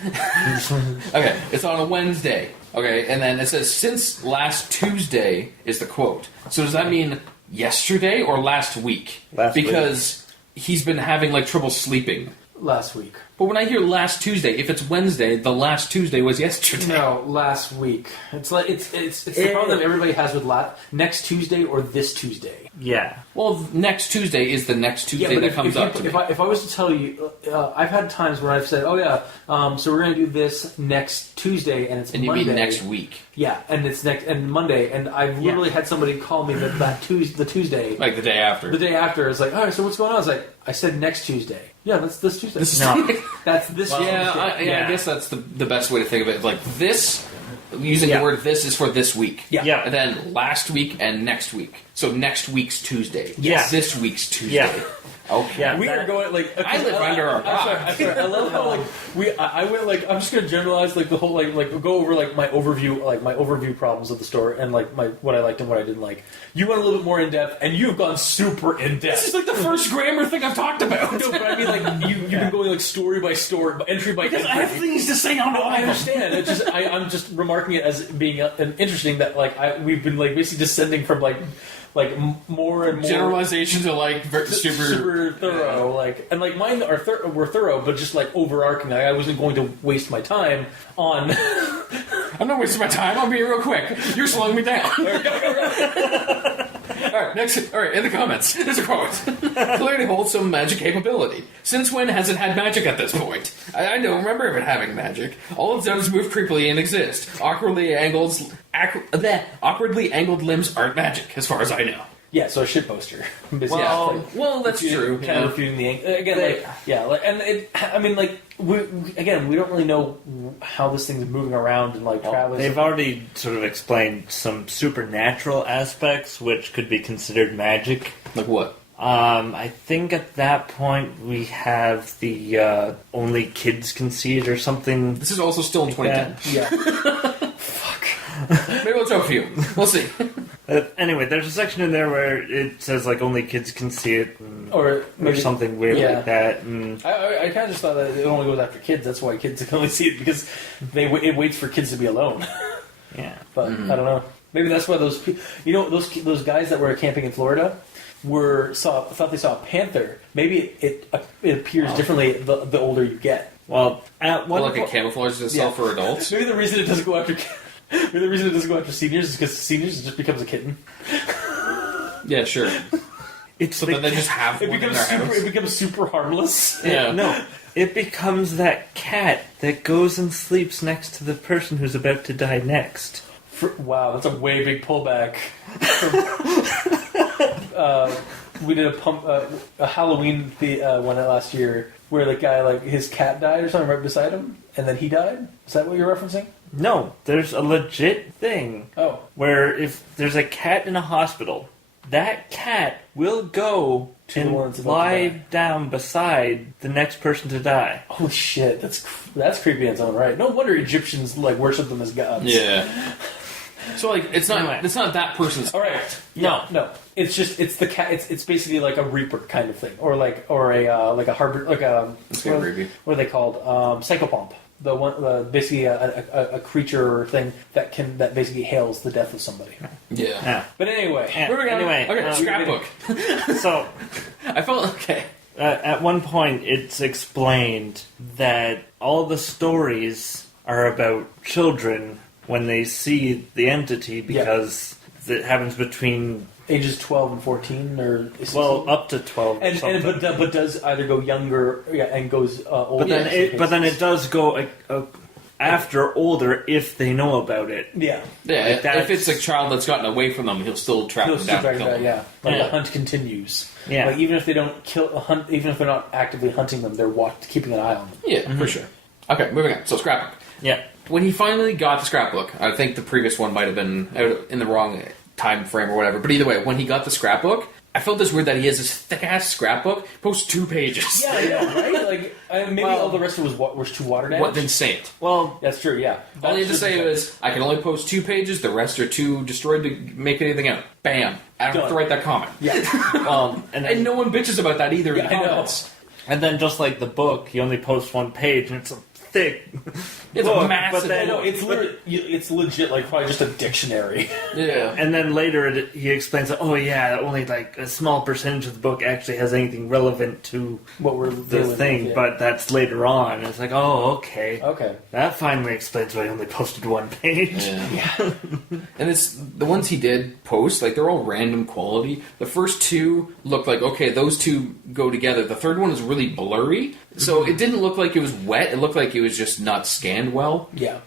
Okay, it's on a Wednesday. Okay, and then it says, since last Tuesday is the quote. So does that mean yesterday or last week? Because he's been having like trouble sleeping. Last week. But when I hear last Tuesday, if it's Wednesday, the last Tuesday was yesterday. No, last week. It's like it's the problem everybody has with next Tuesday or this Tuesday. Yeah. Well, next Tuesday is the next Tuesday that comes up to me. If I was to tell you, I've had times when I've said, so we're going to do this next Tuesday, and it's and Monday. You mean next week? Yeah, and it's Monday, and I've literally had somebody call me the Tuesday, like the day after. The day after, it's like, all right, so what's going on? I was like, I said next Tuesday. Yeah, that's this Tuesday. That's this Tuesday. I guess that's the best way to think of it. Like this, using the word "this" is for this week. Yeah. And then last week and next week. So next week's Tuesday. Yeah. This week's Tuesday. Yeah. Okay. Yeah, we are going like. I live under a rock. I'm sorry. I love how like I went like I'm just gonna generalize like the whole like go over like my overview problems of the store and like what I liked and what I didn't like. You went a little bit more in depth, and you've gone super in depth. This is like the first grammar thing I've talked about. No, but I mean like you've been going like story by story, entry by entry. I have things to say on all I understand. It's just I'm just remarking it as being interesting that like we've been like basically descending from like more and more generalizations are like super thorough, like and like mine were thorough, but just like overarching. Like, I wasn't going to waste my time on. I'm not wasting my time. I'll be real quick. You're slowing me down. Alright, next. Alright, in the comments, there's a quote. Clearly holds some magic capability. Since when has it had magic at this point? I don't remember of it having magic. All it's done is move creepily and exist. Awkwardly angled limbs aren't magic, as far as I know. Yeah, so a shit poster. Well, that's true. Kind of refuting the again, we don't really know how this thing's moving around and like traveling. They've already sort of explained some supernatural aspects, which could be considered magic. Like what? I think at that point we have the only kids can see it or something. This is also still in 2010. Yeah. Maybe we'll talk a few. We'll see. Anyway, there's a section in there where it says like only kids can see it, or something weird like that. And I kind of just thought that it only goes after kids. That's why kids can only see it because it waits for kids to be alone. Yeah, but I don't know. Maybe that's why those those guys that were camping in Florida thought they saw a panther. Maybe it appears differently the older you get. Well, at one point, it camouflages itself for adults. Maybe the reason it doesn't go after. Maybe the reason it doesn't go after seniors is because seniors just becomes a kitten. Yeah, sure. Then they just have one in their house. It becomes super harmless. Yeah. No, it becomes that cat that goes and sleeps next to the person who's about to die next. Wow, that's a way big pullback. We did a Halloween one last year where the guy like his cat died or something right beside him, and then he died. Is that what you're referencing? No, there's a legit thing. Oh. Where if there's a cat in a hospital, that cat will go To the and one that's about to lie die. down beside the next person to die. Holy shit, that's creepy in its own right. No wonder Egyptians like worship them as gods. Yeah. So like it's not Anyway. it's not that person's All right. No. It's the cat. It's basically like a reaper kind of thing, or a harbor, like a It's kinda creepy. what are they called? Psychopomp. The one, basically a creature or thing that basically hails the death of somebody. Yeah. Yeah. But anyway, Yeah. Where are we going? Anyway, Okay, scrapbook. So, I felt okay. at one point, it's explained that all the stories are about children when they see the entity because it happens between ages 12 and 14, or 16? up to 12. but does either go younger and goes older. But then it does go after older if they know about it. Yeah. Yeah, Like that's- if it's a child that's gotten away from them, he'll still track He'll them still down drag and it kill down, them. yeah. Like Yeah. the hunt continues. Yeah. Like even if they don't hunt, even if they're not actively hunting them, they're keeping an eye on them. Yeah, for sure. Okay, moving on. So scrapbook. Yeah. When he finally got the scrapbook, I think the previous one might have been out in the wrong time frame or whatever, but either way, when he got the scrapbook, I felt this weird that he has this thick-ass scrapbook, posts 2 pages. Yeah, yeah, right? Like, maybe all the rest of it was too water damaged. What then say it? Well, That's true, yeah. All he had to say was, I can only post 2 pages, the rest are too destroyed to make anything out. Bam. I don't have to Done. write that comment. Yeah. And no one bitches about that either in the Yeah, I know. comments. and then just like the book, he only posts 1 page, and it's a thick It's book, a massive but then, No, it's legit, like, probably just a dictionary. Yeah. And then later he explains that, oh yeah, only like a small percentage of the book actually has anything relevant to What we're the dealing thing, with, yeah. but that's later on. And it's like, oh, okay. Okay. That finally explains why he only posted 1 page. Yeah. And it's the ones he did post, like they're all random quality. The first 2 looked like, okay, those 2 go together. The third one is really blurry. So it didn't look like it was wet. It looked like it was just not scanned well. Yeah.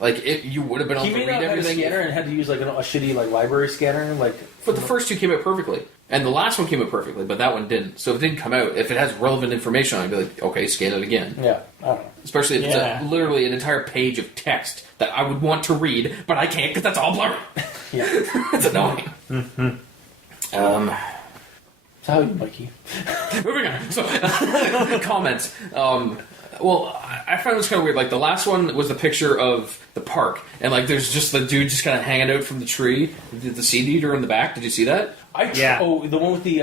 Like you would have been He able may to not read have had a everything. scanner and had to use, like, a shitty, like, library scanner, like... But the first 2 came out perfectly. And the last one came out perfectly, but that one didn't. So if it didn't come out, if it has relevant information, I'd be like, okay, scan it again. Yeah, I don't know. Especially if Yeah. it's literally an entire page of text that I would want to read, but I can't because that's all blurry. Yeah. It's annoying. So how are you, Mikey? Moving on. So, comments. Well, I find this kind of weird. Like, the last one was the picture of the park, and, like, there's just the dude just kind of hanging out from the tree, the Seedeater in the back. Did you see that? Yeah. Oh, the one with the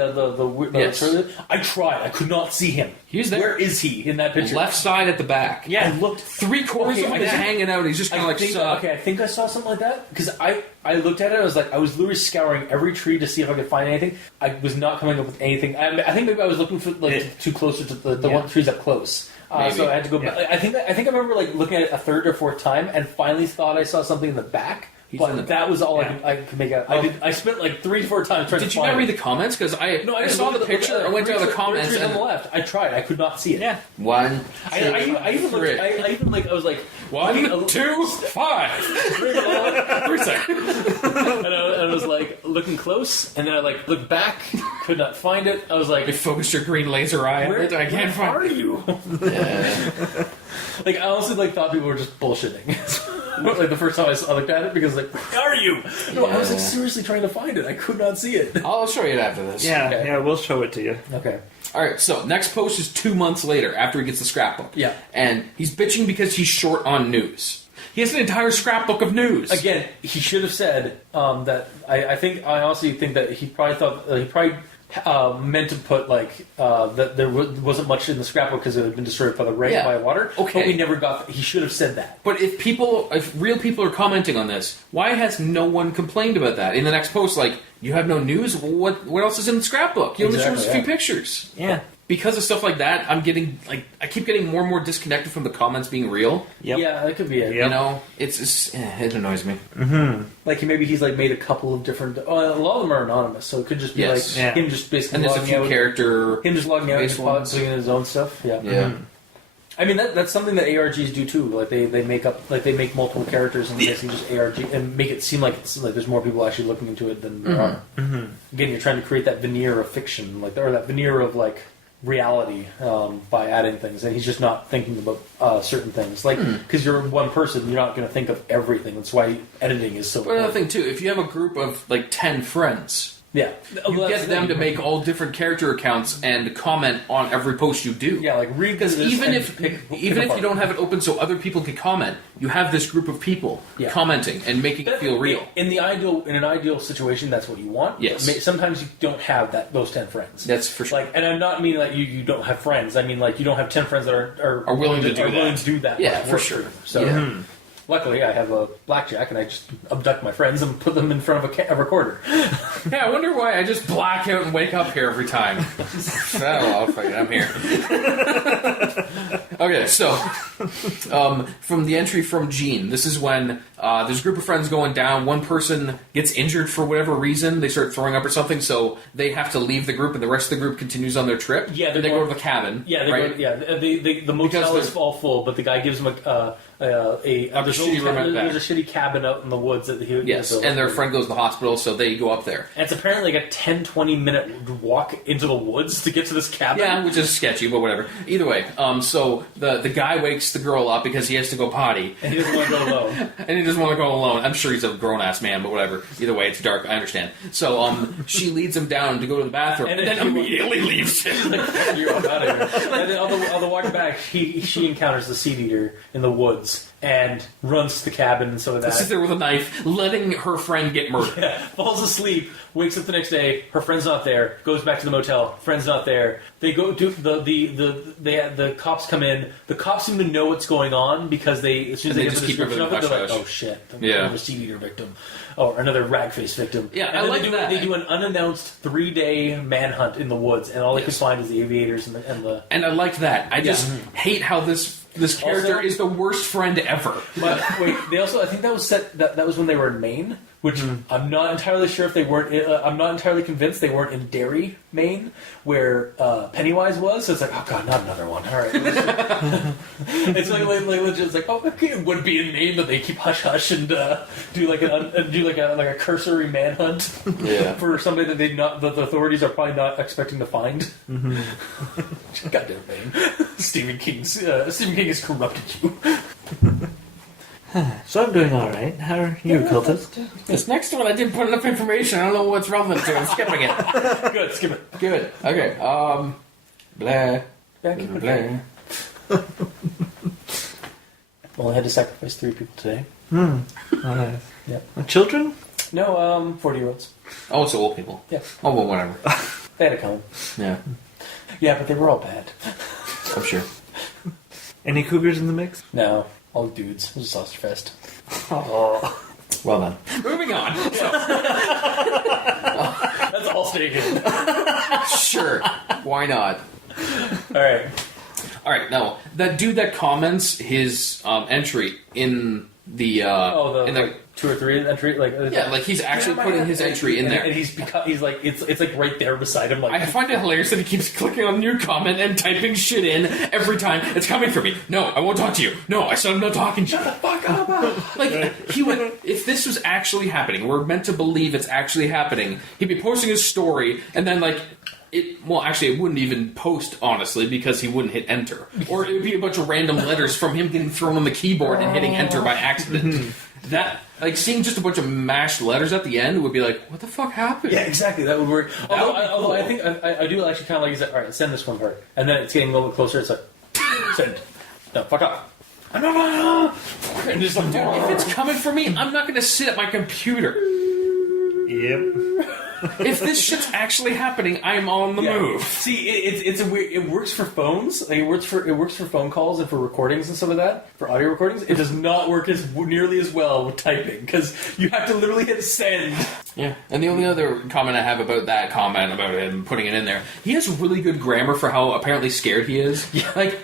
Yes. trailer? I tried. I could not see him. He's there. Where is he in that picture? Left side at the back. I looked 3/4 Okay, of him is hanging out, and he's just kind of like, I think I saw something like that because I looked at it. I was like, I was literally scouring every tree to see if I could find anything. I was not coming up with anything. I think maybe I was looking for like too closer to the one trees up close. Maybe. So I had to go back. I think I remember like looking at it a third or fourth time and finally thought I saw something in the back. He's in the But that was all Yeah. I could make out. I spent like 3-4 times trying Did to you find not read it. the comments? Because I I saw the looked picture, I went down the comments, trees on and the left. I tried. I could not see it. Yeah. 1, 2, I even looked. 3. I even like. I was like 1, 2, 5. 3 seconds. and I was like looking close, and then I like looked back, could not find it. I was like, You focused your green laser eye on "Where, it. I can't where find are you?" Yeah. Like I honestly like thought people were just bullshitting. Like the first time I looked at it because like, where are you? No, I was like Yeah. seriously trying to find it. I could not see it. I'll show you it after this. Yeah, Okay. yeah, we'll show it to you. Okay. Alright, so next post is 2 months later after he gets the scrapbook. Yeah. And he's bitching because he's short on news. He has an entire scrapbook of news. Again, he should have said that. I honestly think that he probably thought he probably meant to put like that there wasn't much in the scrapbook because it had been destroyed by the rain, Yeah. by water. Okay. But we never got. He should have said that. But if real people are commenting on this, why has no one complained about that? In the next post, like, you have no news? What else is in the scrapbook? You only showed us a few Exactly, yeah. pictures. Yeah. Because of stuff like that, I keep getting more and more disconnected from the comments being real. Yep. Yeah, that could be it. Yep. You know, it annoys me. Like maybe he's like made a couple of different. A lot of them are anonymous, so it could just be Yes. like Yeah. him just basically And there's a logging few out. character. Him just logging out and based just ones. putting in his own stuff. Yeah. Yeah. I mean that's something that ARGs do too. Like they make up they make multiple characters and basically just ARG and make it seem like it's like there's more people actually looking into it than there are. Again, you're trying to create that veneer of fiction, like or that veneer of like reality by adding things, and he's just not thinking about certain things. Like because you're one person, you're not going to think of everything. That's why editing is so. But another important. thing too, if you have a group of like 10 friends, Yeah. You get them to make all different character accounts and comment on every post you do. Yeah, like read this. Even if you don't have it open so other people can comment, you have this group of people commenting and making it feel real. In an ideal situation, that's what you want. Yes. Sometimes you don't have those 10 friends. That's for sure. Like, and I'm not meaning that you don't have friends. I mean like you don't have 10 friends that are willing to do that. Yeah, for sure. So. Luckily, I have a blackjack, and I just abduct my friends and put them in front of a recorder. Yeah, I wonder why I just black out and wake up here every time. Oh, fuck it, I'm here. Okay, so from the entry from Jean, this is when there's a group of friends going down. One person gets injured for whatever reason. They start throwing up or something, so they have to leave the group, and the rest of the group continues on their trip. Yeah, they go to the cabin. Yeah, right? The motel is all full, but the guy gives them there's a shitty cabin out in the woods that he and their friend goes to the hospital, so they go up there. And it's apparently like a 10-20 minute walk into the woods to get to this cabin. Yeah, which is sketchy, but whatever. Either way, so the guy wakes the girl up because he has to go potty. And he doesn't want to go alone. And he doesn't want to go alone. I'm sure he's a grown-ass man, but whatever. Either way, it's dark, I understand. So she leads him down to go to the bathroom, and then immediately leaves him. You're out of here. And then on the walk back, she encounters the Seedeater in the woods. And runs to the cabin and so that. Sits there with a knife, letting her friend get murdered. Yeah, falls asleep, wakes up the next day, her friend's not there, goes back to the motel, friend's not there. They go to the cops come in. The cops seem to know what's going on because as soon as they get the description of it, they're like, oh shit, another Seedeater victim. Or another rag-faced victim. Yeah, and I like that. They do an unannounced 3-day manhunt in the woods, and all they can find is the aviators and the... And I liked that. I just hate how this character is the worst friend ever. But wait, I think that was that was when they were in Maine, which I'm not entirely sure if they weren't. I'm not entirely convinced they weren't in Derry, Maine, where Pennywise was. So it's like, oh god, not another one. All right, it's like legit. It's like, oh, okay, it would be in Maine, but they keep hush hush and do like a cursory manhunt for somebody that the authorities are probably not expecting to find. Goddamn Maine. Stephen King has corrupted you. So I'm doing all right. How are you, cultist? This next one, I didn't put enough information. I don't know what's relevant to it. I'm skipping it. Good, skip it. Good. Okay. Blah. Blah. Well, I had to sacrifice 3 people today. Nice. Yeah. Children? No, 40-year-olds. Oh, so old people. Yeah. Oh, well, whatever. They had to come. Yeah. Yeah, but they were all bad. I'm sure. Any cougars in the mix? No, all dudes. It was a sausage fest. Oh. Well done. Moving on. That's all staying in. Sure. Why not? All right. Now that dude that comments his entry in the in the 2 or 3 entry, like he's actually putting his entry in there, and he's like it's like right there beside him. Like I find it hilarious that he keeps clicking on new comment and typing shit in every time. It's coming for me. No, I won't talk to you. No, I said I'm not talking to you. Shut the fuck up. Like he would, if this was actually happening, we're meant to believe it's actually happening. He'd be posting his story and then like. It wouldn't even post, honestly, because he wouldn't hit enter. Or it would be a bunch of random letters from him getting thrown on the keyboard and hitting enter by accident. That, like, seeing just a bunch of mashed letters at the end would be like, what the fuck happened? Yeah, exactly. That would work. Although I think I do actually kind of like, all right, send this one part. And then it's getting a little bit closer. It's like, send. No, fuck up. And just like, dude, if it's coming for me, I'm not going to sit at my computer. Yep. If this shit's actually happening, I'm on the move. See, it's a weird. It works for phones. Like, it works for phone calls and for recordings and stuff like that. For audio recordings, it does not work nearly as well with typing because you have to literally hit send. Yeah, and the only other comment I have about that comment about him putting it in there, he has really good grammar for how apparently scared he is. Yeah. Like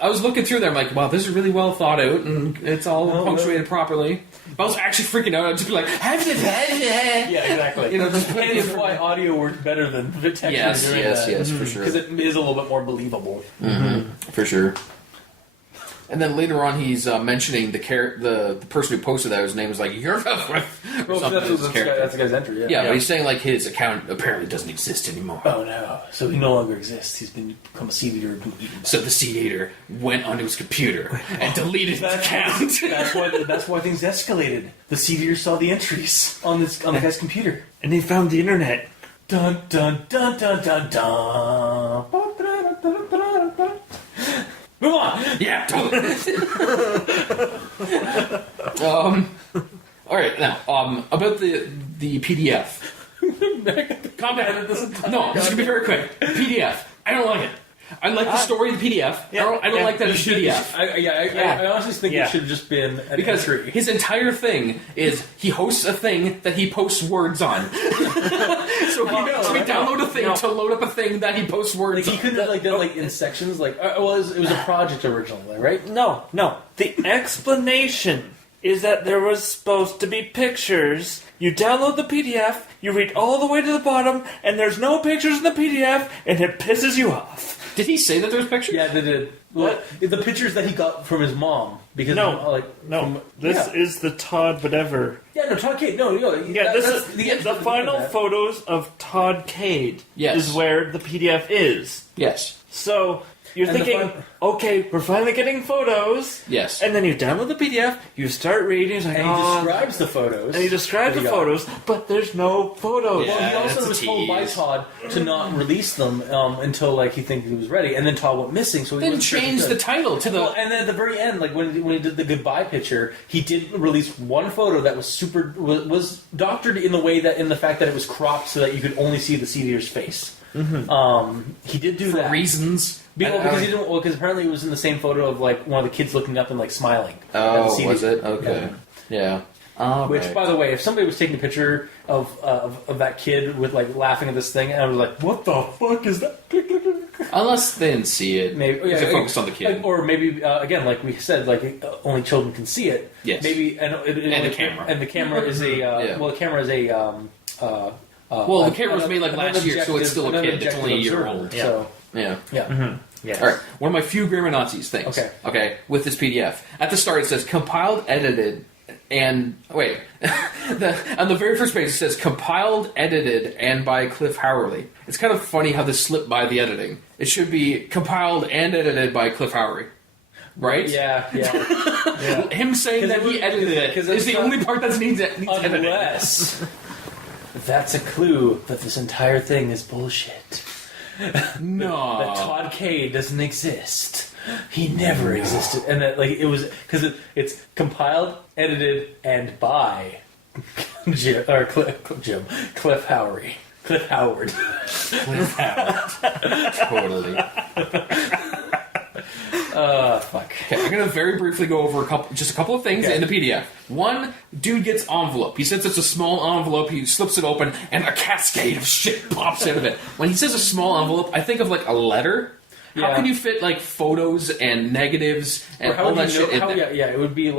I was looking through there, I'm like, wow, this is really well thought out and it's all punctuated properly. If I was actually freaking out, I'd just be like, yeah, exactly. You know, just and it's why audio works better than the text. Yes, for sure. Because it is a little bit more believable. Mm-hmm. For sure. And then later on, he's mentioning the person who posted that. His name was like Yerf. That's the guy's entry. Yeah, but he's saying like his account apparently doesn't exist anymore. Oh no! So he no longer exists. He's become a Seedeater. So the Seedeater went onto his computer and deleted his account. That's why things escalated. The Seedeater saw the entries on the guy's computer, and he found the internet. Dun dun dun dun dun dun. Move on. Yeah, totally. All right, now about the PDF. Calm down. No, this is gonna be very quick. PDF. I don't like it. I like the story of the PDF. I don't like that it's PDF. I honestly think it should have just been an because entry. His entire thing is he hosts a thing that he posts words on. So we download a thing to load up a thing that he posts words on. He couldn't have done in sections. It was a project originally, right? No. The explanation is that there was supposed to be pictures. You download the PDF, you read all the way to the bottom, and there's no pictures in the PDF, and it pisses you off. Did he say that there's pictures? Yeah, they did. Well, the pictures that he got from his mom. Because This is the Todd whatever. Yeah, no, Todd Cade. No. This is the final photos of Todd Cade. Yes. Is where the PDF is. Yes. So you're thinking, okay, we're finally getting photos. Yes. And then you download the PDF, you start reading, and he describes the photos. And he describes the photos, but there's no photos. Yeah, well, he also was told by Todd to not release them until he think he was ready, and then Todd went missing. So he then changed the title to the. Well, and then at the very end, when he did the goodbye picture, he did release one photo that was was doctored in the fact that it was cropped so that you could only see the Seedeater's face. Mm-hmm. He did do that for reasons. Because apparently it was in the same photo of one of the kids looking up and smiling. Oh, was it? Okay. Yeah. Which, by the way, if somebody was taking a picture of that kid with laughing at this thing, and I was like, "What the fuck is that?" Unless they didn't see it, maybe they focused on the kid, or maybe again, like we said, only children can see it. Yes. Maybe and the camera, and the camera is a the camera is a. The camera was made last year, so it's still a kid. It's only a year old. Yeah. So. Yeah. Mm-hmm. Yes. All right. One of my few grammar Nazis things. Okay. With this PDF, at the start it says compiled, edited, and wait. On the very first page it says compiled, edited, and by Cliff Howry. It's kind of funny how this slipped by the editing. It should be compiled and edited by Cliff Howry. Right? Yeah. Him saying that he edited it is the only part that needs editing. Unless that's a clue that this entire thing is bullshit. No. That Todd Cade doesn't exist. He never existed. And that it was because it's compiled, edited, and by Cliff Howry. Cliff Howard. Cliff Howard. Totally. Fuck. Okay, I'm gonna very briefly go over a couple of things in the PDF. One, dude gets envelope. He says it's a small envelope. He slips it open, and a cascade of shit pops out of it. When he says a small envelope, I think of a letter. How can you fit photos and negatives and all that shit in there? Yeah, it would be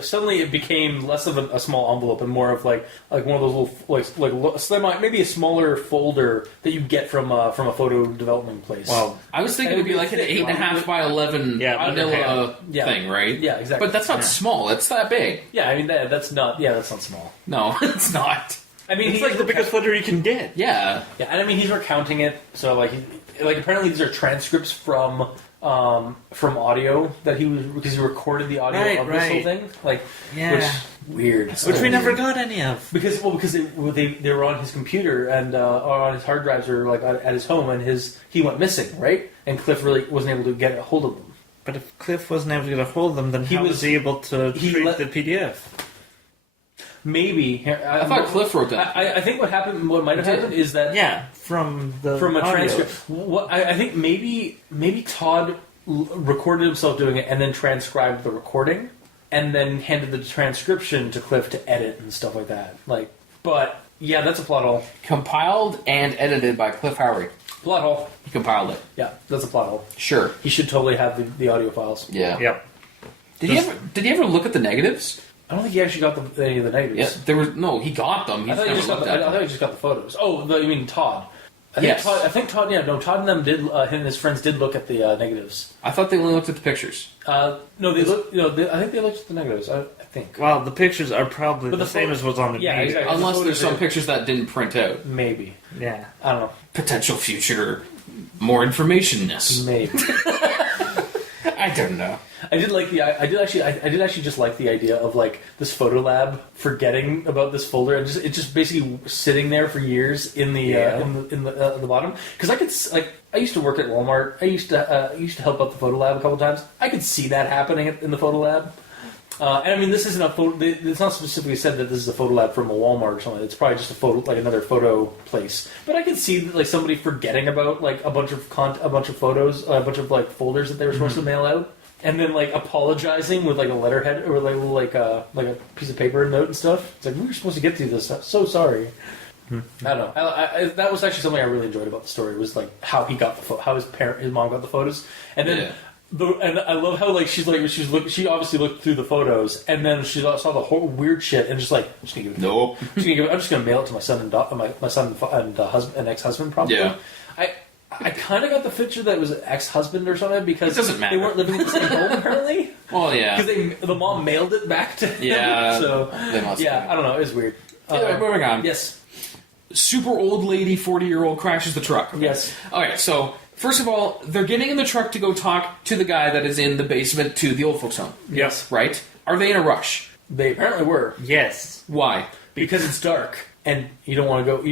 suddenly it became less of a small envelope and more of one of those little maybe a smaller folder that you get from a photo development place. Well, I was thinking it would be an 8.5 by 11 vanilla thing, right? Yeah, exactly. But that's not small. It's that big. Yeah, I mean that's not small. No, it's not. I mean, it's the biggest folder you can get. Yeah. Yeah, and I mean he's recounting it, so apparently these are transcripts from audio that because he recorded the audio of this whole thing, which weird, which we never got any of because they were on his computer and or on his hard drives or at his home, and he went missing, right? And Cliff really wasn't able to get a hold of them. But if Cliff wasn't able to get a hold of them, then how was he able to treat the PDF? Maybe I thought Cliff wrote that. I think what might have happened is that from a transcript. I think maybe Todd recorded himself doing it and then transcribed the recording and then handed the transcription to Cliff to edit and stuff like that. But yeah, that's a plot hole. Compiled and edited by Cliff Howry. Plot hole. He compiled it. Yeah, that's a plot hole. Sure. He should totally have the audio files. Yeah. Yep. Did he ever look at the negatives? I don't think he actually got any of the negatives. Yeah, he got them. I thought he just got the photos. Oh, you mean Todd? Todd and them did. Him and his friends did look at the negatives. I thought they only looked at the pictures. No, they looked. I think they looked at the negatives. I think. Well, the pictures are probably the same as what's on the Yeah, media. exactly. Unless there's some pictures that didn't print out. Maybe. Yeah. I don't know. Potential future, more information-ness. Maybe. I don't know. I did actually just like the idea of like this photo lab forgetting about this folder and it just basically sitting there for years in the the bottom, because I used to work at Walmart. I used to help out the photo lab a couple times. I could see that happening in the photo lab. And I mean, this isn't a photo. It's not specifically said that this is a photo lab from a Walmart or something. It's probably just a photo, like another photo place. But I could see like somebody forgetting about like a bunch of photos, a bunch of like folders that they were supposed to mail out, and then like apologizing with like a letterhead or like a piece of paper note and stuff. It's like, we were supposed to get through this. I'm so sorry. I don't know. That was actually something I really enjoyed about the story. Was like how he got how his mom got the photos, and then. Yeah. And I love how like she obviously looked through the photos and then she saw the whole weird shit and just like I'm just gonna mail it to my son and my son and husband and ex-husband probably. Yeah. I kind of got the picture that it was an ex-husband or something because it doesn't matter. They weren't living in the same home apparently. Well, yeah, because the mom mailed it back to him. Yeah, so they must. Yeah, I don't know. It was weird. Moving on. Yes. Super old lady, 40-year-old crashes the truck. Yes. Okay, so. First of all, they're getting in the truck to go talk to the guy that is in the basement to the old folks' home. Yes. Right? Are they in a rush? They apparently were. Yes. Why? Because it's dark and you don't want to go.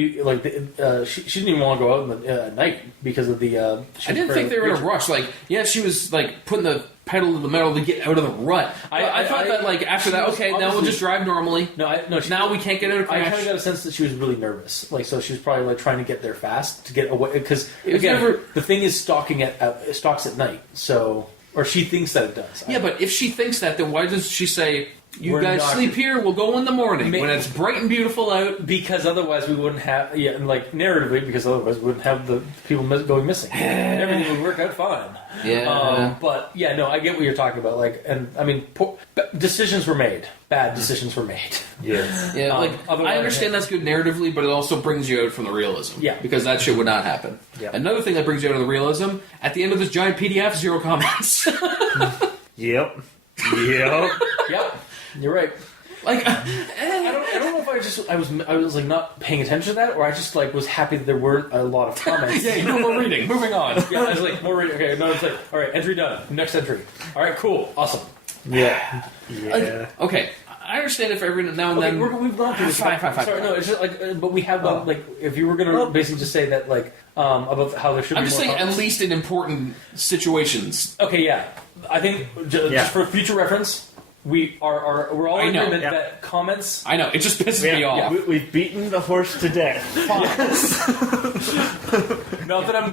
She didn't even want to go out at night because of the. I didn't think they were in a rush. Like, yeah, she was like putting the pedal to the metal to get out of the rut. I thought that like after that, okay, now we'll just drive normally. Now we can't get out of crash. I kind of got a sense that she was really nervous. Like, so she was probably like trying to get there fast to get away because again, the thing is stalks at night. So, or she thinks that it does. Yeah, but if she thinks that, then why does she say? You guys sleep here, we'll go in the morning when it's bright and beautiful out. Because otherwise we wouldn't have, and like narratively, because otherwise we wouldn't have the people going missing. And everything would work out fine. Yeah. But yeah, no, I get what you're talking about. Like, and I mean, decisions were made. Bad decisions were made. Yes. Yeah, I understand that's good narratively, but it also brings you out from the realism. Yeah. Because that shit would not happen. Yeah. Another thing that brings you out of the realism, at the end of this giant PDF, 0 comments. Yep. Yep. You're right. Like, I don't know if I was like not paying attention to that, or I just like was happy that there weren't a lot of comments. Yeah, we're reading. Moving on. Yeah, I was like, more reading. Okay, no, it's like, all right, entry done. Next entry. All right, cool, awesome. Yeah. Okay, I understand if every now and then we've gone through this. Fine. Sorry, no, it's just like, but we have gone like, if you were gonna basically just say that like about how there should. I'm be just more saying, comments. at least in important situations. Okay, yeah, I think just for future reference. We're all in agreement that comments. I know, it just pisses me off. Yeah. We've beaten the horse to death. Not that I'm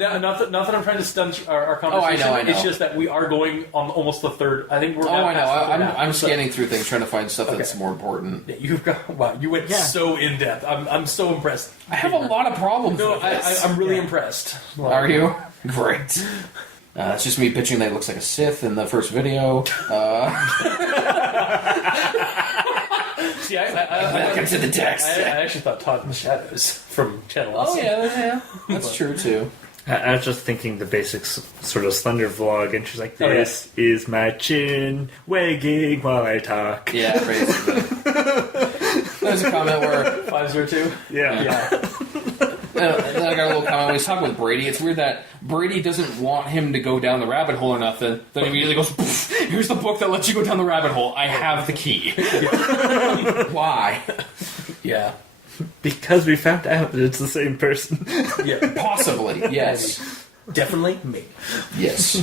trying to stunt our conversation. I know. It's just that we are going on almost the third. I think we're. I know. I'm scanning through things, trying to find stuff that's more important. Yeah, you've got. Wow, you went so in depth. I'm so impressed. I have a lot of problems. No, with this. I'm really impressed. Are you? Great. It's just me pitching that he looks like a Sith in the first video. See, welcome to the text. I actually thought Todd in the Shadows from Channel. Oh yeah, that's true too. I was just thinking the basic sort of Slender vlog, and she's like, "This is my chin wagging while I talk." Yeah, basically. There's a comment where 502. Yeah. Then I got a little comment when he's talking with Brady. It's weird that Brady doesn't want him to go down the rabbit hole or nothing. Then he immediately goes, "Here's the book that lets you go down the rabbit hole. I have the key." Why? Yeah. Because we found out that it's the same person. Yeah. Possibly. Yes. Definitely me. Yes.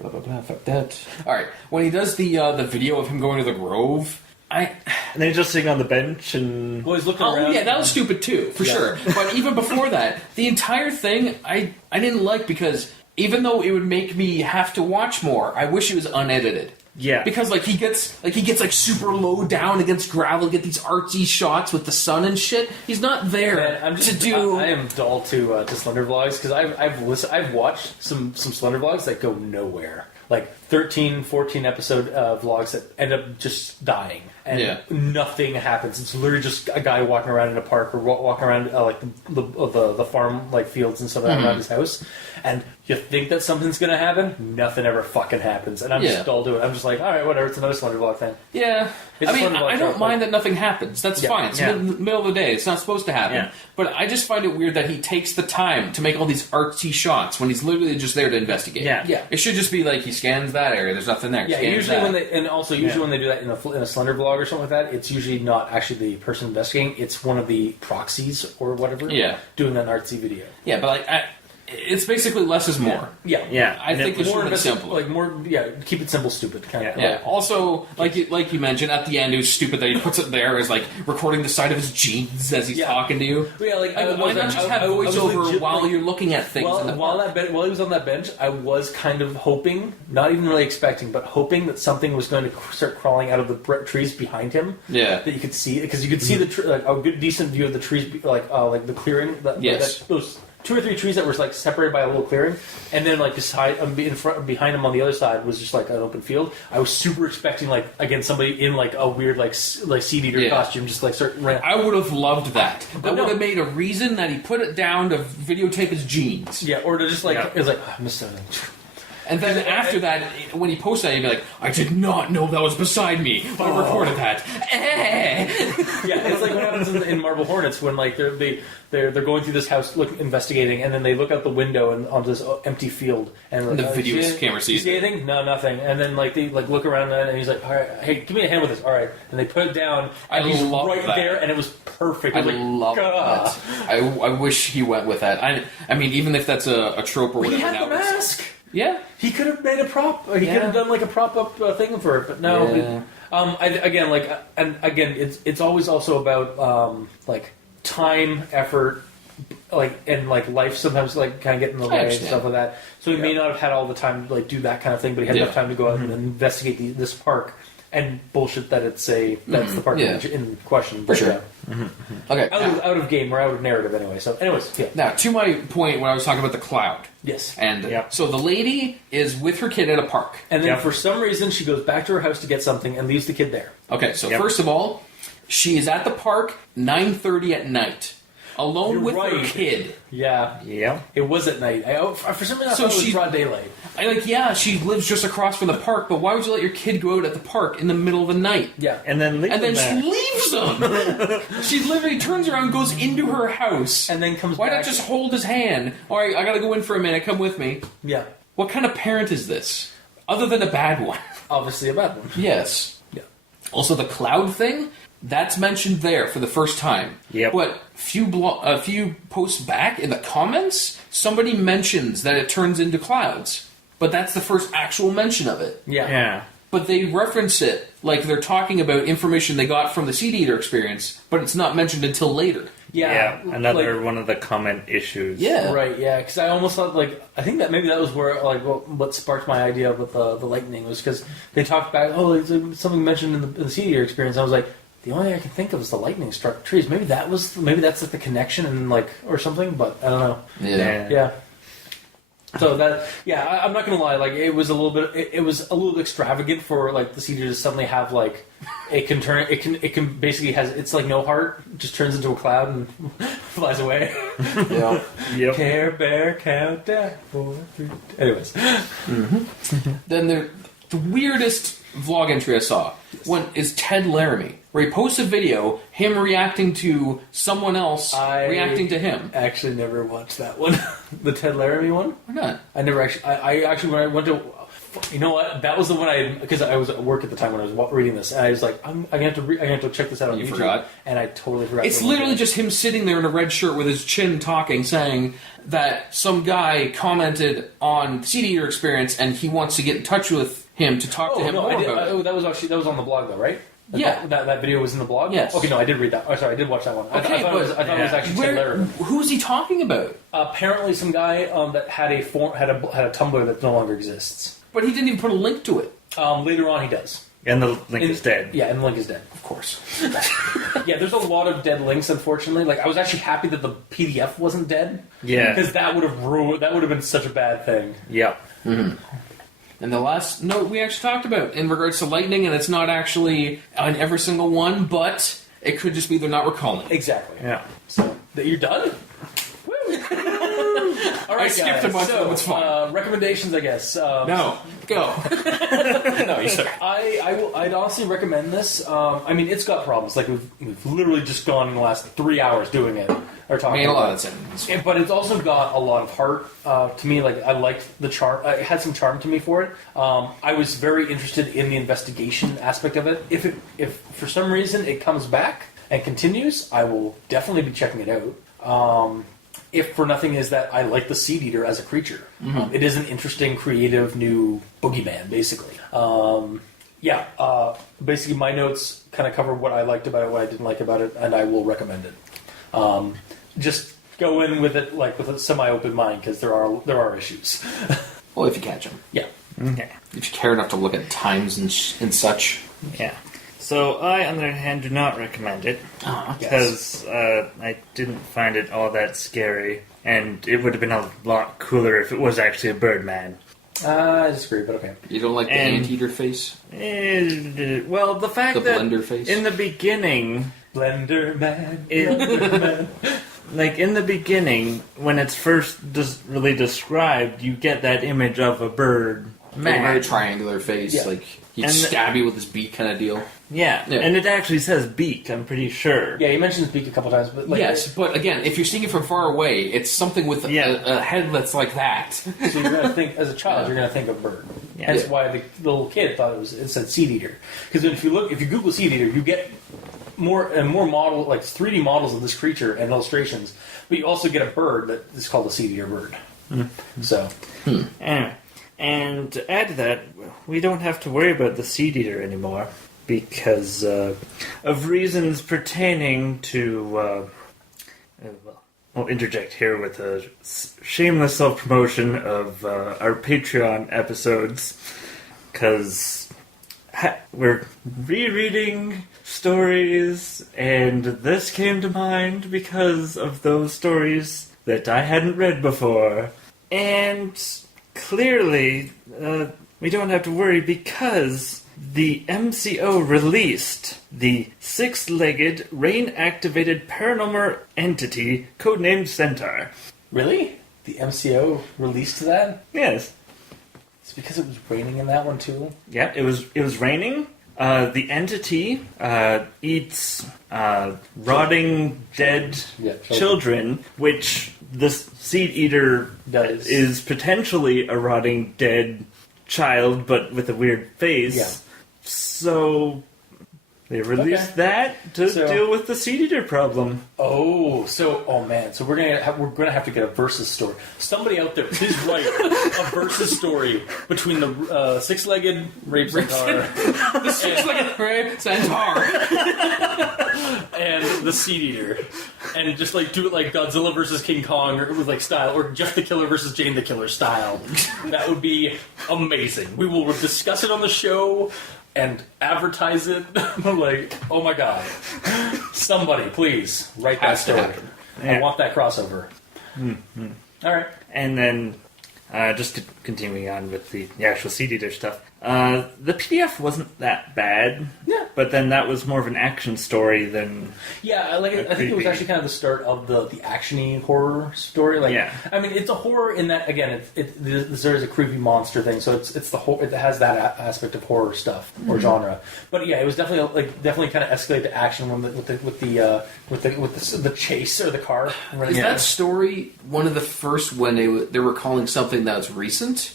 Blah, blah, blah, fuck that. Alright. When he does the video of him going to the Grove, and then he's just sitting on the bench and... Well, he's looking around. Oh, yeah, that was stupid too, for sure. But even before that, the entire thing, I didn't like because even though it would make me have to watch more, I wish it was unedited. Yeah. Because he gets super low down against gravel, get these artsy shots with the sun and shit. He's not there to do. I am dull to Slender vlogs because I've watched some Slender vlogs that go nowhere. like 13, 14 episode vlogs that end up just dying. And nothing happens. It's literally just a guy walking around in a park or walking around like the farm like fields and stuff around his house. And you think that something's going to happen, nothing ever fucking happens. And I'm just all doing it. I'm just like, all right, whatever, it's another Slender Vlog thing. Yeah. It's I don't mind that nothing happens. That's fine. It's the middle of the day. It's not supposed to happen. Yeah. But I just find it weird that he takes the time to make all these artsy shots when he's literally just there to investigate. Yeah. It should just be like he scans that area. There's nothing there. Yeah, usually when they do that in a Slender Vlog or something like that, it's usually not actually the person investigating. It's one of the proxies or whatever doing an artsy video. Yeah, but like... it's basically less is more. Yeah. I think it's more simple. Like more, keep it simple, stupid kind of. Yeah. Also, like you mentioned at the end, it was stupid that he puts it there as like recording the side of his jeans as he's talking to you. Yeah, why not just have voiceover while you're looking at things? While he was on that bench, I was kind of hoping, not even really expecting, but hoping that something was going to start crawling out of the trees behind him. Yeah, that you could see, because you could see a good decent view of the trees, like the clearing. Those 2 or 3 trees that were like separated by a little clearing, and then like behind him on the other side was just like an open field. I was super expecting like again somebody in like a weird like Seedeater costume just like start running. I would have loved that. That would have made a reason that he put it down to videotape his jeans. Yeah, or to just like it was like I missed something. And then after that, when he posted that, he'd be like, I did not know that was beside me. I recorded that. Yeah, it's like what happens in Marble Hornets when like they're going through this house investigating, and then they look out the window and onto this empty field, and the video camera sees it. You see anything? No, nothing. And then like they like look around and he's like, all right, hey, give me a hand with this. All right, and they put it down, and he's right there, and it was perfect. I love that. I wish he went with that. I mean, even if that's a trope or whatever. He had the mask. Yeah, he could have made a prop. He could have done like a prop up thing for it, but no. Yeah. It's always also about like time, effort, like and like life. Sometimes like kind of get in the way and stuff like that. So he may not have had all the time to like do that kind of thing, but he had enough time to go out and investigate this park. And bullshit that that's the part in question. For sure. Okay. Out of game or out of narrative anyway. So anyways, Now, to my point when I was talking about the cloud. Yes. And so the lady is with her kid at a park. And then for some reason she goes back to her house to get something and leaves the kid there. Okay, so first of all, she is at the park 9:30 at night. Alone with her kid. Yeah. It was at night. For some reason I thought it was broad daylight. She lives just across from the park, but why would you let your kid go out at the park in the middle of the night? Yeah. And then she leaves him! She literally turns around, goes into her house, and then comes back. Why not just hold his hand? Alright, I gotta go in for a minute, come with me. Yeah. What kind of parent is this? Other than a bad one. Obviously a bad one. Yes. Yeah. Also, the cloud thing, that's mentioned there for the first time. Yep. But a few posts back in the comments, somebody mentions that it turns into clouds. But that's the first actual mention of it. Yeah. But they reference it like they're talking about information they got from the Seedeater experience, but it's not mentioned until later. Yeah. Another one of the comment issues. Yeah. Right, yeah. Because I almost thought, I think that maybe that was where, what sparked my idea with the lightning was because they talked back, something mentioned in the Seedeater experience. I was like, the only thing I can think of is the lightning struck trees. Maybe that's like the connection and or something, but I don't know. Yeah. So I'm not gonna lie. It was a little bit extravagant for the Seedeater to suddenly have it can basically it's like no heart, just turns into a cloud and flies away. Yeah. Yep. Care Bear countdown 4, 3. Anyways. Then the weirdest vlog entry I saw is Ted Laramie, where he posts a video, him reacting to someone else reacting to him. I actually never watched that one. The Ted Laramie one? Why not? I never actually... I actually, when I went to... You know what? That was the one because I was at work at the time when I was reading this, and I was like, I'm gonna have to check this out on YouTube. Forgot? And I totally forgot. It's literally just him sitting there in a red shirt with his chin talking, saying that some guy commented on the Seedeater experience, and he wants to get in touch with him to talk to him more about it. That was on the blog though, right? Yeah. That video was in the blog? Yes. Okay, no, I did read that. Oh, sorry, I did watch that one. Okay, I thought it was actually Ted Laramie. Who's he talking about? Apparently some guy that had a Tumblr that no longer exists. But he didn't even put a link to it. Later on he does. And the link is dead. Yeah, and the link is dead. Of course. Yeah, there's a lot of dead links, unfortunately. I was actually happy that the PDF wasn't dead. Yeah. Because that would have been such a bad thing. Yeah. Mm-hmm. And the last note we actually talked about in regards to lightning, and it's not actually on every single one, but it could just be they're not recalling. Exactly. Yeah. So, you're done? All right, I skipped a bunch of them, it's fine. Recommendations, I guess. No. Go. No, you start. I'd honestly recommend this. I mean, it's got problems. Like, we've literally just gone in the last 3 hours doing it. Or talking Made a lot about of sense. it. But it's also got a lot of heart to me. Like, I liked the charm. It had some charm to me for it. I was very interested in the investigation aspect of it. If for some reason it comes back and continues, I will definitely be checking it out. If for nothing is that I like the Seedeater as a creature. It is an interesting, creative, new boogeyman, basically. Basically my notes kind of cover what I liked about it, what I didn't like about it, and I will recommend it. Just go in with it like with a semi-open mind, because there are issues. Well, if you catch them. Yeah. Okay. If you care enough to look at times and such. Yeah. So I, on the other hand, do not recommend it because I didn't find it all that scary, and it would have been a lot cooler if it was actually a Birdman. I disagree, but okay. You don't like the anteater face? Well, the fact The that blender face? in the beginning, Blender Man. like in the beginning, when it's first really described, you get that image of a bird Like a very man. triangular face, like he'd And stab you with his beak kind of deal. Yeah, Yeah. and it actually says beak, I'm pretty sure. Yeah, you mentioned beak a couple times, but like, Yes, but again, if you're seeing it from far away, it's something with a head that's like that. so you're gonna think as a child, you're gonna think of bird. Yeah. That's why the little kid thought it said Seedeater. Because if you Google Seedeater, you get more 3D models of this creature and illustrations, but you also get a bird that is called a Seedeater bird. So. Anyway, and to add to that, we don't have to worry about the Seedeater anymore because of reasons pertaining to. I'll interject here with a shameless self-promotion of our Patreon episodes because we're rereading stories, and this came to mind because of those stories that I hadn't read before. And clearly, we don't have to worry because the MCO released the six-legged, rain-activated paranormal entity codenamed Centaur. Really? The MCO released that? Yes. It's because it was raining in that one too? Yeah, it was raining. The entity eats rotting dead children, which the Seedeater does. is potentially a rotting dead child, but with a weird face. Yeah. So they released that to deal with the Seedeater problem. Oh man! So we're gonna have to get a versus story. Somebody out there, please write a versus story between the six-legged rape centaur, The six-legged rape centaur, and the Seedeater, and just like do it like Godzilla versus King Kong, or with like style, or Jeff the Killer versus Jane the Killer style. That would be amazing. We will discuss it on the show and advertise it. Like, oh my god. Somebody, please, write that story. I want that crossover. Mm-hmm. Alright. And then, just continuing on with the actual Seedeater stuff, the PDF wasn't that bad. Yeah. But then that was more of an action story than... Yeah, I think it was actually kind of the start of the action-y horror story. Like, yeah. I mean, it's a horror in that, again, there is a creepy monster thing, so it's the whole, it has that aspect of horror stuff or genre. But yeah, it was definitely kind of escalate to action with the chase or the car. Is that story one of the first when they were calling something that's recent?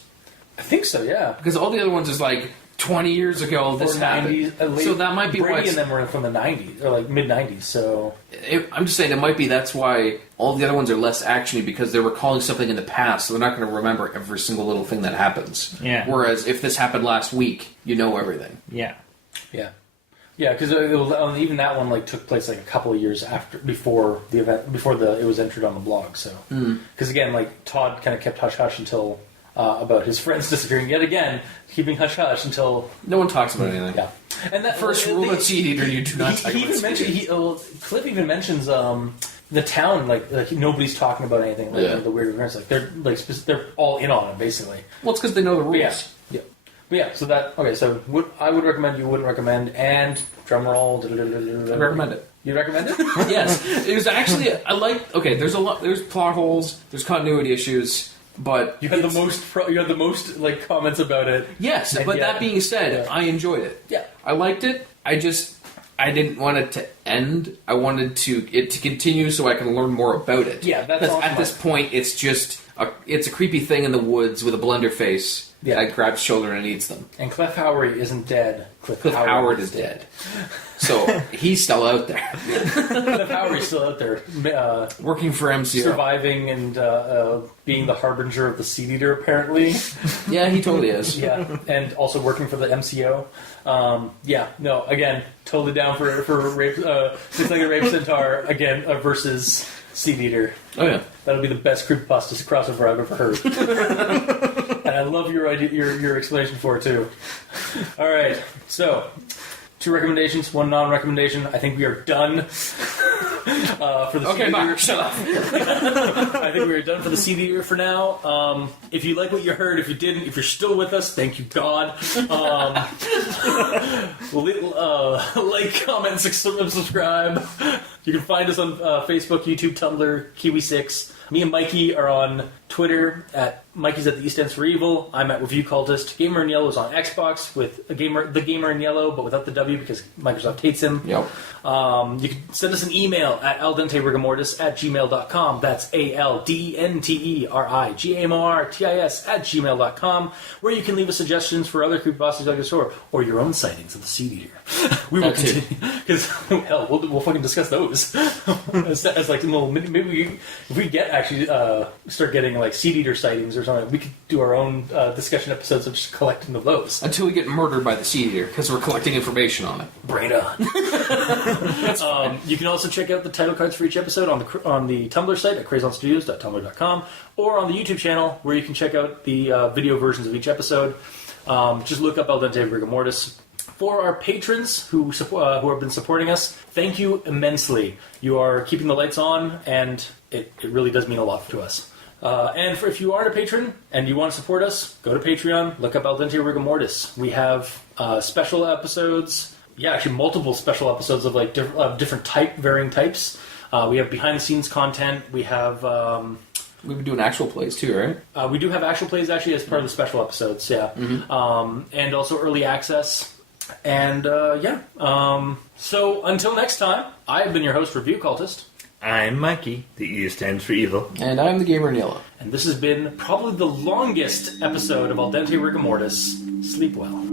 I think so, yeah. Because all the other ones is like 20 years ago this happened. So that might be Brady why and them were from the 90s, or like mid-90s, so... I'm just saying, it might be that's why all the other ones are less actiony, because they were calling something in the past, so they're not going to remember every single little thing that happens. Yeah. Whereas if this happened last week, you know everything. Yeah. Yeah. Yeah, because even that one like took place like a couple of years before the event, it was entered on the blog, so... Because again, like, Todd kind of kept hush-hush until... about his friends disappearing yet again, keeping hush-hush until... No one talks about anything. Yeah. And that First rule of Seedeater, you do not talk about Seedeater. Cliff even mentions the town, like nobody's talking about anything, like the weird events. Like they're all in on it, basically. Well, it's because they know the rules. Yeah. Yeah, so that okay. So I would recommend, you wouldn't recommend, and drum roll. I recommend it. You recommend it? Yes, it was actually I like. Okay, there's a lot. There's plot holes. There's continuity issues, but You had the most like comments about it. yes. And But yet- that being said, yeah. I enjoyed it. Yeah. I liked it. I didn't want it to end. I wanted it to continue so I can learn more about it. Yeah, that's because awesome. at this point it's just it's a creepy thing in the woods with a blender face that grabs children and eats them. And Cliff Howry isn't dead. Cliff Howard is dead. So he's still out there. Cliff Howry's still out there, Working for MCO. surviving and being the harbinger of the Seedeater, apparently. Yeah, he totally is. Yeah, and also working for the MCO. Again, totally down for rape, Six-Legged Rape Centaur again versus Seedeater. Oh yeah. That'll be the best creepypasta crossover I've ever heard. And I love your idea, your explanation for it too. All right, so 2 recommendations, 1 non-recommendation. I think we are done for the Okay, Seedeater. Mark, shut up. I think we are done for the Seedeater for now. If you like what you heard, if you didn't, if you're still with us, thank you, God. Like, comment, subscribe. You can find us on Facebook, YouTube, Tumblr, Kiwi6. Me and Mikey are on Twitter at Mikey's at the East Ends for Evil. I'm at Review Cultist. Gamer in Yellow is on Xbox with the Gamer in Yellow, but without the W because Microsoft hates him. Yep. You can send us an email at aldenterigamortis@gmail.com. That's ALDNTERIGAMORTIS@gmail.com, where you can leave us suggestions for other creepypastas like this or your own sightings of the Seedeater. We will That too. continue because hell, we'll fucking discuss those as like little. Maybe if we get actually start getting like Seedeater sightings or something, we could do our own discussion episodes of just collecting of those. Until we get murdered by the Seedeater, because we're collecting information on it. Brain on. You can also check out the title cards for each episode on the Tumblr site at crazonstudios.tumblr.com or on the YouTube channel where you can check out the video versions of each episode. Just look up Al Dente Rigor Mortis. For our patrons who have been supporting us, thank you immensely. You are keeping the lights on, and it really does mean a lot to us. And if you aren't a patron and you want to support us, go to Patreon, look up Al Dente Rigor Mortis. We have special episodes. Yeah, actually multiple special episodes of like different varying types. We have behind the scenes content. We have We've been doing actual plays too, right? we do have actual plays actually as part of the special episodes. Yeah, and also early access. And so until next time, I have been your host, Review Cultist, I'm Mikey, the E stands for evil. And I'm the Gamer in Yellow. and this has been probably the longest episode of Al Dente Rigor Mortis. Sleep well.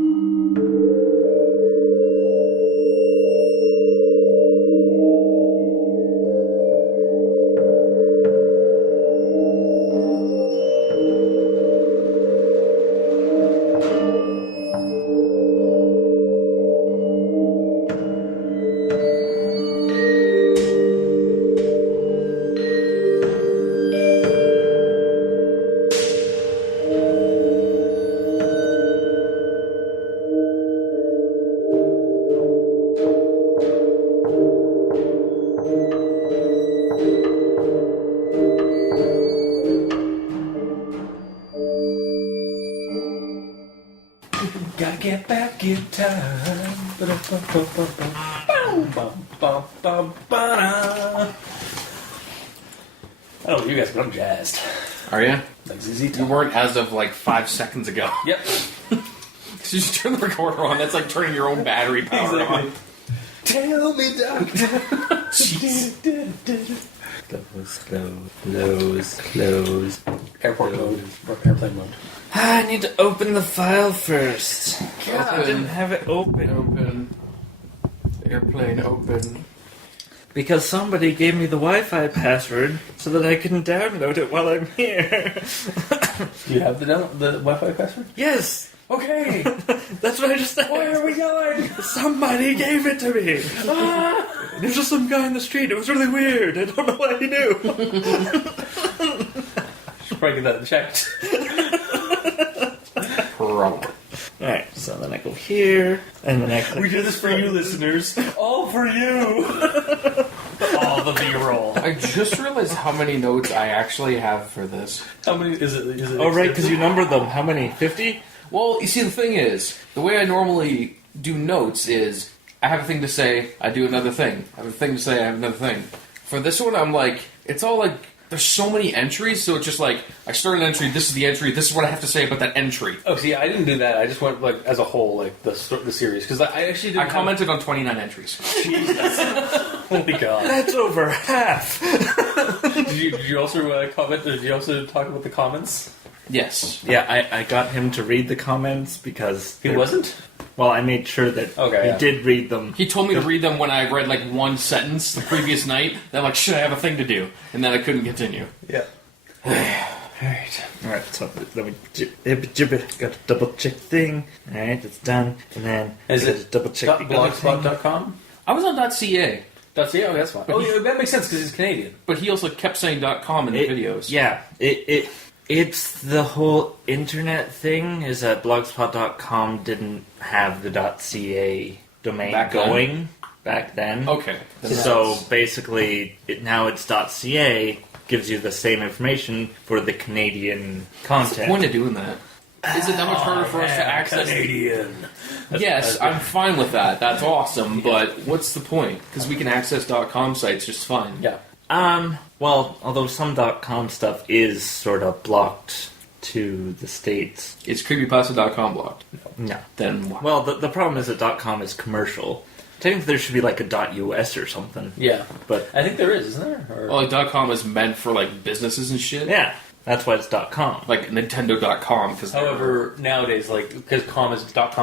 Gotta get back in time. I don't know you guys, but I'm jazzed. Are you? Like ZZ You Top. weren't as of like 5 seconds ago. Yep. You just turn the recorder on. That's like turning your own battery power on. Tell me, doctor. Close. Airport mode. Or airplane mode. I need to open the file first. I didn't have it open. Open. Airplane open. Because somebody gave me the Wi-Fi password so that I can download it while I'm here. Do you have the Wi-Fi password? Yes! Okay. That's what I just said. Why are we yelling? Somebody gave it to me. There's just some guy in the street. It was really weird. I don't know what he knew. Should probably get that checked. Probably. Alright, so then I go here, and then I click. We do this for you, listeners. All for you. All the B-roll. I just realized how many notes I actually have for this. How many is it? Oh, right, because you numbered them. How many? 50? Well, you see, the thing is, the way I normally do notes is, I have a thing to say, I do another thing. I have a thing to say, I have another thing. For this one, I'm like, it's all like, there's so many entries, so it's just like, I start an entry, this is what I have to say about that entry. Oh, see, I didn't do that. I just went, like, as a whole, like, the series. Because I actually didn't commented on 29 entries. Jesus. Holy God. That's over half. Did you also comment? Did you also talk about the comments? Yes. Yeah, I got him to read the comments because... He wasn't? Well, I made sure that he did read them. He told me to read them when I read like one sentence the previous night. Then I'm like, shit, I have a thing to do. And then I couldn't continue. Yeah. Alright, so let me... Got a double check thing. Alright, it's done. And then... Is it double check blogspot.com? I was on .ca. .ca? Oh, that's fine. Oh, yeah, that makes sense because he's Canadian. But he also kept saying .com in the videos. Yeah, it's the whole internet thing, is that blogspot.com didn't have the .ca domain back then. Okay. So basically, now it's .ca, gives you the same information for the Canadian content. What's the point of doing that? Is it that much harder for us to access? Canadian. Yes, I'm fine with that. That's awesome. But what's the point? Because we can access .com sites just fine. Yeah. Well, although some .com stuff is sort of blocked to the States. Is creepypasta.com blocked? No. Then why? Well, the problem is that .com is commercial. Technically, there should be like a .us or something. Yeah. But I think there is, isn't there? Or... Well, like .com is meant for like businesses and shit. yeah, that's why it's .com. Like Nintendo.com. However, nowadays, like, because .com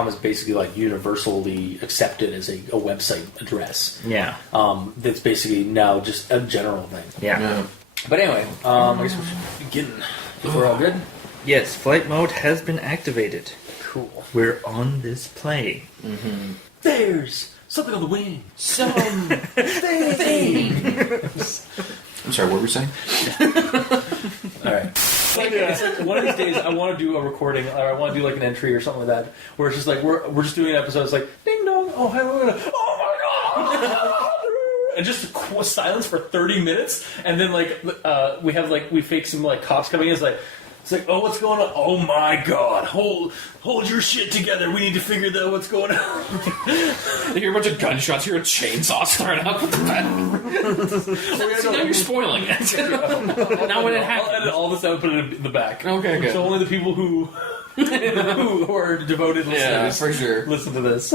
is basically like universally accepted as a website address. Yeah. That's basically now just a general thing. Yeah. But anyway, I guess we should begin. If we're all good? Yes, flight mode has been activated. Cool. We're on this plane. Mm-hmm. There's something on the wing. Thing. I'm sorry, what were we saying? Alright. It's like one of these days I want to do a recording, or I want to do like an entry or something like that, where it's just like, we're just doing an episode, it's like, ding dong, oh, hello, oh my god! And just silence for 30 minutes, and then like, we fake some like cops coming in, it's like, oh, what's going on? Oh my god, hold your shit together, we need to figure out what's going on. You hear a bunch of gunshots, you hear a chainsaw starting up with the bed. So now you're spoiling it. Now when it happens. I'll edit all this out and put it in the back. Okay, good. So only the people who are devoted listeners for sure. listen to this.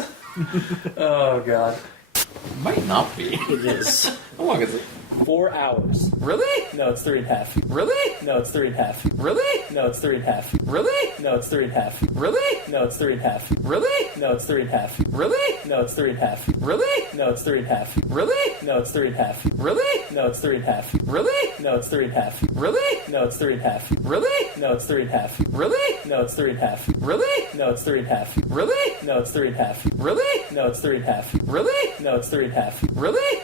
Oh god. Might not be. It is. How long is it? 4 hours. Really? No, it's 3.5. Really? No, it's 3.5. Really? No, it's 3.5. Really? No, it's 3.5. Really? No, it's 3.5. Really? No, it's 3.5. Really? No, it's 3.5. Really? No, it's 3.5. Really? No, it's 3.5. Really? No, it's 3.5. Really? No, it's 3.5. Really? No, it's 3.5. Really? No, it's 3.5. Really? No, it's 3.5. Really? No, it's 3.5. Really? No, it's 3.5. Really? No, it's 3.5. Really? No, it's 3.5. Really?